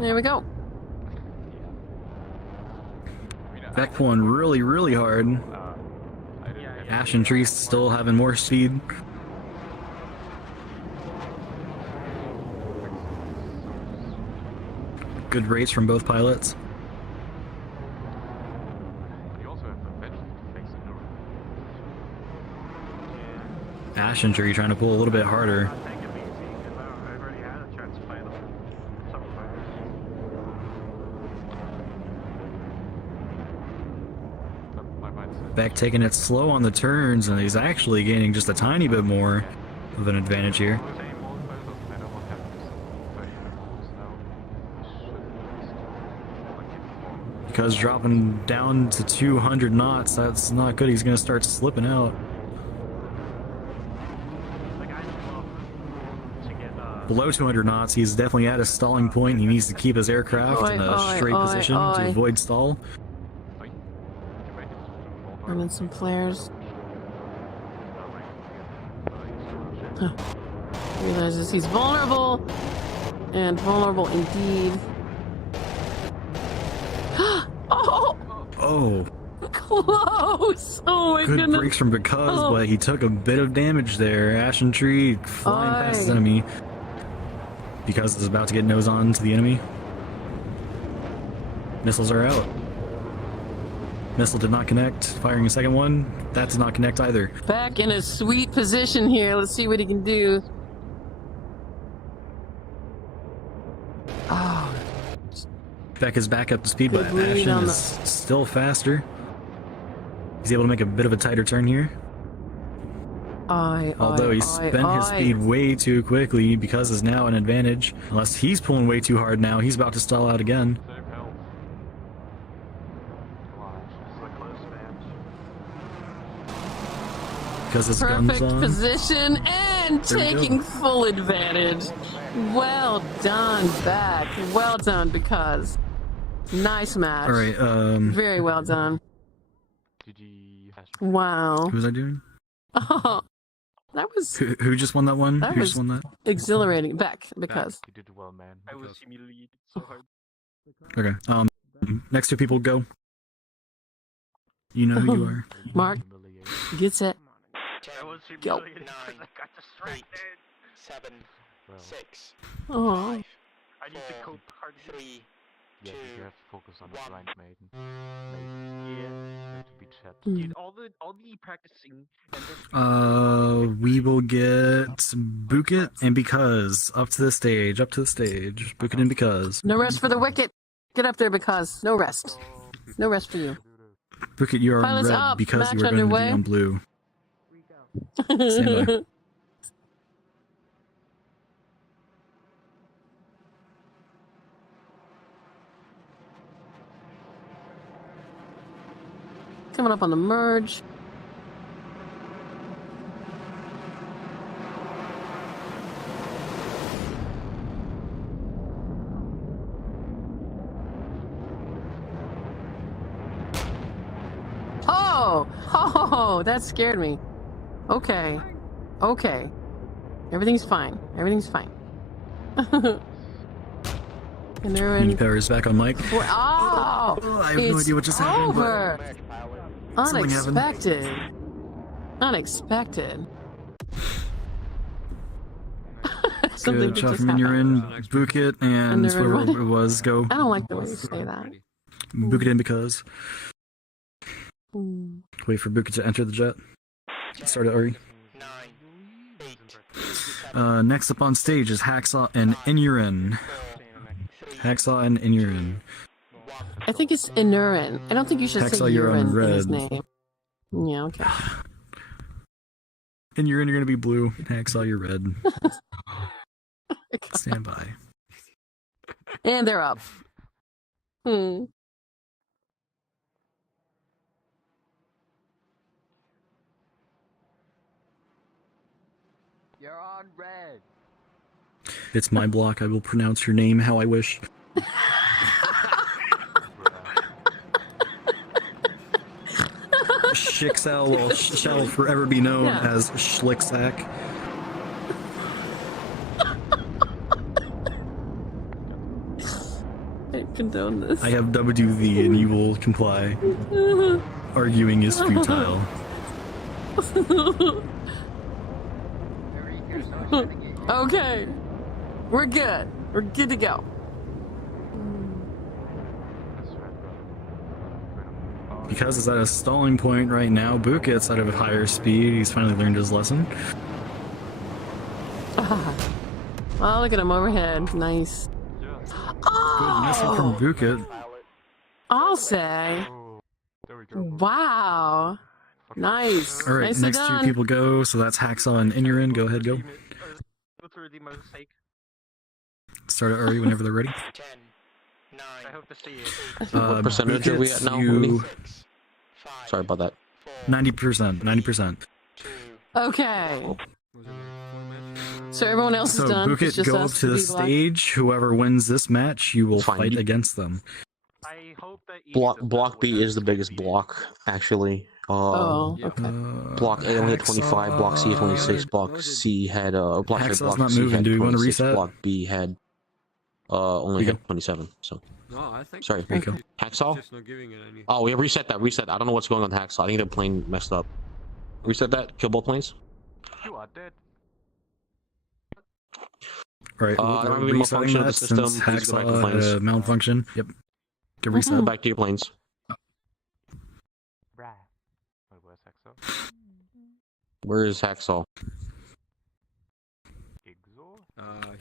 There we go. Back pulling really, really hard. Ash and Tree still having more speed. Good race from both pilots. You also have the veteran to face it. Ash and Tree trying to pull a little bit harder. I've already had a chance to fight some fighters. Beck taking it slow on the turns, and he's actually gaining just a tiny bit more of an advantage here. Because dropping down to 200 knots, that's not good. He's going to start slipping out. Below 200 knots, he's definitely at a stalling point. He needs to keep his aircraft in a straight position to avoid stall. Running some flares. Huh. Realizes he's vulnerable. And vulnerable indeed. Oh! Oh. Close! Oh my Good goodness. breaks from Because, but he took a bit of damage there. Ash and Tree flying past his enemy. Because is about to get nose on to the enemy. Missiles are out. Missile did not connect. Firing a second one. That did not connect either. Back in a sweet position here. Let's see what he can do. Oh. Beck is back up to speed, but Ashen is still faster. He's able to make a bit of a tighter turn here. Although he spent his speed way too quickly, Because is now an advantage. Unless he's pulling way too hard now, he's about to stall out again. Because his gun's on. Perfect position and taking full advantage. Well done, Beck. Well done, Because. Nice match. Alright, Very well done. Wow. Who was I doing? Oh, that was Who just won that one? That Who was just won that? exhilarating. Beck, Because. You did well, man. I was humiliated so hard. Okay, next two people go. You know who you are. Mark, get set. I was Go. humiliated because I got distracted. 7, 6, Oh. 5, I need to 4, cope hard. 3, Yeah, 2, you have to focus on the 1. blind maiden. You have to be chat. Dude, all the practicing and We will get Book It and Because up to the stage. Book It and Because. No rest for the wicket. Get up there, Because. No rest. No rest for you. Book It, you are on Pilots red up. because Match you are going to be underway. on blue. Stand by. Coming up on the merge. Oh, that scared me. Okay. Everything's fine. And they're Uni in. Power is back on mic. Oh! I have no idea what just happened, over. but something happened. Unexpected. Good Good job from Inurin, Book It, and whoever it was, go. I don't like the way you say that. Book It in Because. Mm. Wait for Book It to enter the jet. Start it, Ahri. Next up on stage is Hacksaw and Inurin. Hacksaw and Inurin. I think it's Inurin. I don't think you should Hacksaw, say you're on urine in his red. name. Yeah, okay. Inurin, you're gonna be blue. Hacksaw, you're red. Stand by. And they're up. Hmm. You're on red. It's my block. I will pronounce your name how I wish. Shixel shall forever be known as Schlicksack. I condone this. I have WV and you will comply. Arguing is futile. Okay. We're good. We're good to go. Because it's at a stalling point right now, Buket's out of higher speed. He's finally learned his lesson. Oh, look at him overhead. Nice. Good missile from Buket. I'll say. Wow. Nice. Alright, Nicely next done. two people go, so that's Hacksaw and Inurin. Go ahead, go. Start at Ahri whenever they're ready. 10, 9, I hope to see you. What percentage are we at now? Sorry about that. 90%. 90%. Okay. So everyone else So is done. It's Buket, just go up us to the B block. stage. Whoever wins this match, you will Fine. fight against them. I hope that Block B is the biggest block, actually. Okay. Block A only had 25, Block C had 26, Block C had Block Hacksaw's Block not C moving. had Do we want to 26, reset? Block B had only had 27. So No, I think sorry, There you go. Hacksaw. just not giving it any. Oh, yeah, reset that. Reset. I don't know what's going on with Hacksaw. I think the plane messed up. Reset that. Kill both planes. You are dead. Alright, I don't we're have any resetting malfunction of the that system. since Please go back to Hacksaw had planes. a malfunction. Yep. Get Go reset. back to your planes. Bruh. Wait, where's Hexo? Where is Hacksaw?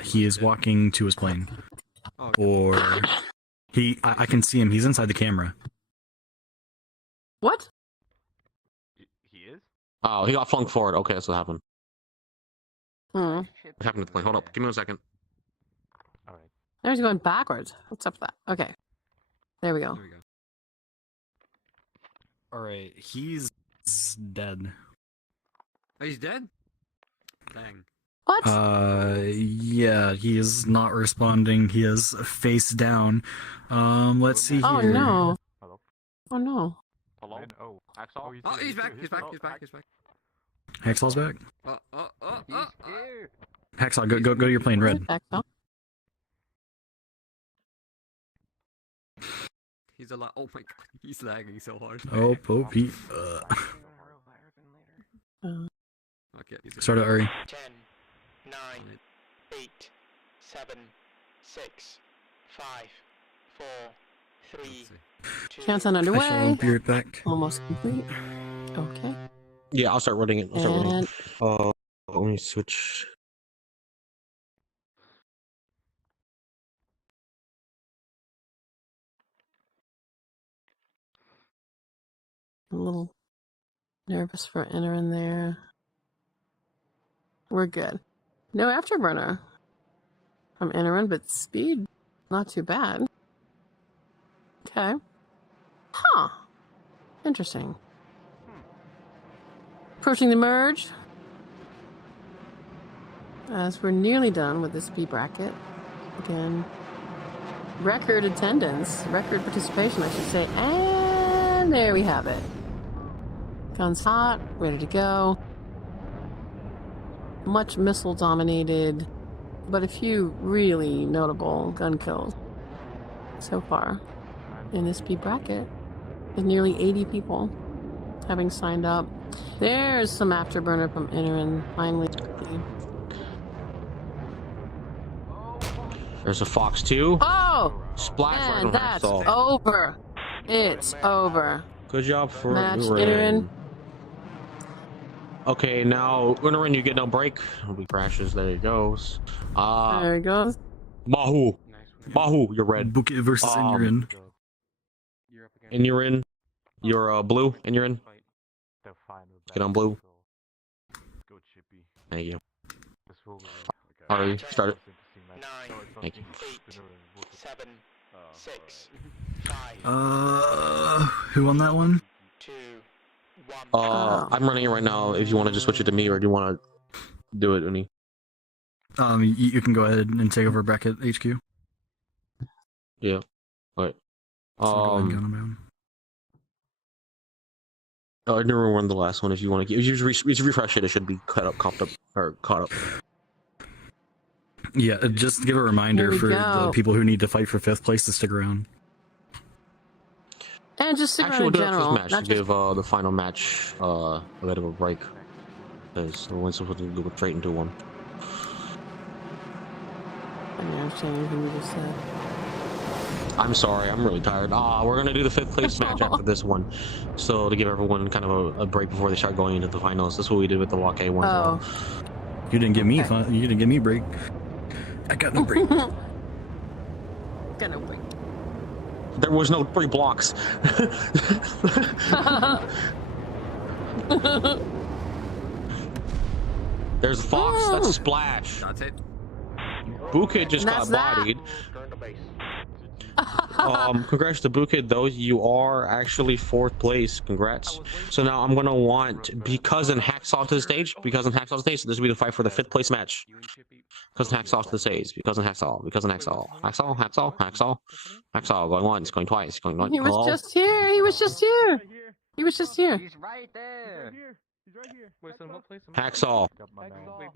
He is walking to his plane. Oh, Or I can see him. He's inside the camera. What? He is? Oh, he got flung forward. Okay, that's what happened. Hmm. What happened to the plane? Hold up. Give me 1 second. Alright. There's going backwards. What's up with that? Okay. There we go. there we go. Alright, he's dead. Oh, he's dead? Dang. What? Yeah, he is not responding. He is face down. Let's see Oh here. no. Hello? Oh no. Hello? Oh, Hacksaw? Oh, he's back. He's back. He's back. He's back. Hacksaw's back. He's here. Hacksaw, go to your plane, red. Hacksaw. He's a lot. Oh my god, he's lagging so hard. Oh, he. Okay. Start at Ahri. 10, 9, 8, 7, 6, 5, 4, 3, 2. Countdown I shall underway. be right back. Almost complete. Okay. Yeah, I'll start running it. I'll start running And it. Let me switch. I'm a little nervous for entering there. We're good. No afterburner from entering, but speed not too bad. Okay. Huh. Interesting. Approaching the merge. As we're nearly done with this B bracket. Again, record attendance, record participation, I should say. And there we have it. Guns hot, ready to go. Much missile dominated, but a few really notable gun kills so far in this B bracket, with nearly 80 people having signed up. There's some afterburner from entering finally. There's a Fox 2. Oh! Splash right And on that's Hacksaw. over. It's over. Good job for Match Urin. Inurin. Okay, now Urin, you get no break. He crashes. There he goes. There he goes. Mahu. Mahu, you're red. Buket versus Inurin. Inurin, you're blue. Inurin, get on blue. Thank you. Ahri, start it. Thank you. 8, 7, 6, 5, Who won that one? 2, 1. I'm running it right now. If you want to just switch it to me, or do you want to do it, Uni? You can go ahead and take over bracket HQ. Yeah. All right. So I'll go ahead and get on my own. I never won the last one. If you want to, if you just refresh it, it should be caught up. Yeah, just give a reminder for go. the people who need to fight for 5th place to stick around. And just stick Actually, around we'll in do it general. first match Not to just... give the final match a bit of a break, because we're supposed to go straight into one. I don't understand anything you just said. I'm sorry, I'm really tired. We're gonna do the 5th place match after this one, so to give everyone kind of a break before they start going into the finals. That's what we did with the Walk A one. Oh. You didn't give me fun. You didn't give me a break. I got no break. Got no break. There was no 3 blocks. There's Fox. That's a splash. That's it. Bookid just got bodied. Congrats to Bookid though. You are actually 4th place. Congrats. So now I'm gonna want because in Hacksaw to the stage. This will be the fight for the 5th place match. Because in Hacksaw to the stage. Because in Hacksaw. Hacksaw. Going once. Going twice. Going once. He was just here. He was just here. He was just here. He's right there. He's right here. Wait, so what place? Hacksaw.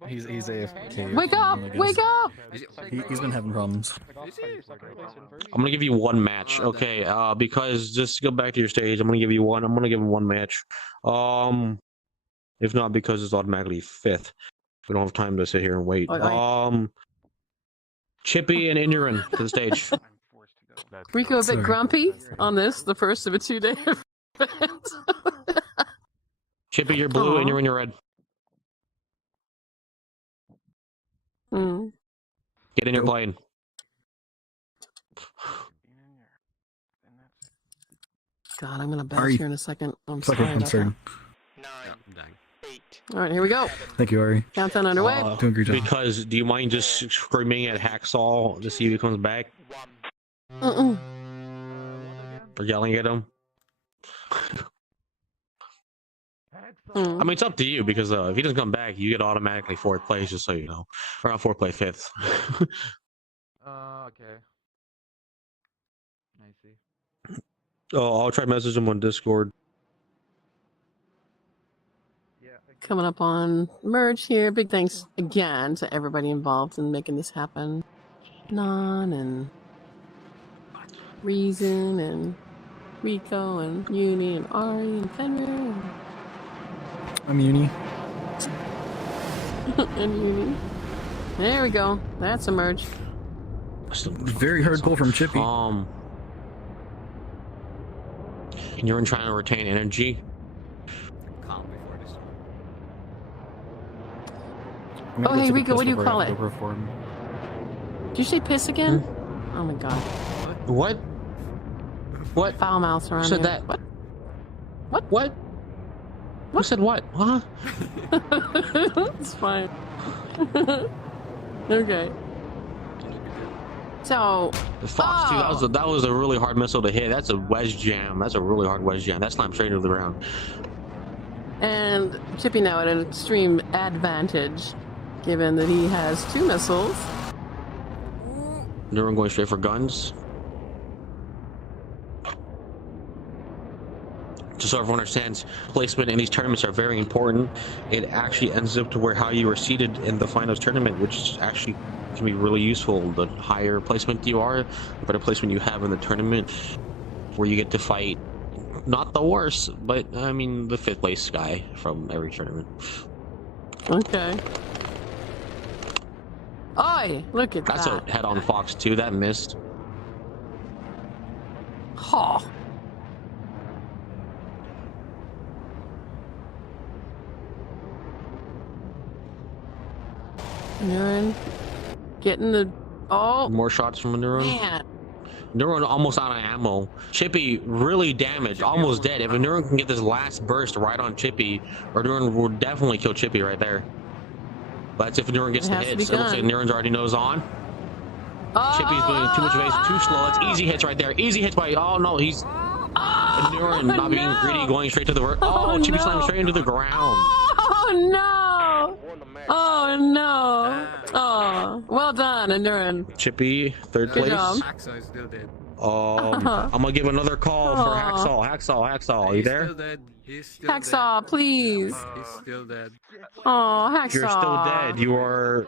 He's AFK. Wake up! Wake up! He's been having problems. I'm gonna give you one match, okay? Because just go back to your stage. I'm gonna give you one. I'm gonna give him one match. If not, because it's automatically 5th. We don't have time to sit here and wait. Chippy and Indiran to the stage. Rico a bit grumpy on this, the first of a 2-day event. Chippy, you're blue, and you're red. Get in your plane. God, I'm gonna bounce here in a second. I'm sorry I'm about sorry. that. All right, here we go. Thank you, Ahri. Countdown underway. Doing a great job. Because, do you mind just screaming at Hacksaw to see if he comes back? Or yelling at him? I mean, it's up to you, because if he doesn't come back, you get automatically 4th place, just so you know. Or not 4th place, 5th. Okay. I see. I'll try to message him on Discord. Coming up on merge here. Big thanks again to everybody involved in making this happen. Non and Reason and Rico and Uni and Ahri and Fenrir. I'm Uni. And Uni. There we go. That's a merge. Very hard pull from Chippy. And you're trying to retain energy. Oh, hey, Rico, what do you call it? Did you say piss again? Oh my god. What? What? Foul mouth around Who said here. that? What? What? Who said what? Huh? It's fine. Okay. So. The Fox, dude, that was a really hard missile to hit. That's a wedge jam. That's a really hard wedge jam. That slammed straight into the ground. And Chippy now at an extreme advantage, given that he has 2 missiles. Neuron going straight for guns. Just so everyone understands, placement in these tournaments are very important. It actually ends up to where how you are seated in the finals tournament, which actually can be really useful. The higher placement you are, the better placement you have in the tournament, where you get to fight not the worst, but I mean the 5th place guy from every tournament. Okay. Oi! Look at That's that. a head-on Fox too. That missed. Ha! Neuron getting the More shots from Neuron. Man. Neuron almost out of ammo. Chippy really damaged, almost dead. If Neuron can get this last burst right on Chippy, or Neuron will definitely kill Chippy right there. But that's if Neuron gets It the has to hits. be It looks like done. Neuron's already nose on. Chippy's doing too much space, too slow. That's easy hits right there. Easy hits by. Oh no, he's enduring, not being greedy, going straight to the. Oh, Chippy slammed straight into the ground. Oh no! Oh no! Oh, well done, Endurin. Chippy, third Good place. job. Hacksaw's still dead. I'm gonna give another call for Hacksaw. Are you there? He's still dead. He's still Hacksaw, dead. please. He's still dead. Oh, Hacksaw. You're still dead. You are.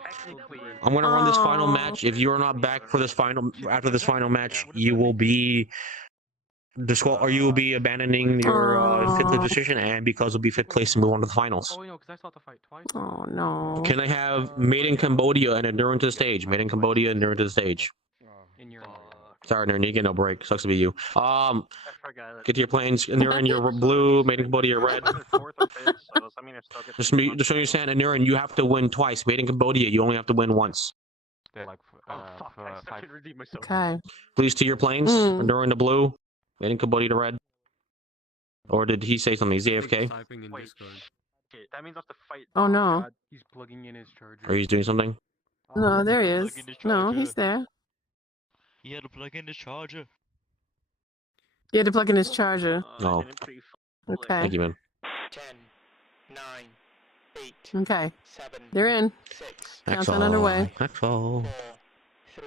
I'm gonna run this final match. If you are not back for this final, after this final match, you will be or you will be abandoning your fifth position, and because you'll be fifth place and move on to the finals. Oh, no, because I saw the fight twice. Oh no. Can I have Made in Cambodia and Enduring to the stage? Made in Cambodia and Enduring to the stage. Sorry, Enduring, you get no break. Sucks to be you. Get to your planes. Enduring, you're blue. Made in Cambodia, you're red. Just so you understand, Enduring, you have to win twice. Made in Cambodia, you only have to win once. Okay. Please to your planes. Enduring to blue. Made in Cambodia to red. Or did he say something? He's AFK. That means I have to fight. Oh no. He's plugging in his charger. Are you doing something? No, there he is. No, he's there. He had to plug in his charger. He had to plug in his charger. Oh. Okay. Thank you, man. 10, 9, 8, Okay. 7, They're in. 6, Countdown underway. Hacksaw.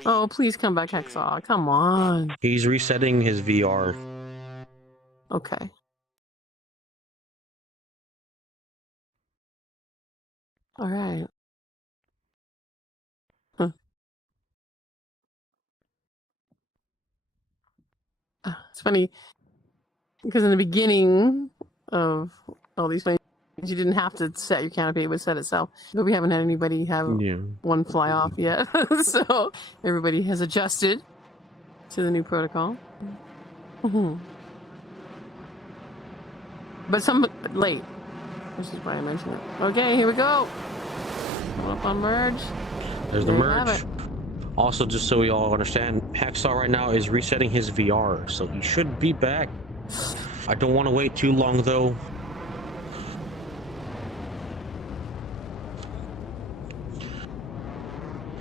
Oh, please come back, Hacksaw. Come on. He's resetting his VR. Okay. All right. Huh. It's funny because in the beginning of all these things, you didn't have to set your canopy; it would set itself. But we haven't had anybody have one fly off yet, so everybody has adjusted to the new protocol. But some late, which is why I mentioned it. Okay, here we go. Come up on merge. There's the There you have merge. it. Also, just so we all understand, Hacksaw right now is resetting his VR, so he should be back. I don't want to wait too long, though.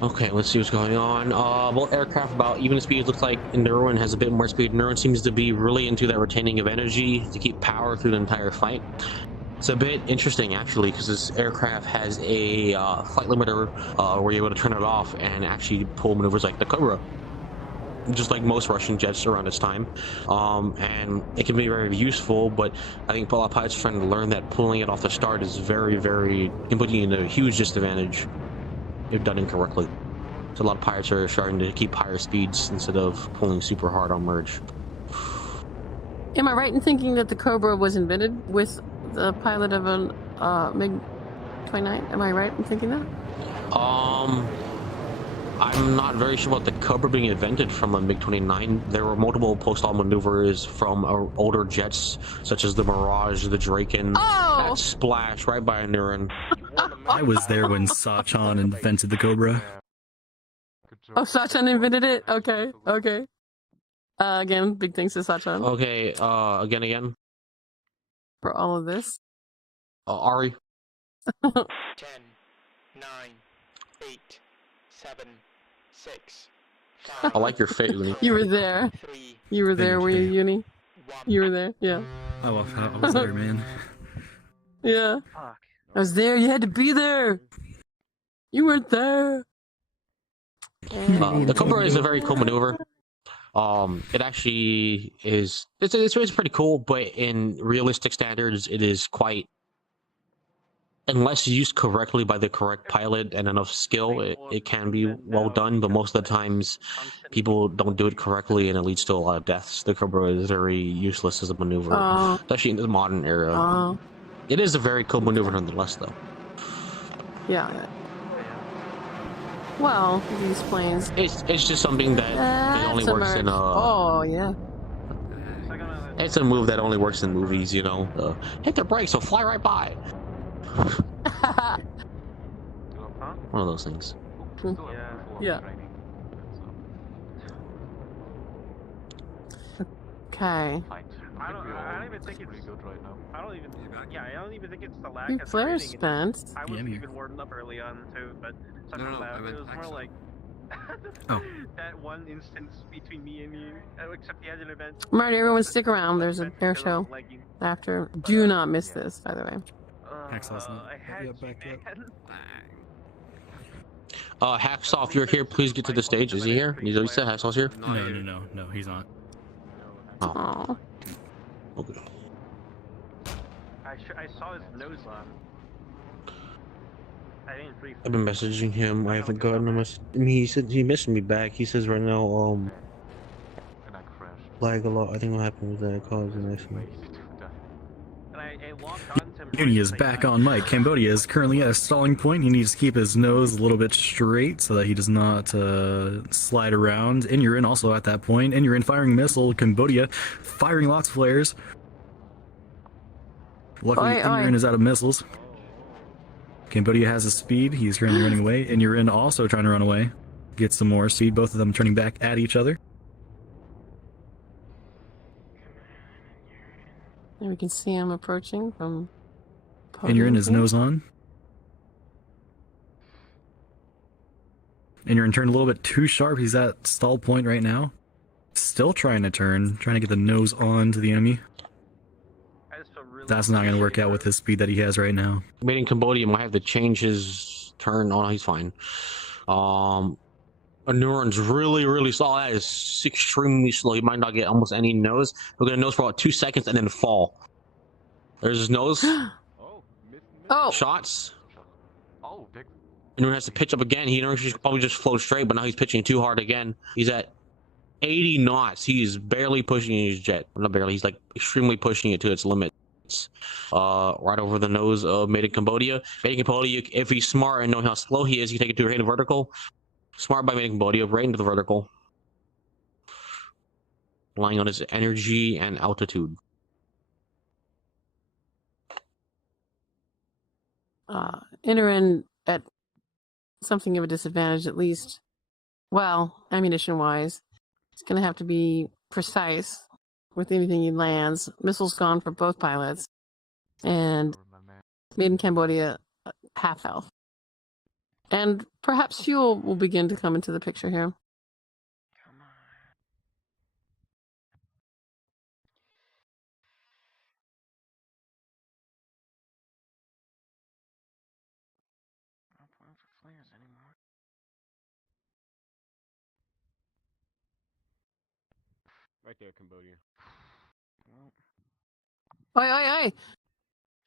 Okay, let's see what's going on. Well, aircraft about even speed. Looks like Endurin has a bit more speed. Endurin seems to be really into that retaining of energy to keep power through the entire fight. It's a bit interesting, actually, because this aircraft has a flight limiter where you're able to turn it off and actually pull maneuvers like the Cobra, just like most Russian jets around this time. And it can be very useful, but I think a lot of pilots are trying to learn that pulling it off the start is can put you in a huge disadvantage if done incorrectly. So a lot of pilots are starting to keep higher speeds instead of pulling super hard on merge. Am I right in thinking that the Cobra was invented with the pilot of a MiG-29? Am I right in thinking that? I'm not very sure about the Cobra being invented from a MiG-29. There were multiple postal maneuvers from older jets, such as the Mirage, the Draken. Oh! That splashed right by Endurin. I was there when Sachan invented the Cobra. Oh, Sachan invented it? Okay, okay. Again, big thanks to Sachan. Okay, again. For all of this. Ahri. 10, 9, 8, 7, 6, 5. I like your face, Uni. You were there. You were there, were you, Uni? You were there, yeah. I was there, man. Yeah. I was there, you had to be there. You weren't there. The Cobra is a very cool maneuver. It actually is. It's pretty cool, but in realistic standards, it is quite. Unless used correctly by the correct pilot and enough skill, it can be well done. But most of the times, people don't do it correctly, and it leads to a lot of deaths. The Cobra is very useless as a maneuver, especially in the modern era. It is a very cool maneuver nonetheless, though. Yeah. Well, these planes. It's just something that it only works in Oh yeah. It's a move that only works in movies, you know. Hit the brakes, or fly right by. One of those things. Yeah. Okay. I don't even think it's good right now. I don't even think it's the lack Your of flare training. spent. I was even warmed up early on too, but it was more like Oh. That one instance between me and you, except he has an event. Alright, everyone stick around. There's an air show after. Do not miss this, by the way. Hacksaw, if you're here, please get to the stage. Is he here? You said Hacksaw's here? No, he's not. Oh. Okay. I saw his nose on. I didn't really. I've been messaging him. I haven't gotten a message. I mean, he said he missed me back. He says right now, lag a lot. I think what happened was that caused an accident. Uni is back on mic. Cambodia is currently at a stalling point. He needs to keep his nose a little bit straight so that he does not slide around. Inurin also at that point. Inurin firing a missile. Cambodia firing lots of flares. Luckily, Inurin is out of missiles. Cambodia has his speed. He's currently running away. Inurin also trying to run away. Get some more speed. Both of them turning back at each other. And we can see him approaching from. Inurin is nose on. Inurin turned a little bit too sharp. He's at stall point right now. Still trying to turn, trying to get the nose on to the enemy. That's not going to work out with his speed that he has right now. Made in Cambodia might have to change his turn. Oh, no, he's fine. Inurin's really slow. That is extremely slow. He might not get almost any nose. He'll get a nose for about 2 seconds and then fall. There's his nose. Shots. Inurin has to pitch up again. He should probably just float straight, but now he's pitching too hard again. He's at 80 knots. He's barely pushing his jet. Not barely. He's like extremely pushing it to its limits. Right over the nose of Made in Cambodia. Made in Cambodia, if he's smart and knowing how slow he is, he can take it to right in vertical. Smart by Made in Cambodia, right into the vertical. Relying on his energy and altitude. Inurin at something of a disadvantage, at least. Well, ammunition-wise. It's going to have to be precise with anything he lands. Missiles gone for both pilots. And Made in Cambodia, half health. And perhaps fuel will begin to come into the picture here. Right there, Cambodia. Oi, oi, oi!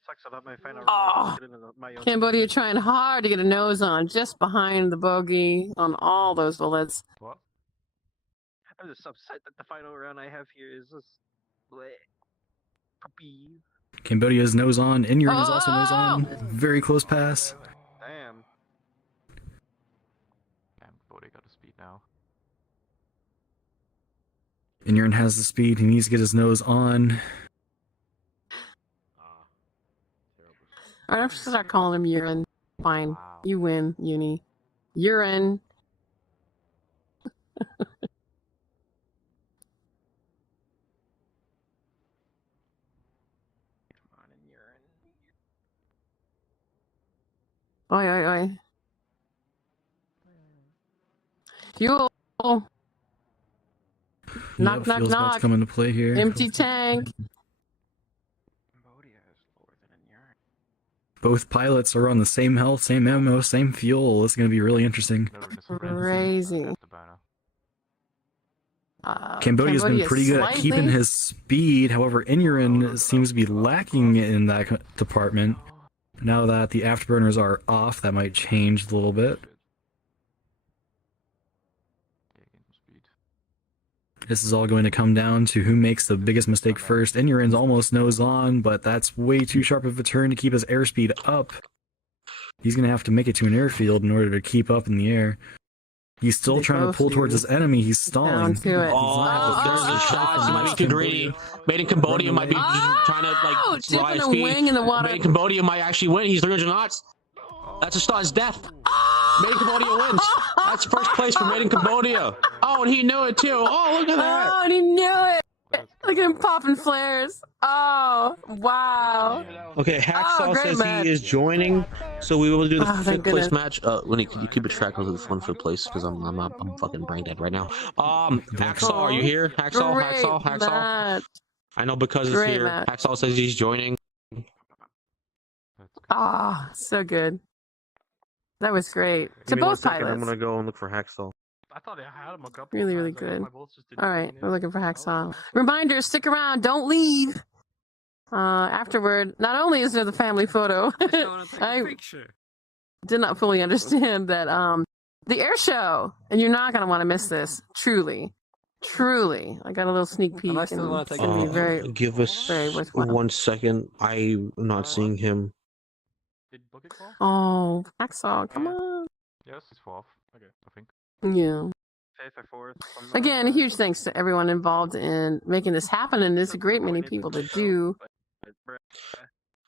Sucks about my final round. Cambodia trying hard to get a nose on, just behind the bogey on all those bullets. What? I'm just upset that the final round I have here is just puppy. Cambodia's nose on. Inurin is also nose on. Very close pass. Damn. Cambodia got a speed now. Inurin has the speed. He needs to get his nose on. Alright, I'm just gonna start calling him Urine. Fine. Wow. You win, Uni. Urine. Oi, oi, oi. Fuel. Knock, knock, fuel's about to come into play here. Empty tank. Both pilots are on the same health, same ammo, same fuel. This is going to be really interesting. Crazy. Cambodia's been pretty good at keeping his speed. However, Inurin seems to be lacking in that department. Now that the afterburners are off, that might change a little bit. This is all going to come down to who makes the biggest mistake first. Inurin's almost nose on, but that's way too sharp of a turn to keep his airspeed up. He's going to have to make it to an airfield in order to keep up in the air. He's still trying to pull towards his enemy. He's stalling. There's a shot. He might be too greedy. Made in Cambodia might be trying to rise speed. Made in Cambodia might actually win. He's 300 knots. That's a start. It's death. Made in Cambodia wins. That's first place for Made in Cambodia. Oh, and he knew it too. Oh, look at that. Oh, and he knew it. Look at him popping flares. Oh, wow. Okay, Hacksaw says he is joining. So we will do the Oh, fifth thank place goodness. match. Winnie, can you keep a track of the fifth place? Because I'm fucking brain dead right now. Hacksaw, are you here? Hacksaw, Great Hacksaw, Hacksaw. match. I know because it's Great here. match. Hacksaw says he's joining. Ah, so good. That was great. To Give me 1 both second. I'm pilots. gonna go and look for Hacksaw. I thought I had him a couple Really, of really times. I guess good. my bullets just didn't All right, clean we're in. looking for Hacksaw. Reminder, stick around. Don't leave. Afterward, not only is there the family photo, I did not fully understand that the air show, and you're not going to want to miss this. Truly. I got a little sneak peek, and it's going to be very, Give us very worthwhile. 1 second. I'm not seeing him. Oh, Hacksaw, come on. Yes, it's fourth. Okay, I think. Yeah. Again, a huge thanks to everyone involved in making this happen, and there's a great many people to do.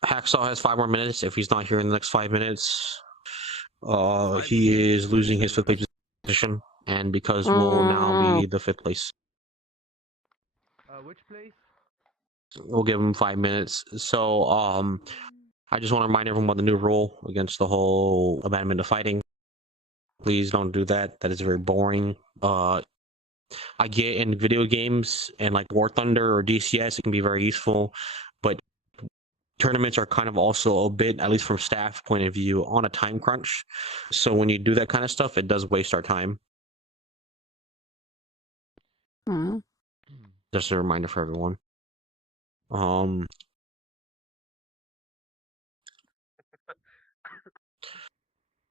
Hacksaw has 5 more minutes. If he's not here in the next 5 minutes, he is losing his 5th place position, and because we'll now be the 5th place. Which place? We'll give him 5 minutes. So, I just want to remind everyone about the new rule against the whole abandonment of fighting. Please don't do that. That is very boring. I get in video games and like War Thunder or DCS, it can be very useful, but tournaments are kind of also a bit, at least from staff point of view, on a time crunch. So when you do that kind of stuff, it does waste our time. Mm-hmm. Just a reminder for everyone.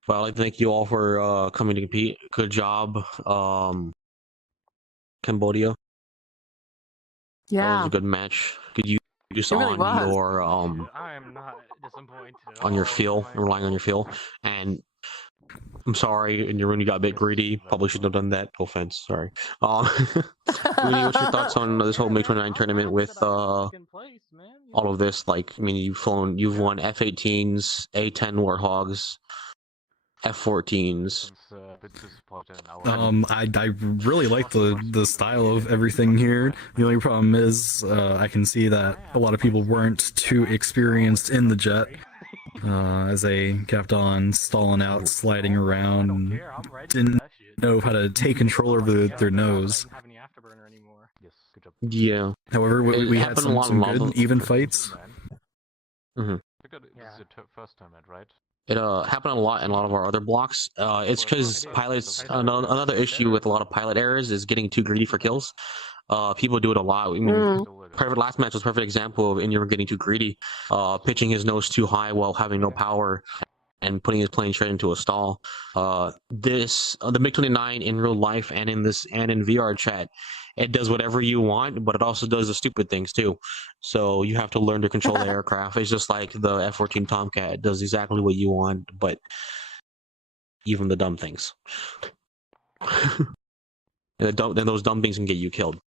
Well, I'd like to thank you all for coming to compete. Good job, Cambodia. That Yeah. was a good match. Good use really on was. your I am not disappointed at on your all. feel, relying on your feel. And I'm sorry, in your room you got a bit greedy. Probably shouldn't have done that. No offense. Sorry. Rudy, what's your thoughts on this whole MiG-29 tournament with all of this? Like, I mean, you've won F-18s, A-10 Warthogs, F-14s. I really like the style of everything here. The only problem is I can see that a lot of people weren't too experienced in the jet. As they kept on stalling out, sliding around, and didn't know how to take control over their nose. Yeah. However, we had some good, even fights. Mm-hmm. This is your first tournament, right? It happened a lot in a lot of our other blocks. It's because pilots. Another issue with a lot of pilot errors is getting too greedy for kills. People do it a lot. I mean, last match was a perfect example of Inyer getting too greedy, pitching his nose too high while having no power, and putting his plane straight into a stall. The MiG-29 in real life and in VRChat, it does whatever you want, but it also does the stupid things too. So you have to learn to control the aircraft. It's just like the F-14 Tomcat. It does exactly what you want, but even the dumb things. Then those dumb things can get you killed.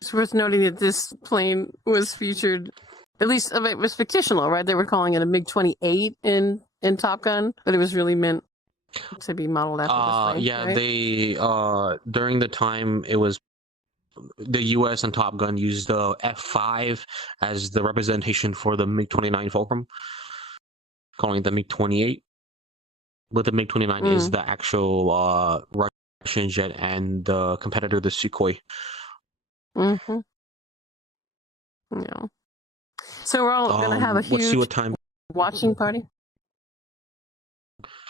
It's worth noting that this plane was featured, at least it was fictional, right? They were calling it a MiG-28 in Top Gun, but it was really meant to be modeled after this plane. Yeah, right? they during the time it was the U.S. and Top Gun used the F-5 as the representation for the MiG-29 Fulcrum, calling it the MiG-28. But the MiG-29 is the actual Russian jet, and the competitor, the Sukhoi. Mm-hmm. Yeah. So we're all gonna have a Let's see huge what time. watching party.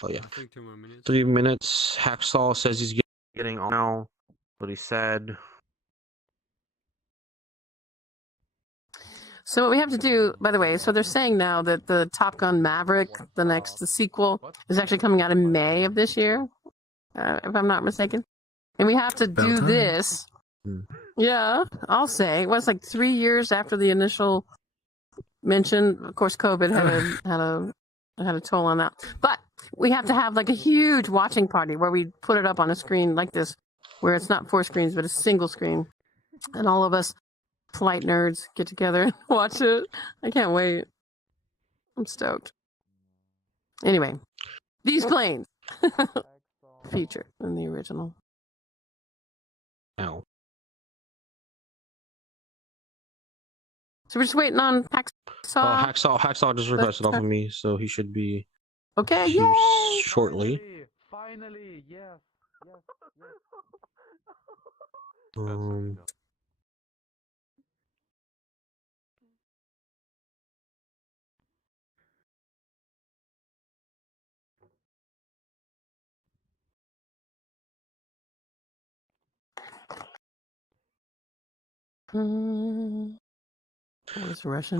Oh yeah, 3 minutes. Hacksaw says he's getting on now. What he said. So what we have to do, by the way, so they're saying now that the Top Gun Maverick, the sequel, is actually coming out in May of this year, if I'm not mistaken. And we have to do this. Yeah, I'll say. It was like 3 years after the initial mention. Of course, COVID had a toll on that. But we have to have like a huge watching party where we put it up on a screen like this, where it's not 4 screens, but a single screen. And all of us polite nerds get together and watch it. I can't wait. I'm stoked. Anyway, these planes featured in the original. Ow. So we're just waiting on packs. Hacksaw just requested off of me, so he should be okay. here Yay! shortly. Finally, yes. I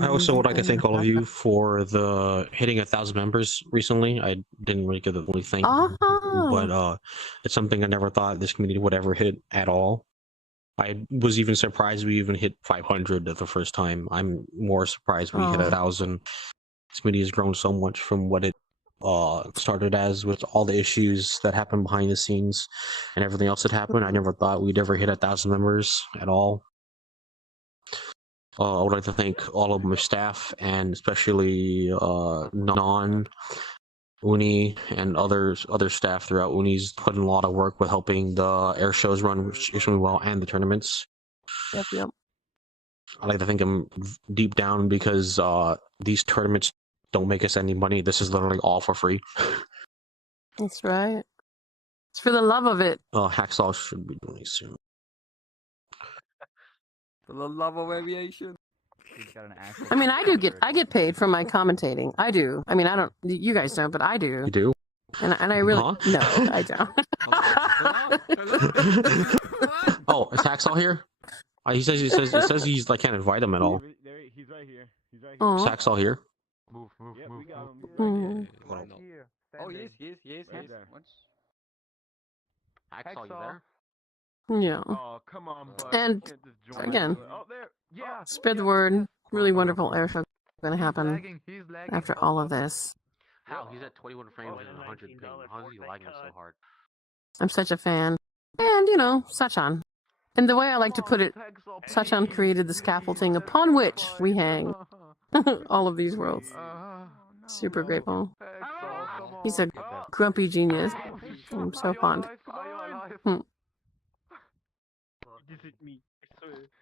also would like to thank all of you for the hitting 1,000 members recently. I didn't really get the fully thank, but it's something I never thought this community would ever hit at all. I was even surprised we even hit 500 the first time. I'm more surprised we hit 1,000. This community has grown so much from what it started as, with all the issues that happened behind the scenes and everything else that happened. I never thought we'd ever hit 1,000 members at all. I would like to thank all of my staff, and especially Uni and other staff throughout Uni's put in a lot of work with helping the air shows run extremely well, and the tournaments. Yep. I like to thank them deep down, because these tournaments don't make us any money. This is literally all for free. That's right. It's for the love of it. Hacksaw should be doing it soon. For the love of aviation. I mean, I get paid for my commentating. I do. I mean, I don't. You guys don't, but I do. You do? And I really no, I don't. Oh, is Hacksaw here? He says he's like can't invite him at all. He's right here. Is Hacksaw here? Move. Oh, yes. Hacksaw, you there? Yeah. Oh, come on, bud. And again, spread the word. Really wonderful air show going to happen after all of this. How? He's at 21 frames and 100 ping. How is he lagging so hard? I'm such a fan. And, Sachan. And the way I like to put it, Sachan created the scaffolding upon which we hang all of these worlds. Super grateful. He's a grumpy genius. I'm so fond. Me.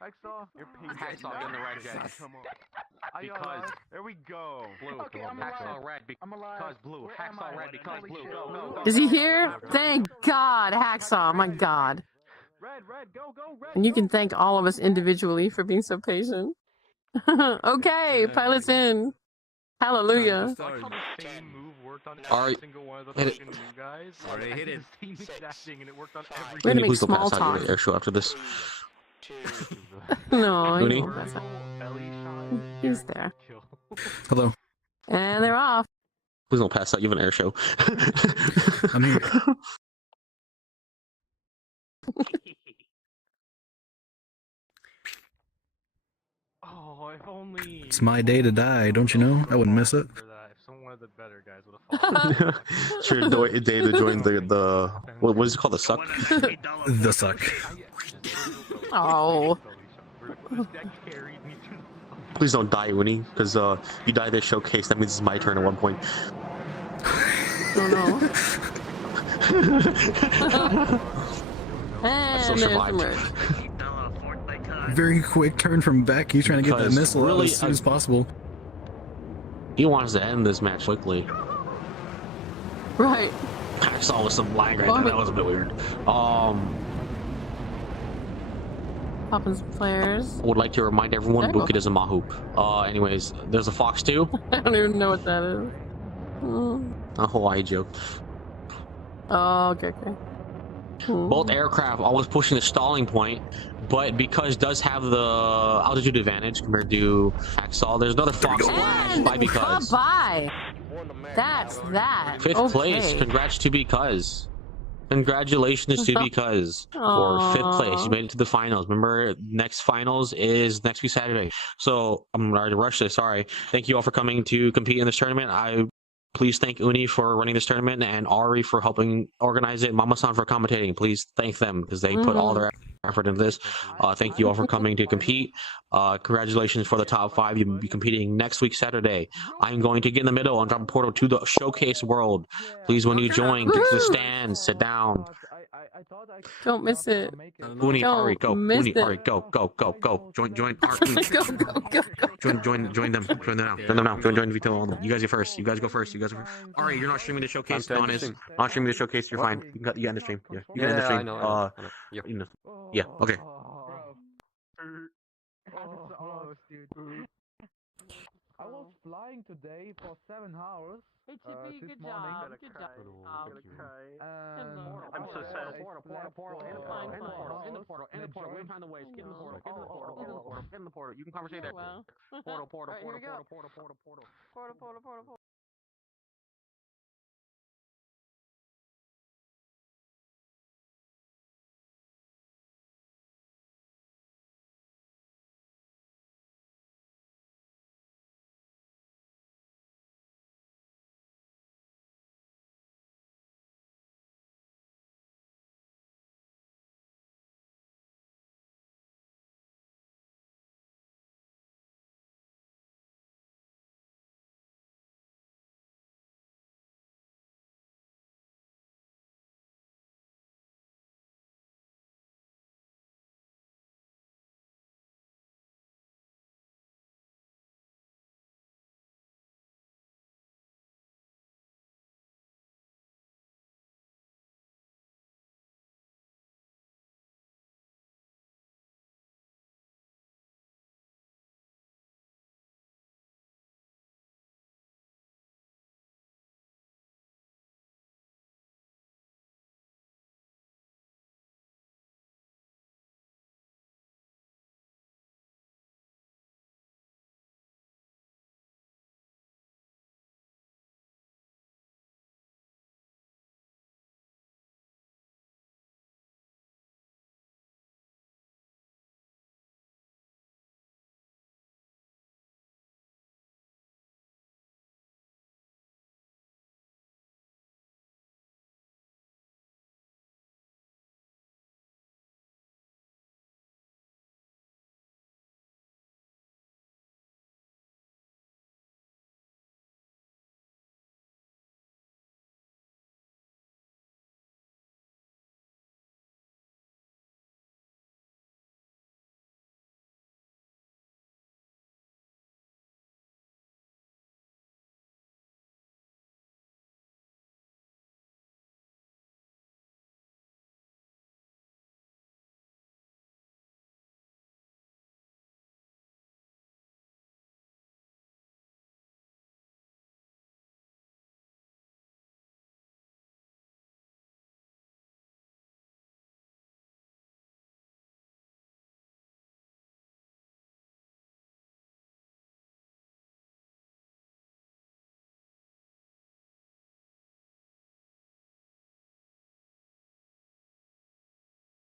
Hacksaw, in the red jet. Because there we go. Blue. Hacksaw red because blue. Hacksaw red because blue. Go. Is he here? Thank God, Hacksaw. My God. Red, go, red. And you can thank all of us individually for being so patient. Okay, pilots in. Hallelujah. Alright. Hit it. Already hit it. We're gonna make small talk. Air show after this. No, Uni? He's there. Hello. And they're off. Please don't pass out. You have an air show. I'm here. Oh, if only. It's my day to die, don't you know? I wouldn't miss it. If someone of the better guys would have followed. It's your day to join the what is it called? The suck? The suck. Oh. Please don't die, Uni, because you die this showcase. That means it's my turn at one point. Oh no. I still survived. Very quick turn from back. He's trying to get that missile out as soon as possible. He wants to end this match quickly. Right. I saw with some lag right there. That was a bit weird. Popping some flares. Would like to remind everyone, Bukit is a Mahoop. Anyways, there's a Fox too. I don't even know what that is. A Hawaii joke. Oh, okay. Both aircraft always pushing the stalling point, but because does have the altitude advantage compared to Hacksaw, there's another Fox flash by Because. Bye. That's that. Fifth place. Congrats to Because. Congratulations to Because for 5th place. You made it to the finals. Remember, next finals is next week Saturday. So I'm already rushed this. Sorry. Thank you all for coming to compete in this tournament. Please thank Uni for running this tournament and Ahri for helping organize it. Mamasan for commentating. Please thank them because they put all their effort into this. Thank you all for coming to compete. Congratulations for the top 5. You'll be competing next week Saturday. I'm going to get in the middle and drop a portal to the showcase world. Please, when you join, get to the stands, sit down. Don't miss it. Uni, Ahri, go. Don't miss Uni, it. Ahri, go. Join, Uni. Go. Join them. Join them now. Join Vito. All of them. You guys go first. You guys go first. Ahri, you're not streaming the showcase. Don is not streaming the showcase. You're fine. You got the stream. Yeah, you got the stream. I know. Yep. Yeah. Okay. Dude. I was flying today for 7 hours. Hey Chippy, this good morning. job. Good job. I'm so sad. Portal. In the portal. We can find the ways. Get in the portal. Get in the portal. You can conversate there. Well. Portal. Alright, here we go. Portal.